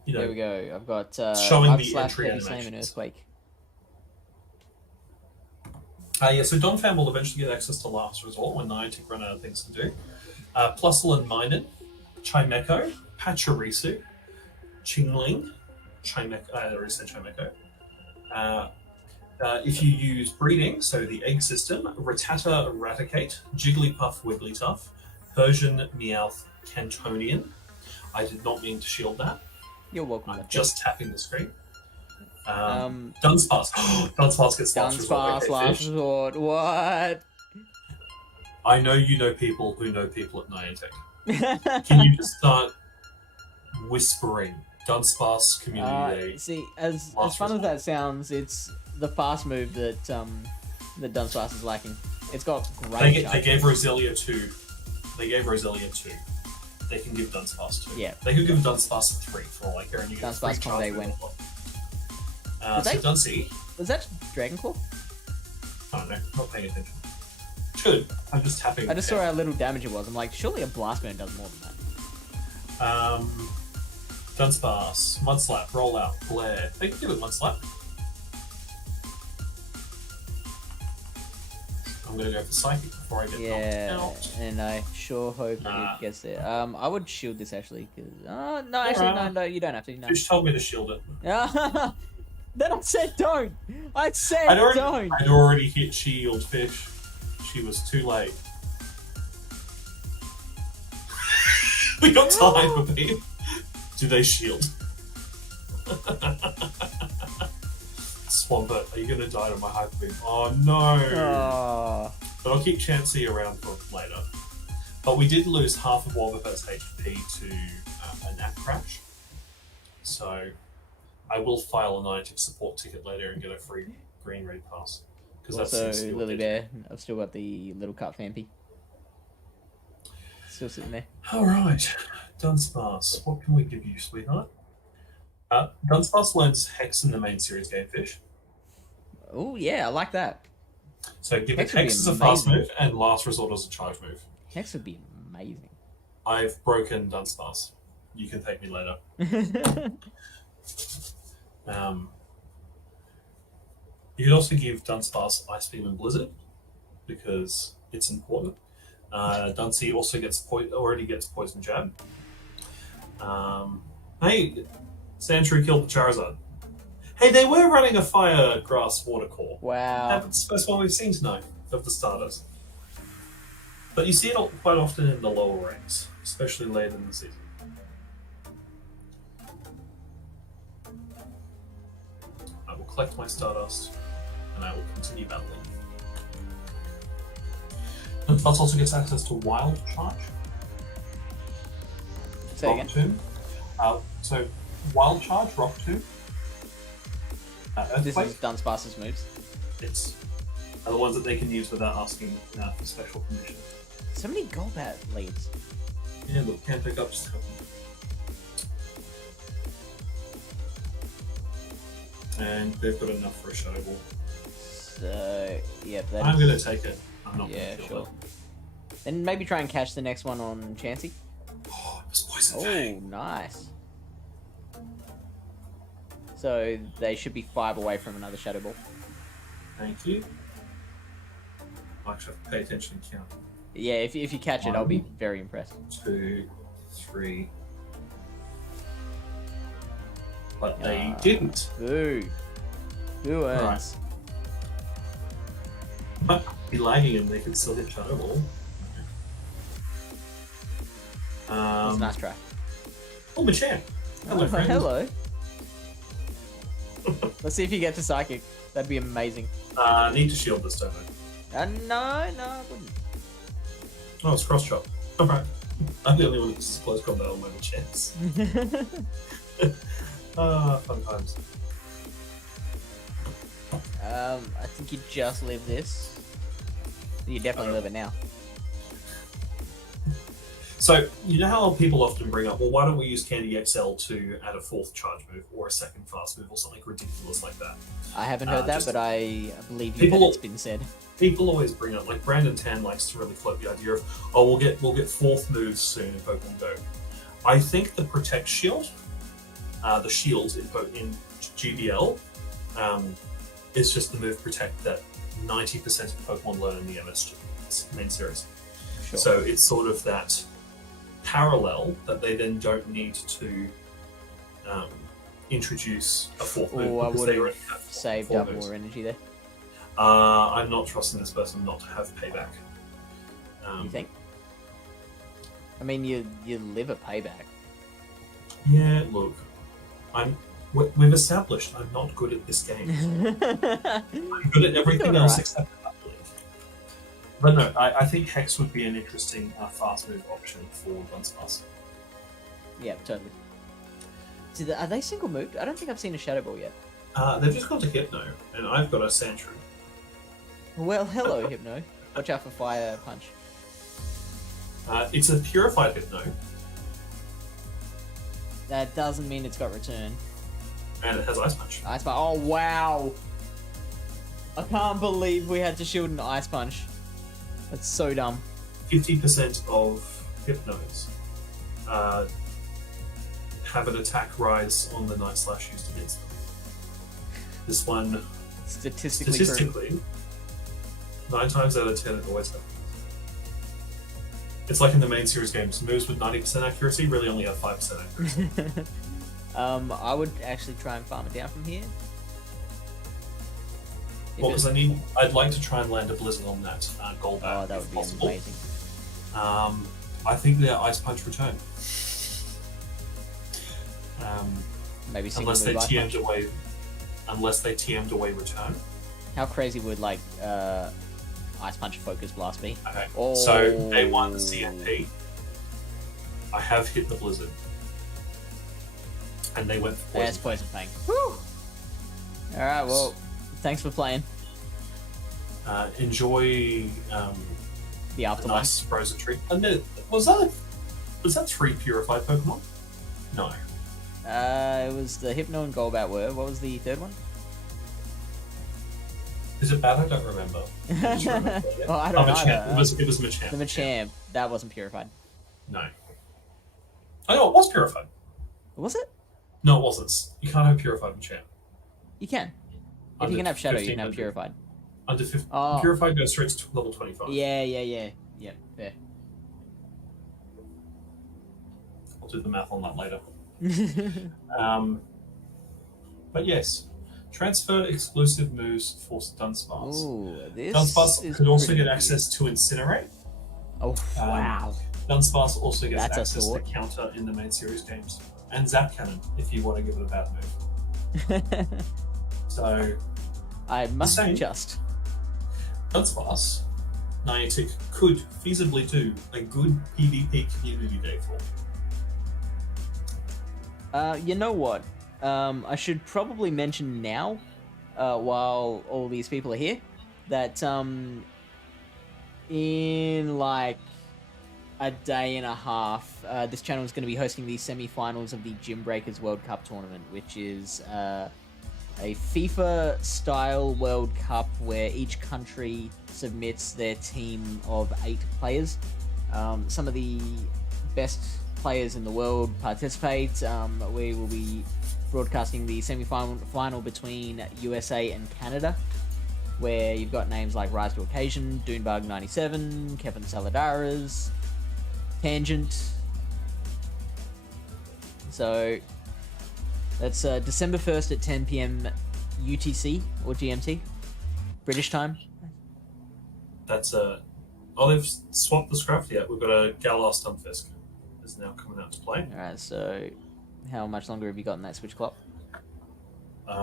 There we go. I've got showing Mud the Slash, entry Heavy Slam, and animations. Earthquake. Yeah, so Donphan will eventually get access to Last Resort when Niantic run out of things to do. Plusle and Minun, Chimecho, Pachirisu, Chingling, Chimecho, I already said Chimecho. If you use breeding, so the egg system, Rattata, Raticate, Jigglypuff, Wigglytuff, Persian, Meowth, Cantonian. I did not mean to shield that. You're welcome. I'm Lefty. just tapping the screen. Dunsparce. Dunsparce gets Last Resort. Dunsparce, Okay, Last Fish. Resort. What? I know you know people who know people at Niantic. Can you just start whispering Dunsparce Community Day? See, as Last fun as Resort. that sounds, it's the fast move that that Dunsparce is lacking. It's got great. They gave Roselia 2. They gave Roselia 2. They can give Dunsparce 2. Yeah. They could give Dunsparce 3 for all I care, and you get Dunsparce free Conde charge win. move. Did So they- Dunsey, Was that Dragon Claw? I don't know, not paying attention. Should. I'm just tapping. I just saw how little damage it was. I'm like, surely a Blast Burn does more than that. Dunsparce, Mudslap, Rollout, Glare. They can give it Mudslap. I'm gonna go for Psychic before I get Yeah, knocked out. and I sure hope Nah. it gets there. I would shield this actually, because no, actually, no, you don't have to. No. Fish told me to shield it. Then I said don't. I said don't. I'd already hit shield Fish. She was too late. We got time, baby. Do they shield? Swampert, are you gonna die to my Hyper Beam? Oh no! Oh. But I'll keep Chansey around for later. But we did lose half of Wobbuffet's HP to a nap crash. So I will file a Niantic support ticket later and get a free green raid pass. Because Also, that's still Lily dead. Bear. I've still got the little cut Fampy. Still sitting there. Alright, Dunsparce. What can we give you, sweetheart? Dunsparce learns Hex in the main series game, Fish. Oh yeah, I like that. So give Hex it would be Hex as a fast amazing. move and Last Resort as a charge move. Hex would be amazing. I've broken Dunsparce. You can thank me later. You could also give Dunsparce Ice Beam and Blizzard because it's important. Dunsey also already gets Poison Jab. Hey, Sandshrew killed the Charizard. Hey, they were running a Fire Grass Water Core. Wow. That's the first one we've seen tonight of the starters. But you see it quite often in the lower ranks, especially later in the season. I will collect my Stardust, and I will continue battling. And Butts also gets access to Wild Charge. Say Rock again. Tomb. So, Wild Charge, Rock Tomb. This Earthquake. is Dunsparce's moves. It's the ones that they can use without asking for special permission. So many Golbat leads. Yeah, look, can't pick up stuff. And they've got enough for a Shadow Ball. So, yeah, that I'm is- going to take it. I'm not Yeah, going to sure. Then maybe try and catch the next one on Chansey. Oh, it was Poison Oh, Fang. nice. So they should be 5 away from another Shadow Ball. Thank you. I actually have to pay attention and count. Yeah, if you catch it, I'll be very impressed. 2, 3. But they Ah. didn't. Boo. Who earns? But be lagging and they could still hit Shadow Ball. That's a nice try. Oh, Machamp. Hello, friend. Hello. Let's see if you get to Psychic. That'd be amazing. Need to shield this, don't I? No, I wouldn't. Oh, it's cross chop. Alright. I'm the only one that's close combat on my Machamps. Fun times. I think you just live this. You definitely live it now. So, you know how people often bring up, well, why don't we use Candy XL to add a 4th charge move or a 2nd fast move or something ridiculous like that? I haven't heard that, just- but I believe you People- that it's been said. People always bring up, like Brandon Tan likes to really float the idea of, oh, we'll get 4th moves soon in Pokemon Go. I think the Protect Shield, the shield in GBL, is just the move Protect that 90% of Pokemon learn in the MS main series. Sure. So it's sort of that parallel that they then don't need to introduce a 4th move Oh, I because would they already have saved four up moves. more energy there. I'm not trusting this person not to have payback. You think? I mean, you live a payback. Yeah, look, we've established I'm not good at this game. I'm good at everything doing else alright. except for that league. But no, I think Hex would be an interesting fast move option for Dunsparce. Yeah, totally. See, are they single moved? I don't think I've seen a Shadow Ball yet. They've just gone to Hypno, and I've got a Sandshrew. Well, hello, Hypno. Watch out for Fire Punch. It's a purified Hypno, That doesn't mean it's got return. and it has Ice Punch. Ice Punch. Oh, wow. I can't believe we had to shield an Ice Punch. That's so dumb. 50% of Hypnos have an attack rise on the Night Slash used against them. This one, Statistically 9 times out of 10, it always happens. It's like in the main series games, moves with 90% accuracy really only have 5% accuracy. proven. I would actually try and farm it down from here. Well, because I'd like to try and land a Blizzard on that Golbat. Oh, that if would be possible. amazing. I think they're Ice Punch return. Maybe single Unless they move Ice Punch. TM'd away. Unless they TM'd away return. How crazy would like Ice Punch Focus Blast be? Okay. Oh. So day 1 CNP. I have hit the Blizzard. And they went for That's poison. Poison Fang. Woo! Alright, well, thanks for playing. Enjoy The a Afterlife. nice frozen treat. And then, was that 3 purified Pokemon? No. It was the Hypno and Golbat were. What was the third one? Is it bad? I don't remember. I just remember it. Well, I don't know. Machamp. It was Machamp. The Machamp. That wasn't purified. No. Oh no, it was purified. Was it? No, it wasn't. You can't have purified Machamp. You can. If you can have Shadow, you can have 1500. Purified. Under 50. Oh. Purified goes straight to level 25. Yeah, fair. I'll do the math on that later. But yes, transfer exclusive moves for Dunsparce. Ooh, this Dunsparce could also get access to Incinerate. Oh, wow. Dunsparce also gets That's a access to thought. Counter in the main series games. And Zap Cannon, if you want to give it a bad move. So, I must Insane. adjust. Dunsparce, Niantic could feasibly do a good PvP community day for. You know what? I should probably mention now, while all these people are here, that in like a day and a half, this channel is going to be hosting the semi-finals of the Gym Breakers World Cup tournament, which is a FIFA-style World Cup where each country submits their team of 8 players. Some of the best players in the world participate. We will be broadcasting the semi-final between USA and Canada, where you've got names like Rise to Occasion, Dunebug97, Kevin Saladaras, Tangent. So that's December 1st at 10 p.m. UTC or GMT, British time. That's Oh, they've swapped the Scrafty yet. We've got a Galar Stunfisk is now coming out to play. Alright, so how much longer have you got in that switch clock? We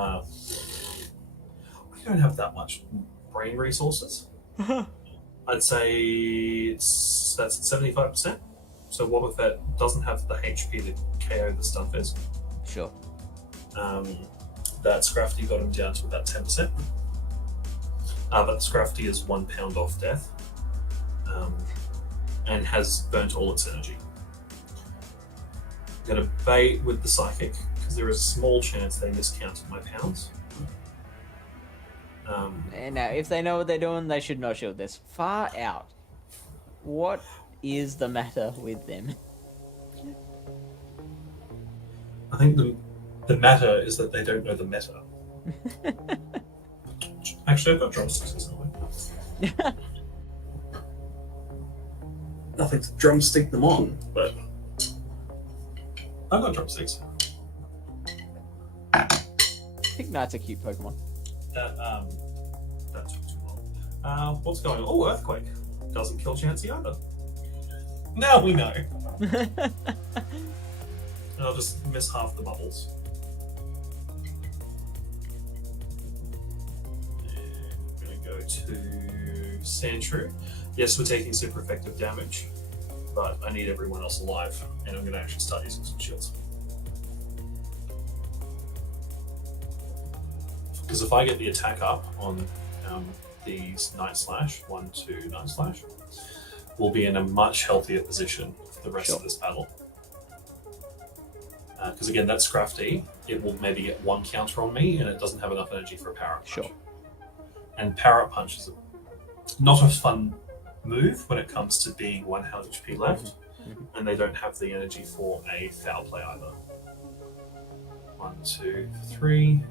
don't have that much brain resources. I'd say that's at 75%. So Wobbuffet doesn't have the HP to KO the Stunfisk. Sure. That Scrafty got him down to about 10%. But Scrafty is 1 pound off death. And has burnt all its energy. I'm going to bait with the Psychic, because there is a small chance they miscounted my pounds. And now, if they know what they're doing, they should not shield this. Far out. What is the matter with them? I think the matter is that they don't know the meta. Actually, I've got drumsticks somewhere. Nothing to drumstick them on, but I've got drumsticks. Ignite's a cute Pokemon. That took too long. What's going on? Oh, Earthquake. Doesn't kill Chansey either. Now we know. And I'll just miss half the bubbles. And we're going to go to Sandshrew. Yes, we're taking super effective damage, but I need everyone else alive, and I'm going to actually start using some shields. Because if I get the attack up on these Night Slash, 1-2 Night Slash, we'll be in a much healthier position for the rest of this battle. Because again, that Scrafty, it will maybe get 1 counter on me, and it doesn't have enough energy for a Parrot Punch. Sure. And Parrot Punch is not a fun move when it comes to being 1 HP left, and they don't have the energy for a foul play either. 1, 2, 3.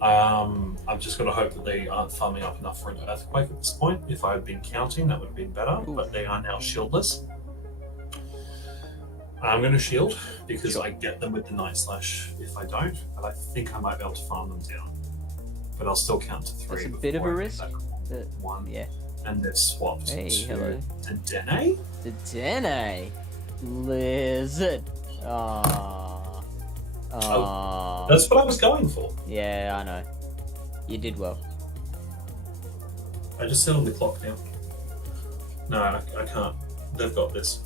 I'm just going to hope that they aren't farming up enough for an Earthquake at this point. If I had been counting, that would have been better, but they are now shieldless. I'm going to shield because I get them with the Night Slash if I don't, but I think I might be able to farm them down. But I'll still count to 3. That's a bit of a risk. 1. Yeah. And they've swapped Hey, to hello. Dedenne. Dedenne. Lizard. Aww. Aww. That's what I was going for. Yeah, I know. You did well. I just set on the clock now. No, I can't. They've got this.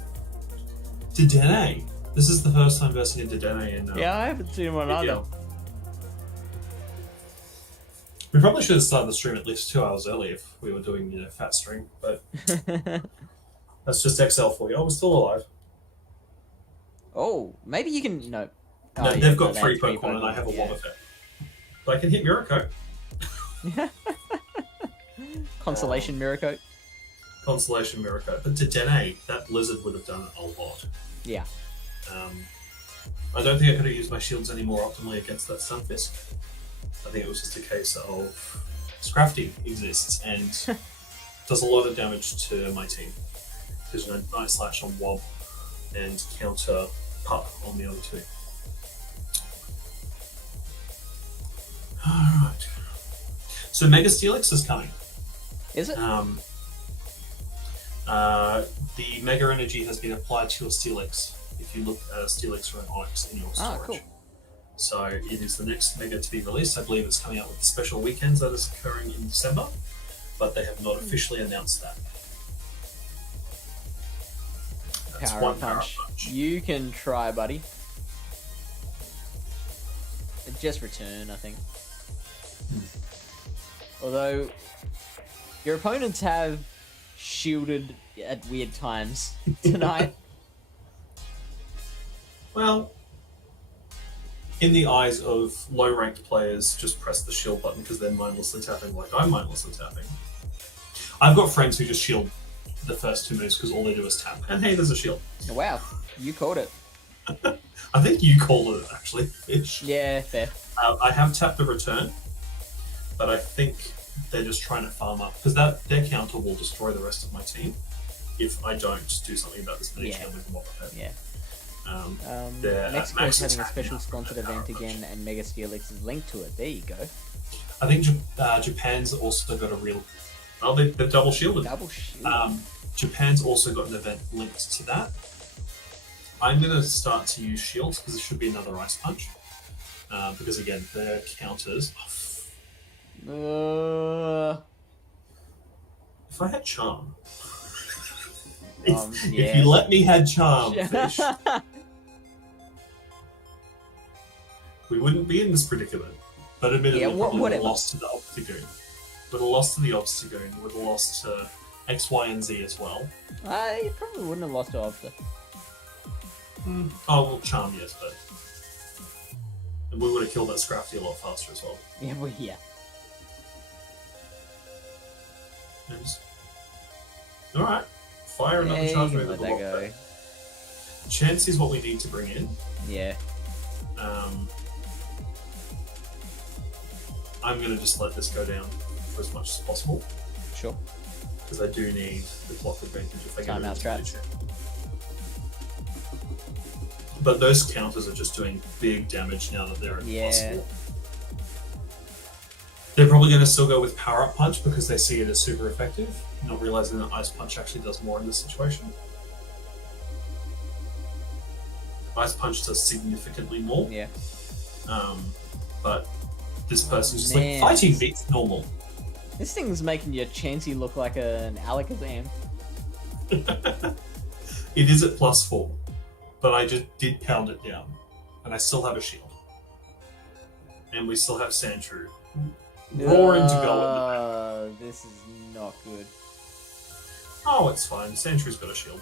Dedenne. This is the first time versing a Dedenne in. Yeah, I haven't seen one either. We probably should have started the stream at least 2 hours early if we were doing, fat stream, but that's just XL for you. Oh, we're still alive. Oh, maybe you can. No. Oh, No, yeah, they've got they 3 have 3 Pokemon and I have a yeah. Wobbuffet. But I can hit Miracle. Constellation Miracle. Constellation Miracle. But Dedenne, that lizard would have done a lot. Yeah. I don't think I could have used my shields any more optimally against that Stunfisk. I think it was just a case of Scrafty exists and does a lot of damage to my team. There's a Night Slash on Wob and counter Pup on the other two. Alright. So Mega Steelix is coming. Is it? The Mega Energy has been applied to your Steelix if you look at a Steelix or an Onyx in your storage. Cool. So it is the next Mega to be released. I believe it's coming out with the special weekends that is occurring in December, but they have not officially announced that. That's Power one punch. Power Punch. You can try, buddy. Just return, I think. Although, your opponents have shielded at weird times tonight. Well, in the eyes of low-ranked players, just press the shield button because they're mindlessly tapping like I'm mindlessly tapping. I've got friends who just shield the first two moves because all they do is tap. And hey, there's a shield. Wow, you caught it. I think you called it, actually, Fish. Yeah, fair. I have tapped the return, but I think they're just trying to farm up because their counter will destroy the rest of my team if I don't do something about this mini shield with what I have. Yeah. They're Mexico's having a attack special now. sponsored event again, and Mega Steelix is linked to it. There you go. I think Japan's also got a real... Oh, they're double shielded. Double shield. Japan's also got an event linked to that. I'm going to start to use shields because there should be another Ice Punch. Because again, their counters... If I had Charm... if you let me had Charm, Fish, we wouldn't be in this predicament. But admittedly, probably would have lost to the Obstagoon. Would have lost to the Obstagoon. Would have lost to X, Y, and Z as well. You probably wouldn't have lost to Obsta. Oh, well, Charm, yes, but... And we would have killed that Scrafty a lot faster as well. Yeah, well, yeah. Alright. Fire another charge move let with that the go. Chance is what we need to bring in. Yeah. I'm going to just let this go down for as much as possible. Sure. Because I do need the clock advantage if I get Timeout strat. But those counters are just doing big damage now that they're at +4. They're probably going to still go with Power Up Punch because they see it as super effective, not realizing that Ice Punch actually does more in this situation. Ice Punch does significantly more. Yeah. But this person's just like, fighting beats normal. This thing's making your Chansey look like an Alakazam. It is at +4, but I just did pound it down, and I still have a shield. And we still have Sandshrew roaring to go in the back. This is not good. Oh, it's fine. Sandshrew's got a shield.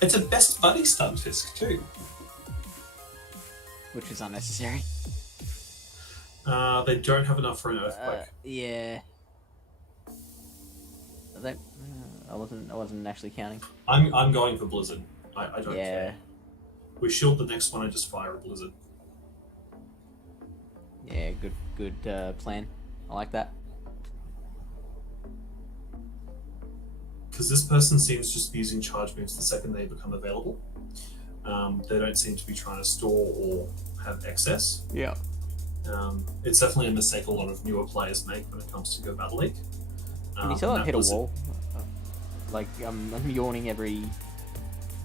It's a best buddy Stunfisk too. Which is unnecessary. They don't have enough for an Earthquake. Yeah. I wasn't actually counting. I'm going for Blizzard. I don't Yeah. care. We shield the next one and just fire a Blizzard. Yeah, good plan. I like that. Because this person seems just to be using charge moves the second they become available. They don't seem to be trying to store or have excess. Yeah. It's definitely a mistake a lot of newer players make when it comes to Go Battle League. Can you tell I've hit a wall? Like, I'm yawning every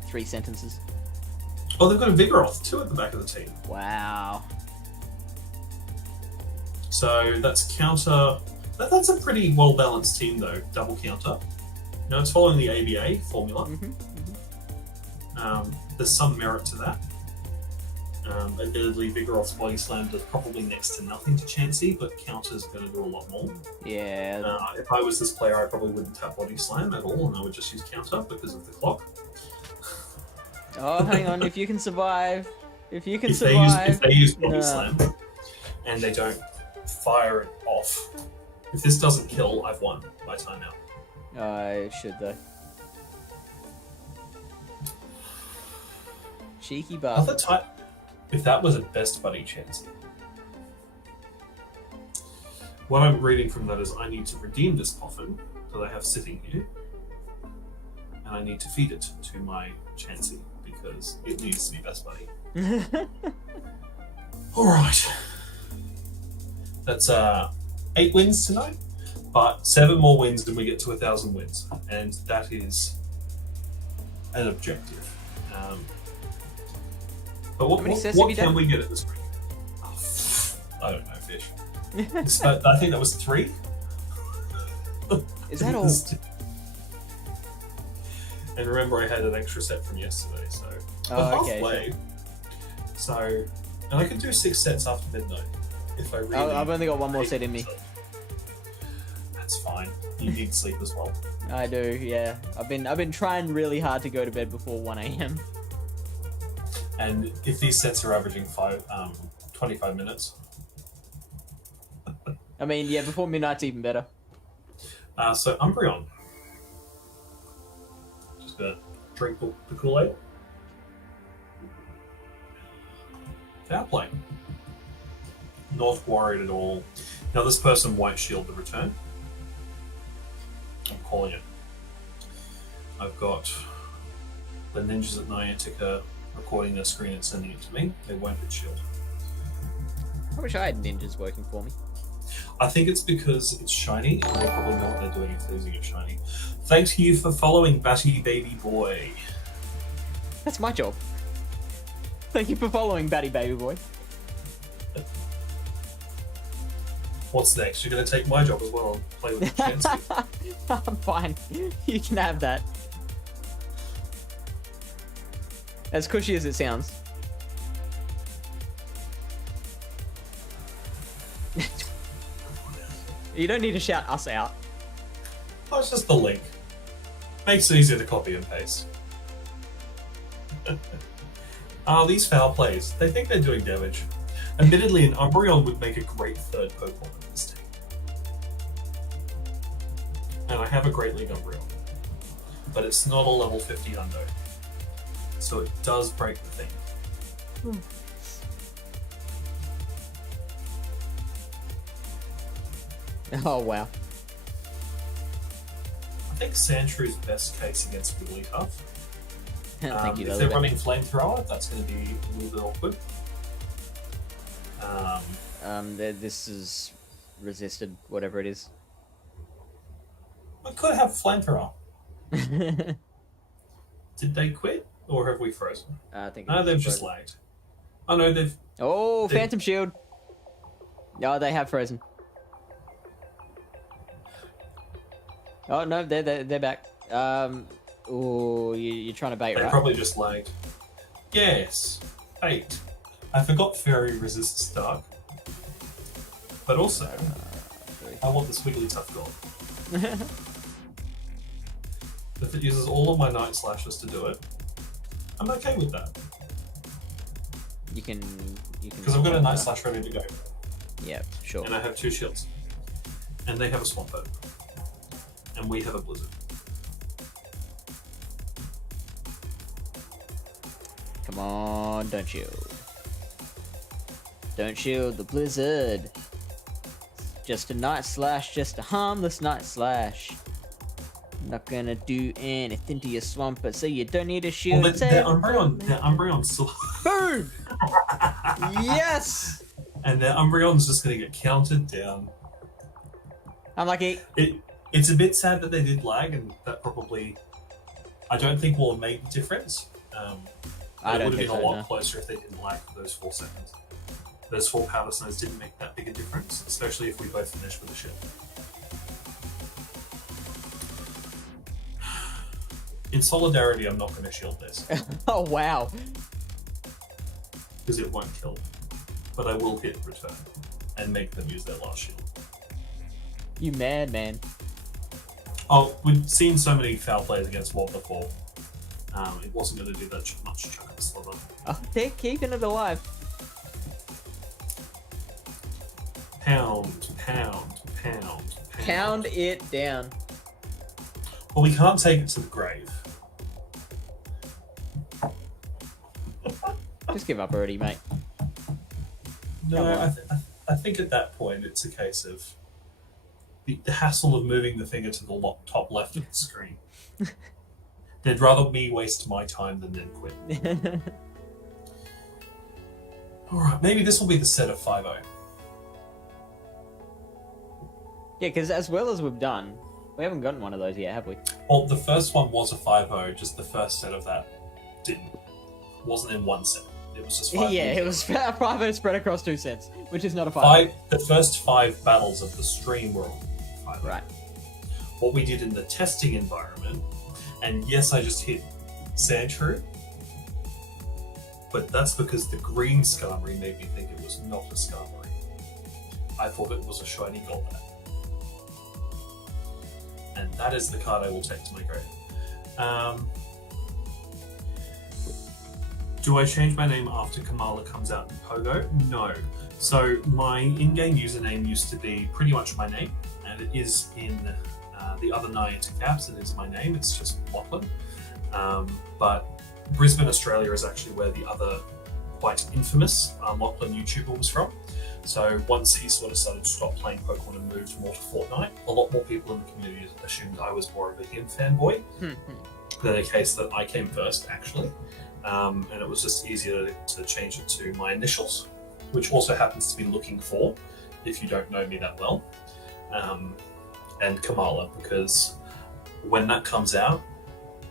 3 sentences. Oh, they've got a Vigoroth too at the back of the team. Wow. So that's counter... That's a pretty well-balanced team though, double counter. Now it's following the ABA formula. There's some merit to that. Admittedly, Vigoroth's Body Slam does probably next to nothing to Chansey, but counters are going to do a lot more. Yeah. If I was this player, I probably wouldn't tap Body Slam at all, and I would just use counter because of the clock. Oh, hang on. If you can survive. If you can If survive. they use Body Slam and they don't fire it off, if this doesn't kill, I've won by timeout. I should, though. Cheeky Other bastard. type. If that was a best buddy chance. What I'm reading from that is I need to redeem this coffin that I have sitting here, and I need to feed it to my Chansey because it needs to be best buddy. All right, that's 8 wins tonight, but 7 more wins and we get to 1,000 wins, and that is an objective. But what can we get at this week? Oh, I don't know, fish. I think that was 3. Is that all? And remember, I had an extra set from yesterday, so halfway. So, and I can do 6 sets after midnight if I really. I've only got 1 more set in me. That's fine. You need sleep as well. I do, yeah. I've been trying really hard to go to bed before 1 a.m. And if these sets are averaging 25 minutes. I mean, yeah, before midnight's even better. So Umbreon. Just gonna drink the Kool-Aid. Fair play. Not worried at all. Now this person won't shield the return. I'm calling it. I've got the ninjas at Niantic recording their screen and sending it to me. They won't get shield. I wish I had ninjas working for me. I think it's because it's shiny, and they probably know what they're doing if they're using it shiny. Thanks to you for following, Batty Baby Boy. That's my job. Thank you for following, Batty Baby Boy. What's next? You're going to take my job as well and play with the Chansey? I'm fine. You can have that. As cushy as it sounds. You don't need to shout us out. Oh, it's just the link. Makes it easier to copy and paste. These foul plays. They think they're doing damage. Admittedly, an Umbreon would make a great third Pokemon in this team. And I have a Great League Umbreon. But it's not a level 50 hundo. So it does break the thing. Oh, wow. I think Sandshrews best case against Wigglytuff. Thank you, if they're running Flamethrower, that's going to be a little bit awkward. This is resisted, whatever it is. I could have Flamethrower. Did they quit? Or have we frozen? I think no, they've just lagged. Oh no, they've... Oh, Phantom Shield! No, they have frozen. Oh no, they're back. Oh, you're trying to bait, They right? probably just lagged. Yes, bait. I forgot Fairy resists Dark. But also, I want this Wigglytuff gold. If it uses all of my Night Slashes to do it, I'm okay with that. You can. Because I've got a Night Slash ready to go. Yeah, sure. And I have 2 shields. And they have a Swampert. And we have a Blizzard. Come on, don't shield. Don't shield the Blizzard. Just a Night Slash, just a harmless Night Slash. Not gonna do anything to your Swampert, so you don't need a shield. Well, their Umbreon's still... Boom! Yes! And their Umbreon's just gonna get counted down. I'm lucky. It's a bit sad that they did lag, and that probably... I don't think will have made the difference. I it don't would have think been a so, lot no. closer if they didn't lag for those 4 seconds. Those 4 powder snows didn't make that big a difference, especially if we both finished with a shield. In solidarity, I'm not going to shield this. Oh, wow. Because it won't kill. But I will hit return and make them use their last shield. You mad, man. Oh, we've seen so many foul plays against Wob before. It wasn't going to do that much chuck of a slither. Oh, they're keeping it alive. Pound, pound, pound, pound. Pound it down. Well, we can't take it to the grave. Just give up already, mate. No, I think at that point it's a case of the hassle of moving the finger to the top left of the screen. They'd rather me waste my time than then quit. Alright, maybe this will be the set of 5-0. Yeah, because as well as we've done, we haven't gotten one of those yet, have we? Well, the first one was a 5-0, just the first set of that wasn't in one set. It was just 5. Yeah, it was 5-0 spread across 2 sets, which is not a 5-0. The first 5 battles of the stream were all 5-0. Right. What we did in the testing environment, and yes, I just hit Sandshrew, but that's because the green Skarmory made me think it was not a Skarmory. I thought it was a shiny Golbat. And that is the card I will take to my grave. Do I change my name after Komala comes out in Pogo? No. So my in-game username used to be pretty much my name, and it is in the other Niantic apps. It is my name. It's just Lachlan. But Brisbane, Australia is actually where the other quite infamous Lachlan YouTuber was from. So once he sort of started to stop playing Pokemon and moved more to Fortnite, a lot more people in the community assumed I was more of a him fanboy than a case that I came first, actually. And it was just easier to change it to my initials, which also happens to be looking for, if you don't know me that well, and Komala, because when that comes out,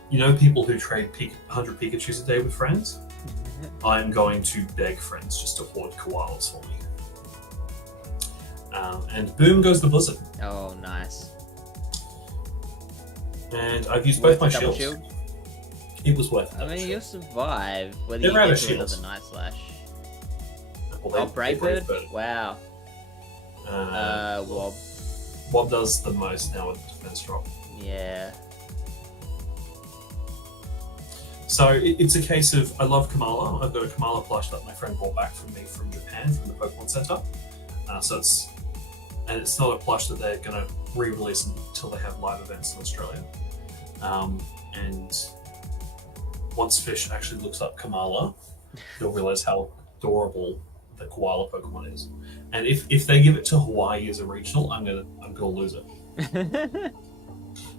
you know people who trade 100 Pikachus a day with friends? I'm going to beg friends just to hoard koalas for me. And boom goes the Blizzard. Oh, nice. And I've used both my Double shields. shield? It was worth it. I mean, you'll survive whether They're you out get of to shields. another Night Slash. Well, Oh, Brave Bird? Bird. Wow. Wob. Wob does the most now with defense drop. Yeah. So it's a case of, I love Komala. I've got a Komala plush that my friend brought back from me from Japan, from the Pokemon Center. It's not a plush that they're going to re-release until they have live events in Australia. And once Fish actually looks up Komala, you'll realize how adorable the koala Pokemon is. And if they give it to Hawaii as a regional, I'm gonna lose it.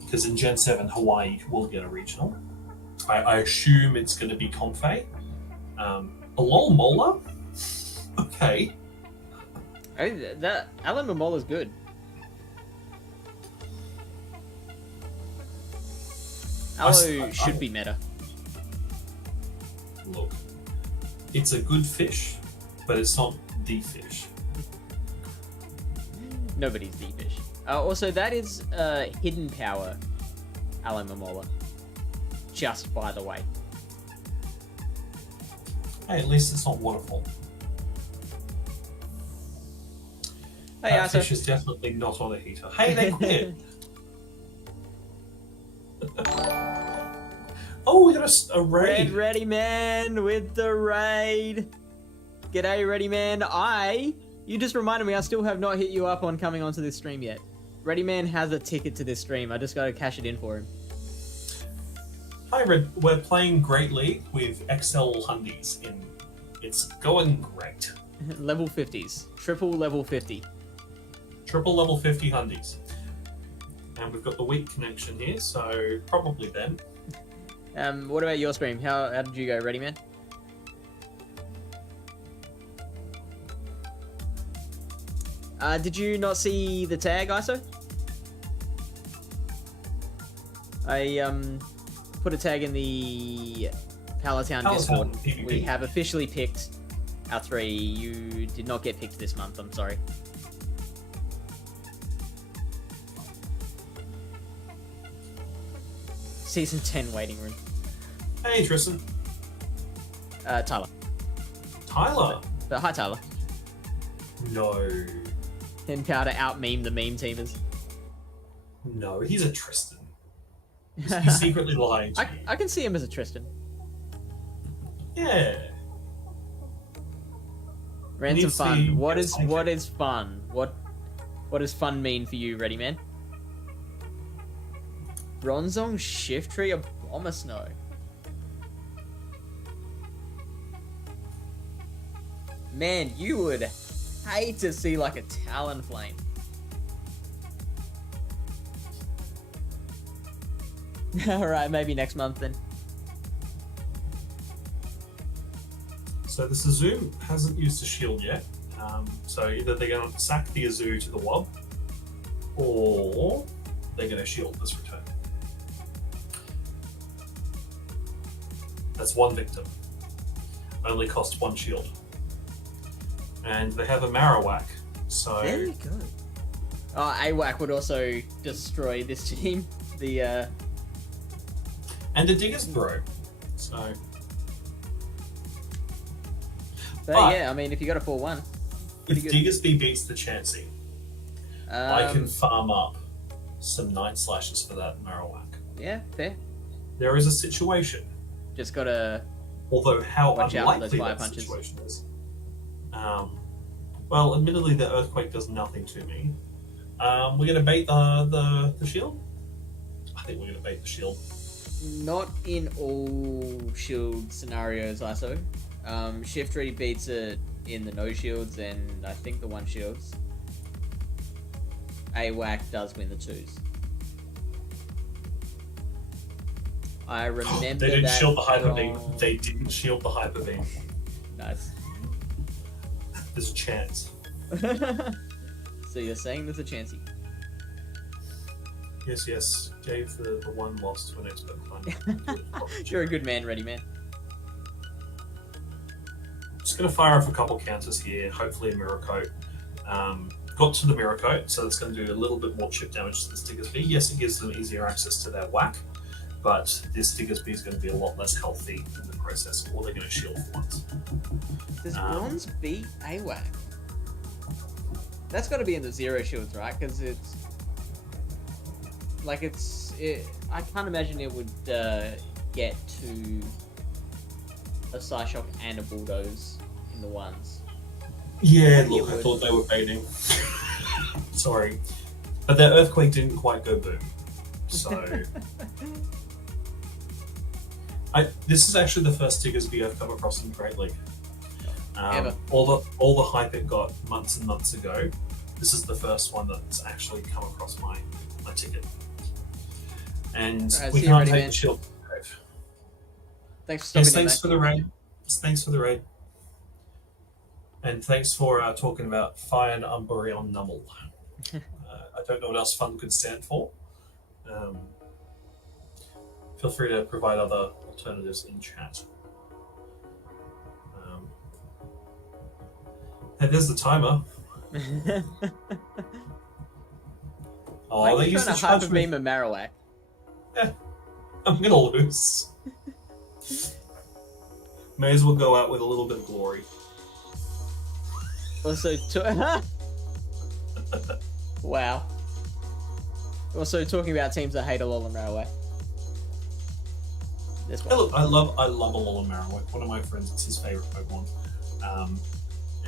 Because in Gen 7, Hawaii will get a regional. I assume it's going to be Comfey. A lol Mola? Okay. That Alan Momola's good. Aloe should be meta. Look, it's a good fish, but it's not the fish. Nobody's the fish. Also, that is hidden power Alan Momola. Just by the way. Hey, at least it's not waterfall. Hey, That Arthur. fish is definitely not on a heater. Hey, they quit! Oh, we got a raid! Red Ready Man with the raid. G'day, Ready Man. You just reminded me I still have not hit you up on coming onto this stream yet. Ready Man has a ticket to this stream. I just got to cash it in for him. Hi, Red. We're playing Great League with XL Hundies in. It's going great. Level 50s. Triple level 50. Triple level 50 Hundies. And we've got the weak connection here, so probably them. What about your stream? How did you go, Ready Man? Did you not see the tag, ISO? I put a tag in the Palatown Discord. PvP. We have officially picked our 3. You did not get picked this month, I'm sorry. Season 10 waiting room. Hey, Tristan. Tyler. Tyler. But hi, Tyler. No. And power to out-meme the meme teamers. No, he's a Tristan. He's secretly lying to you. I can see him as a Tristan. Yeah. Ransom Needs to fun. be What is exciting. fun? What does fun mean for you, Ready Man? Bronzong, Shift Tree, or Bomber Snow? Man, you would hate to see like a Talonflame. Alright, maybe next month then. So the Azu hasn't used a shield yet. So either they're going to sack the Azu to the Wob, or they're going to shield this return. That's one victim. Only cost one shield. And they have a Marowak, so... Very good. Oh, AWAC would also destroy this team. The, And the Digger's Bro, so... But yeah, I mean, if you got a 4-1... If Diggersby beats the Chansey, I can farm up some Night Slashes for that Marowak. Yeah, fair. There is a situation. Just gotta... Although how watch out for unlikely those fire that punches. situation is. Well, admittedly, the Earthquake does nothing to me. We're going to bait the shield? I think we're going to bait the shield. Not in all shield scenarios, ISO. Shift Ready beats it in the no shields and I think the one shields. AWAC does win the twos. I remember They didn't that shield the Hyper Beam. from- They didn't shield the Hyper Beam. Nice. There's a chance. So you're saying there's a chancey? Yes. Gave the one loss to an expert client. You're a good man, Ready Man. Just going to fire off a couple counters here, hopefully a Mirror Coat. Got to the Mirror Coat, so it's going to do a little bit more chip damage to this Diggersby. Yes, it gives them easier access to their whack, but this Diggersby is going to be a lot less healthy in the process, or they're going to shield for once. Does Bronze beat AWAC? That's got to be in the zero shields, right? Because it's... Like, I can't imagine it would get to a Psyshock and a Bulldoze in the ones. Yeah, look, I thought they were baiting. Sorry. But their Earthquake didn't quite go boom. So... this is actually the first Diggersby I've come across in Great League. Ever. All the hype it got months and months ago, this is the first one that's actually come across my ticket. And Alright, we see you, can't Ready take Man. the shield. Thanks for stopping Yes, in, thanks mate. for the raid. Thanks for the raid. And thanks for talking about Fire and Umbreon Nummel. I don't know what else fun could stand for. Feel free to provide other alternatives in chat. Hey, there's the timer. Oh, Why are they you used trying to to hyper charge me. beam a Marowak? Yeah, I'm gonna lose. May as well go out with a little bit of glory. Also, wow. Also, talking about teams that hate Alolan Marowak. This Hey, one. look, I love Alolan Marowak. One of my friends, it's his favorite Pokemon,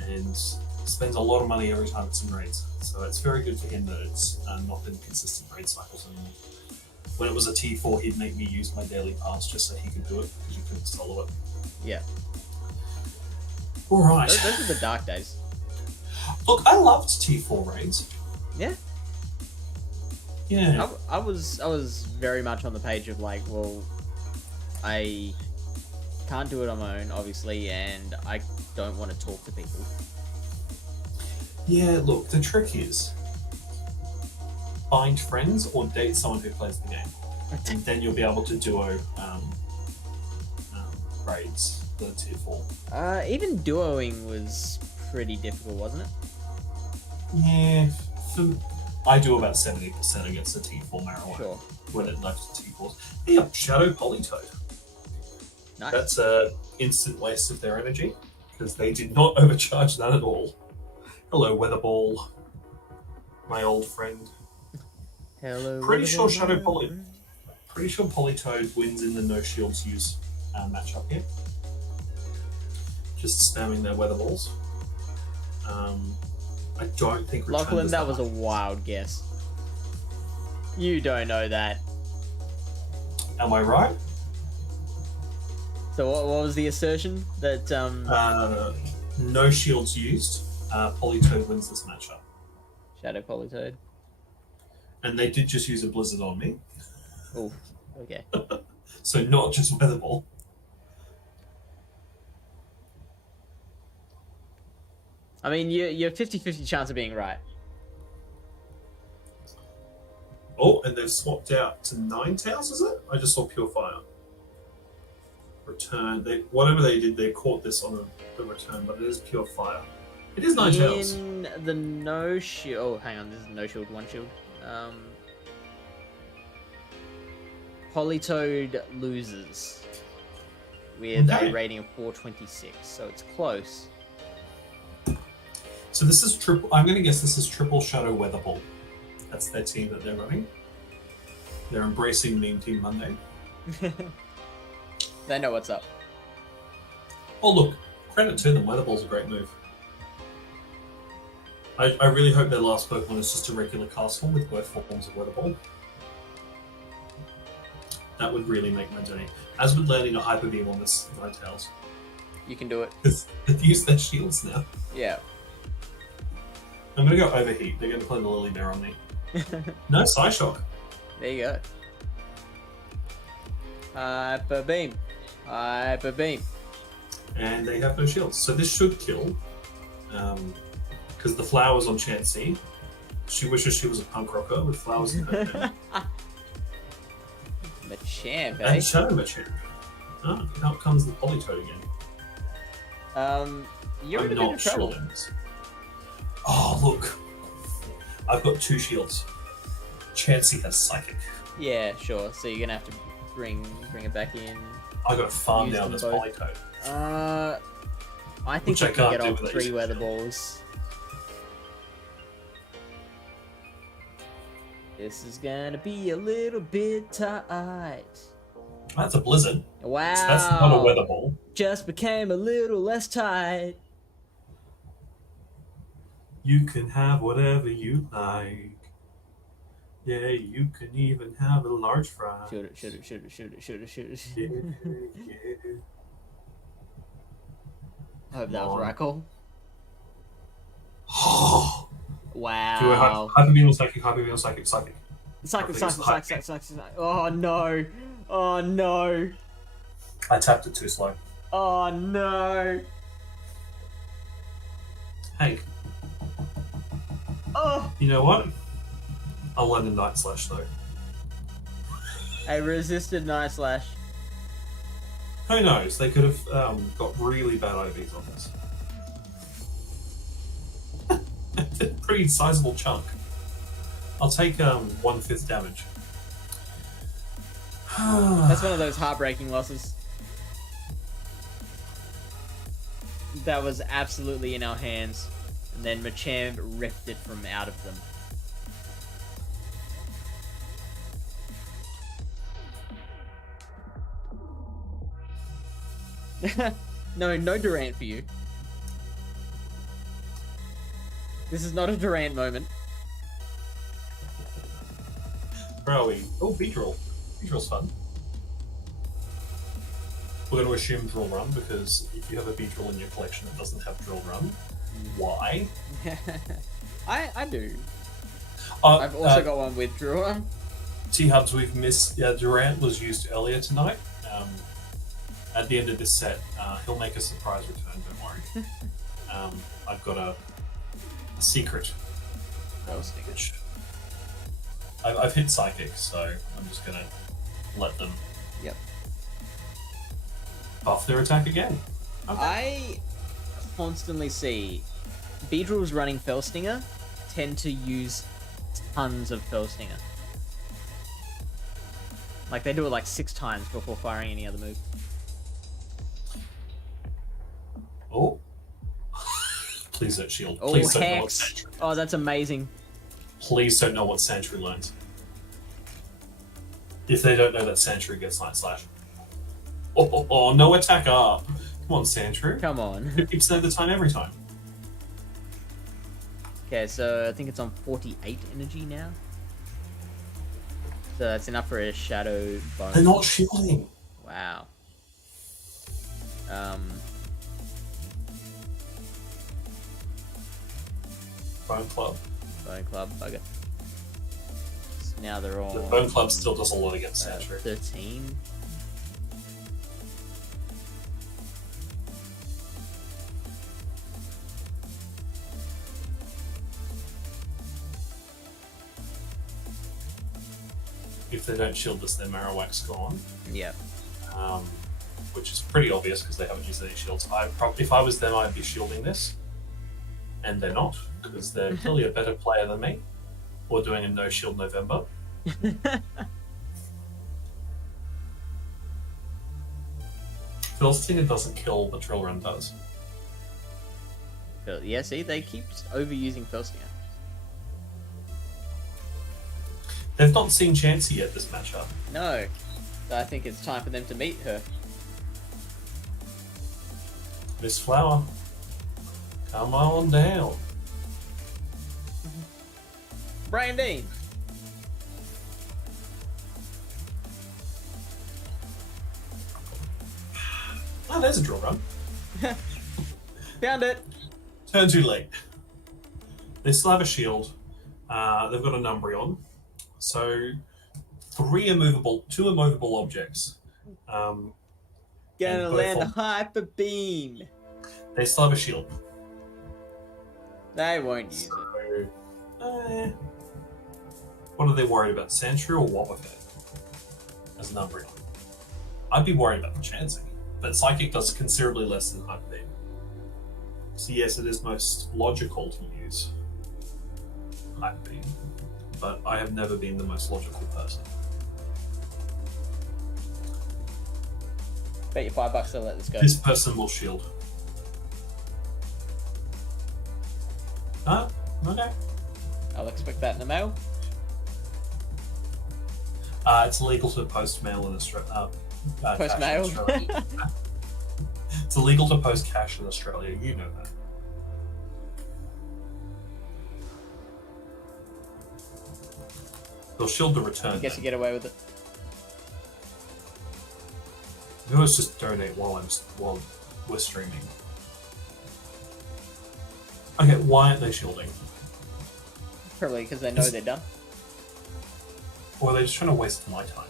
and spends a lot of money every time it's in raids. So it's very good for him that it's not been consistent raid cycles anymore. When it was a T4, he'd make me use my daily pass just so he could do it because you couldn't solo it. Yeah. All right. Those are the dark days. Look, I loved T4 raids. Yeah. Yeah. I was very much on the page of like, well, I can't do it on my own, obviously, and I don't want to talk to people. Yeah, look, the trick is find friends or date someone who plays the game. And then you'll be able to duo raids for the tier 4. Even duoing was pretty difficult, wasn't it? Yeah, I do about 70% against the T4 Marowak Sure. when it left the T4s. Yeah, Shadow Polytoad. Nice. That's an instant waste of their energy because they did not overcharge that at all. Hello, Weatherball, my old friend. Hello. Pretty sure Weatherball. Pretty sure Polytoad wins in the no shields use matchup here. Just spamming their weather balls. I don't think Return Lachlan, does that was a much. wild guess. You don't know that. Am I right? So what was the assertion that No shields used. Politoed wins this matchup. Shadow Politoed. And they did just use a blizzard on me. Oh, okay. So not just Weather Ball. I mean, you're 50-50 chance of being right. Oh, and they've swapped out to Ninetales, is it? I just saw Pure Fire. Return. Whatever they did, they caught this on the return, but it is Pure Fire. It is Ninetales. In the no shield. Oh, hang on. This is no shield, one shield. Politoed loses with Okay. a rating of 426, so it's close. So this is triple. I'm going to guess this is Triple Shadow Weather Ball. That's their team that they're running. They're embracing Meme Team Monday. They know what's up. Oh look, credit to them. Weather Ball's a great move. I really hope their last Pokemon is just a regular Castle with both forms of Weather Ball. That would really make my day. As with landing a Hyper Beam on this Ninetales. You can do it. They've used their shields now. Yeah. I'm going to go Overheat. They're going to play the Lily Bear on me. No, Psyshock. There you go. Hyper Beam. Hyper Beam. And they have no shields. So this should kill. Because the flower's on Chansey. She wishes she was a punk rocker with flowers in her hair. Machamp, eh? And Shadow Machamp. Oh, out comes the Politoed again. You're I'm in a bit not of trouble. sure. Oh, look. I've got 2 shields. Chansey has Psychic. Yeah, sure. So you're gonna have to bring it back in. I got to farm Use down them this both. Politoed. I think Which you I can can't get do off with 3 these. Weather Balls. This is gonna be a little bit tight. That's a Blizzard. Wow. So that's not a Weather Ball. Just became a little less tight. You can have whatever you like. Yeah, you can even have a large fry. Shoot it, shoot it, shoot it, shoot it, shoot it, shoot it. Yeah, yeah. I hope that was Rackle. Oh. Wow. Hyper Beam or Psychic, Hyper Beam or Psychic, Psychic. Psychic. Oh no. Oh no. I tapped it too slow. Oh no. Hey, Oh. you know what? I'll land a Night Slash though. A resisted Night Slash. Who knows? They could have got really bad IVs on this. It's a pretty sizable chunk. I'll take 1/5 damage. That's one of those heartbreaking losses. That was absolutely in our hands. And then Machamp ripped it from out of them. No Durant for you. This is not a Durant moment. Where are we? Oh, Beedrill. Beedrill's fun. We're going to assume Drill Run because if you have a Beedrill in your collection that doesn't have Drill Run, why? I do. I've also got one with Draw. T-Hubs, we've missed... Yeah, Durant was used earlier tonight. At the end of this set, he'll make a surprise return, don't worry. I've got a secret. Which I've hit Psychic, so I'm just going to let them buff their attack again. Okay. I constantly see Beedrills running Fellstinger tend to use tons of Fellstinger. Like, they do it like 6 times before firing any other move. Oh. Please don't shield. Oh, Please don't know what Hex! Sandshrew. Oh, that's amazing. Please don't know what Sandshrew learns. If they don't know that Sandshrew gets Night Slash. Oh, no attack up. Come on, Sandshrew. Come on. 50% of the time, every time. Okay, so I think it's on 48 energy now. So that's enough for a Shadow bonus. They're not shielding. Wow. Bone Club. Bone Club, bugger. So now they're all. The Bone Club still does a lot against Sandshrew. 13. If they don't shield this, their Marowak's gone. Yeah. Which is pretty obvious because they haven't used any shields. If I was them, I'd be shielding this, and they're not because they're clearly a better player than me, or doing a no shield November. Philstinger doesn't kill, but Trill Run does. Yeah, see, they keep overusing Felstinger. They've not seen Chansey yet this matchup. No. So I think it's time for them to meet her. Miss Flower, come on down. Brandine! Oh, there's a Drill Run. Found it! Turn too late. They still have a shield. They've got a Numbreon. So, two immovable objects. Gonna land a Hyper Beam. They still have a shield. They won't use it. What are they worried about? Sandshrew or Wobbuffet? As a Numbreon. I'd be worried about the Chansey. But Psychic does considerably less than Hyper Beam. So yes, it is most logical to use Hyper Beam. But I have never been the most logical person. Bet you $5 they'll let this go. This person will shield. Okay. I'll expect that in the mail. It's illegal to post mail in Australia. Post mail? It's illegal to post cash in Australia, you know that. They'll shield the return. I guess you get away with it. You always just donate while we're streaming. Okay, why aren't they shielding? Probably because they know they're done. Or are they just trying to waste my time?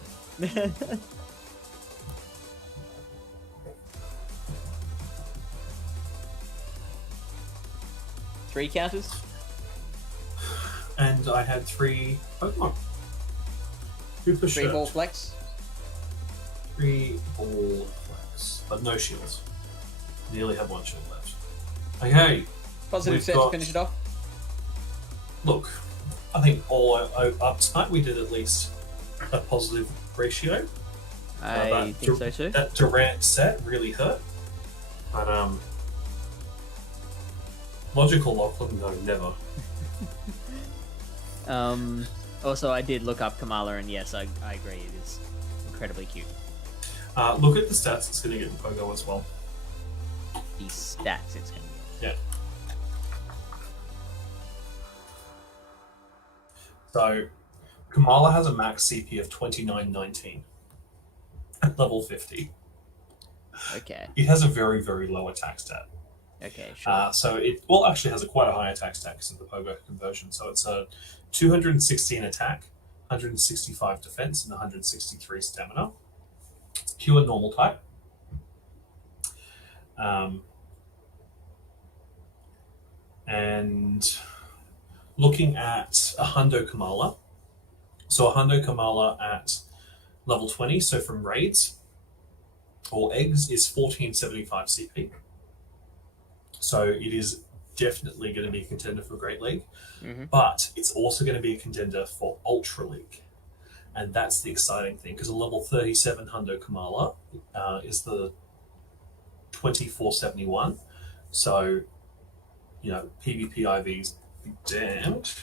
3 counters? And I had 3 Pokemon. 2 for 3 ball flex? 3 ball flex. But no shields. Nearly have 1 shield left. Okay. Positive set to finish it off? Look, I think up tonight we did at least a positive ratio. I think so too. That Durant set really hurt. But, logical Lachlan, no, never. Also, I did look up Komala, and yes, I agree, it is incredibly cute. Look at the stats it's going to get in Pogo as well. The stats it's going to Yeah. get. So, Komala has a max CP of 2919 at level 50. Okay. It has a very, very low attack stat. Okay, sure. So it actually has quite a high attack stat because of the Pogo conversion. So it's a 216 attack, 165 defense, and 163 stamina. It's pure normal type. And looking at a Hundo Komala. So a Hundo Komala at level 20, so from raids or eggs, is 1475 CP. So it is definitely going to be a contender for Great League, but it's also going to be a contender for Ultra League. And that's the exciting thing, because a level 37 Hundo Komala is the 2471. So, PvP IVs be damned.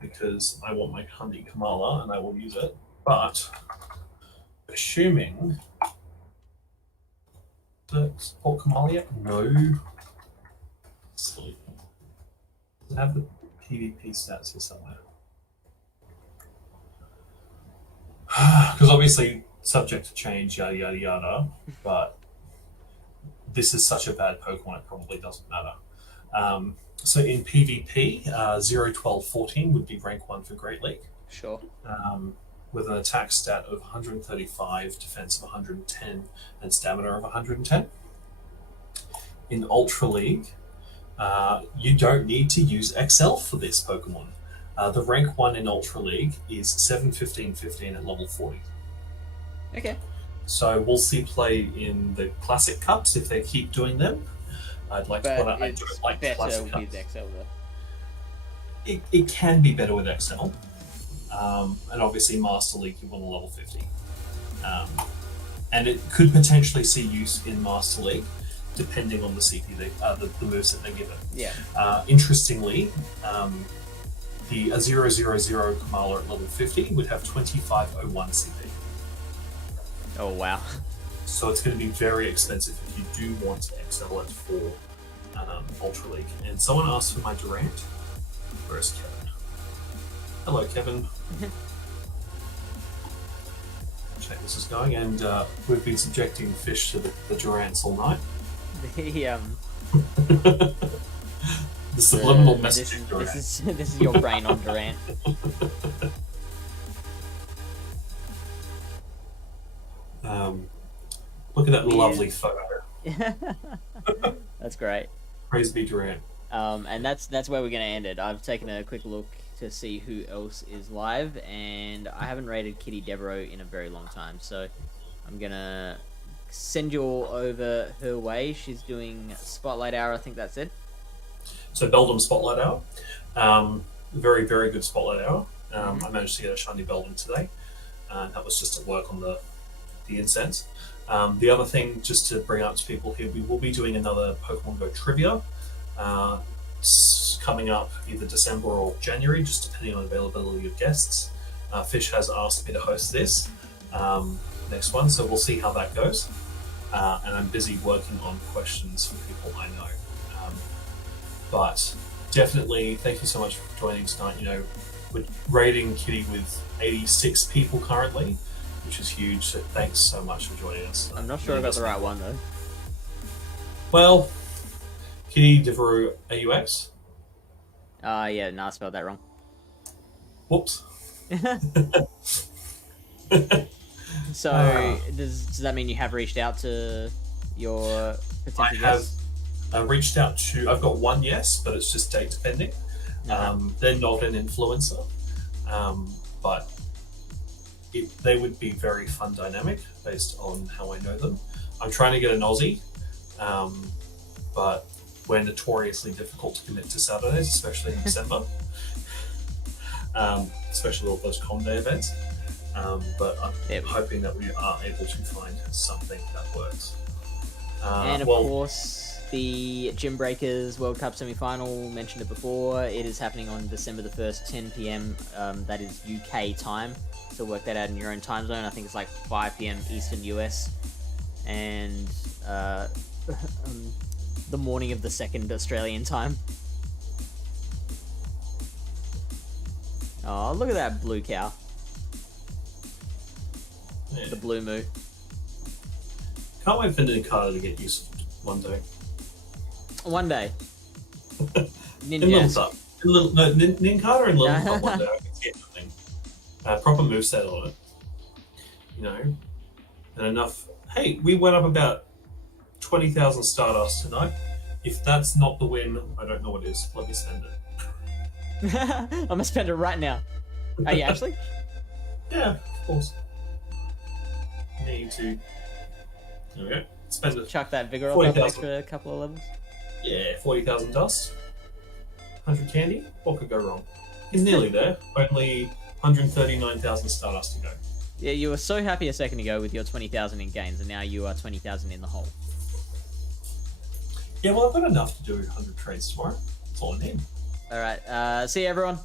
Because I want my Hundi Komala and I will use it. But, assuming support Komala yet? No. Silly. Does it have the PvP stats here somewhere? Because obviously, subject to change, yada yada yada, but this is such a bad Pokemon, it probably doesn't matter. So in PvP, 0, 12, 14 would be rank 1 for Great League, Sure. with an attack stat of 135, defense of 110, and stamina of 110. In Ultra League, you don't need to use XL for this Pokemon. The rank 1 in Ultra League is 7, 15, 15 at level 40. Okay. So we'll see play in the Classic Cups if they keep doing them. I'd like to point out I don't like better Classic with Cups. XL though. It can be better with XL. And obviously Master League you want a level 50. And it could potentially see use in Master League depending on the CP, the moves that they give it. Yeah. Interestingly, the 000 Komala at level 50 would have 2501 CP. Oh wow. So it's going to be very expensive if you do want to XL it for Ultra League. And someone asked for my Durant. Where's Kevin? Hello, Kevin. Check this is going, and we've been subjecting fish to the Durants all night. The subliminal messaging Durant. This is your brain on Durant. Look at that lovely photo. That's great. Praise be Durant. And that's where we're gonna end it. I've taken a quick look to see who else is live, and I haven't rated Kitty Devereaux in a very long time, so I'm gonna send you all over her way. She's doing Spotlight Hour, I think that's it. So Beldum Spotlight Hour, very very good Spotlight Hour. I managed to get a shiny Beldum today, and that was just at work on the incense. The other thing, just to bring up to people here, we will be doing another Pokemon Go trivia. Coming up either December or January, just depending on availability of guests. Fish has asked me to host this next one, so we'll see how that goes. And I'm busy working on questions for people I know. But definitely, thank you so much for joining tonight. You know, we're rating Kitty with 86 people currently, which is huge. So thanks so much for joining us. I'm not sure I got the right one though. Well, Kitty Devereaux AUX. Yeah, no, I spelled that wrong. Whoops. So, does that mean you have reached out to your potential guests? I have reached out to. I've got one yes, but it's just date depending. They're not an influencer, but they would be very fun dynamic based on how I know them. I'm trying to get an Aussie, but we're notoriously difficult to commit to Saturdays, especially in December, especially all those Com Day events. But I'm hoping that we are able to find something that works. And of course, the Gym Breakers World Cup semi-final, mentioned it before, it is happening on December the 1st, 10 p.m. That is UK time. So work that out in your own time zone. I think it's like 5 p.m. Eastern US. And the morning of the 2nd Australian time. Oh, look at that blue cow. Yeah. The blue moo. Can't wait for Ninkata to get used one day. One day. In Little Cup. Ninkata in Little Cup one day I can get something. Proper moveset on it. You know. And enough. Hey, we went up about 20,000 Stardust tonight. If that's not the win, I don't know what is. Let me spend it. I'm gonna spend it right now. Are you actually? Yeah, of course. Need to. There we go. Spend it. Chuck that vigor up an extra couple of levels. Yeah, 40,000 dust. 100 candy. What could go wrong? He's nearly there. Only 139,000 Stardust to go. Yeah, you were so happy a second ago with your 20,000 in gains, and now you are 20,000 in the hole. Yeah, well, I've got enough to do 100 trades tomorrow. That's all I need. Alright, see you everyone.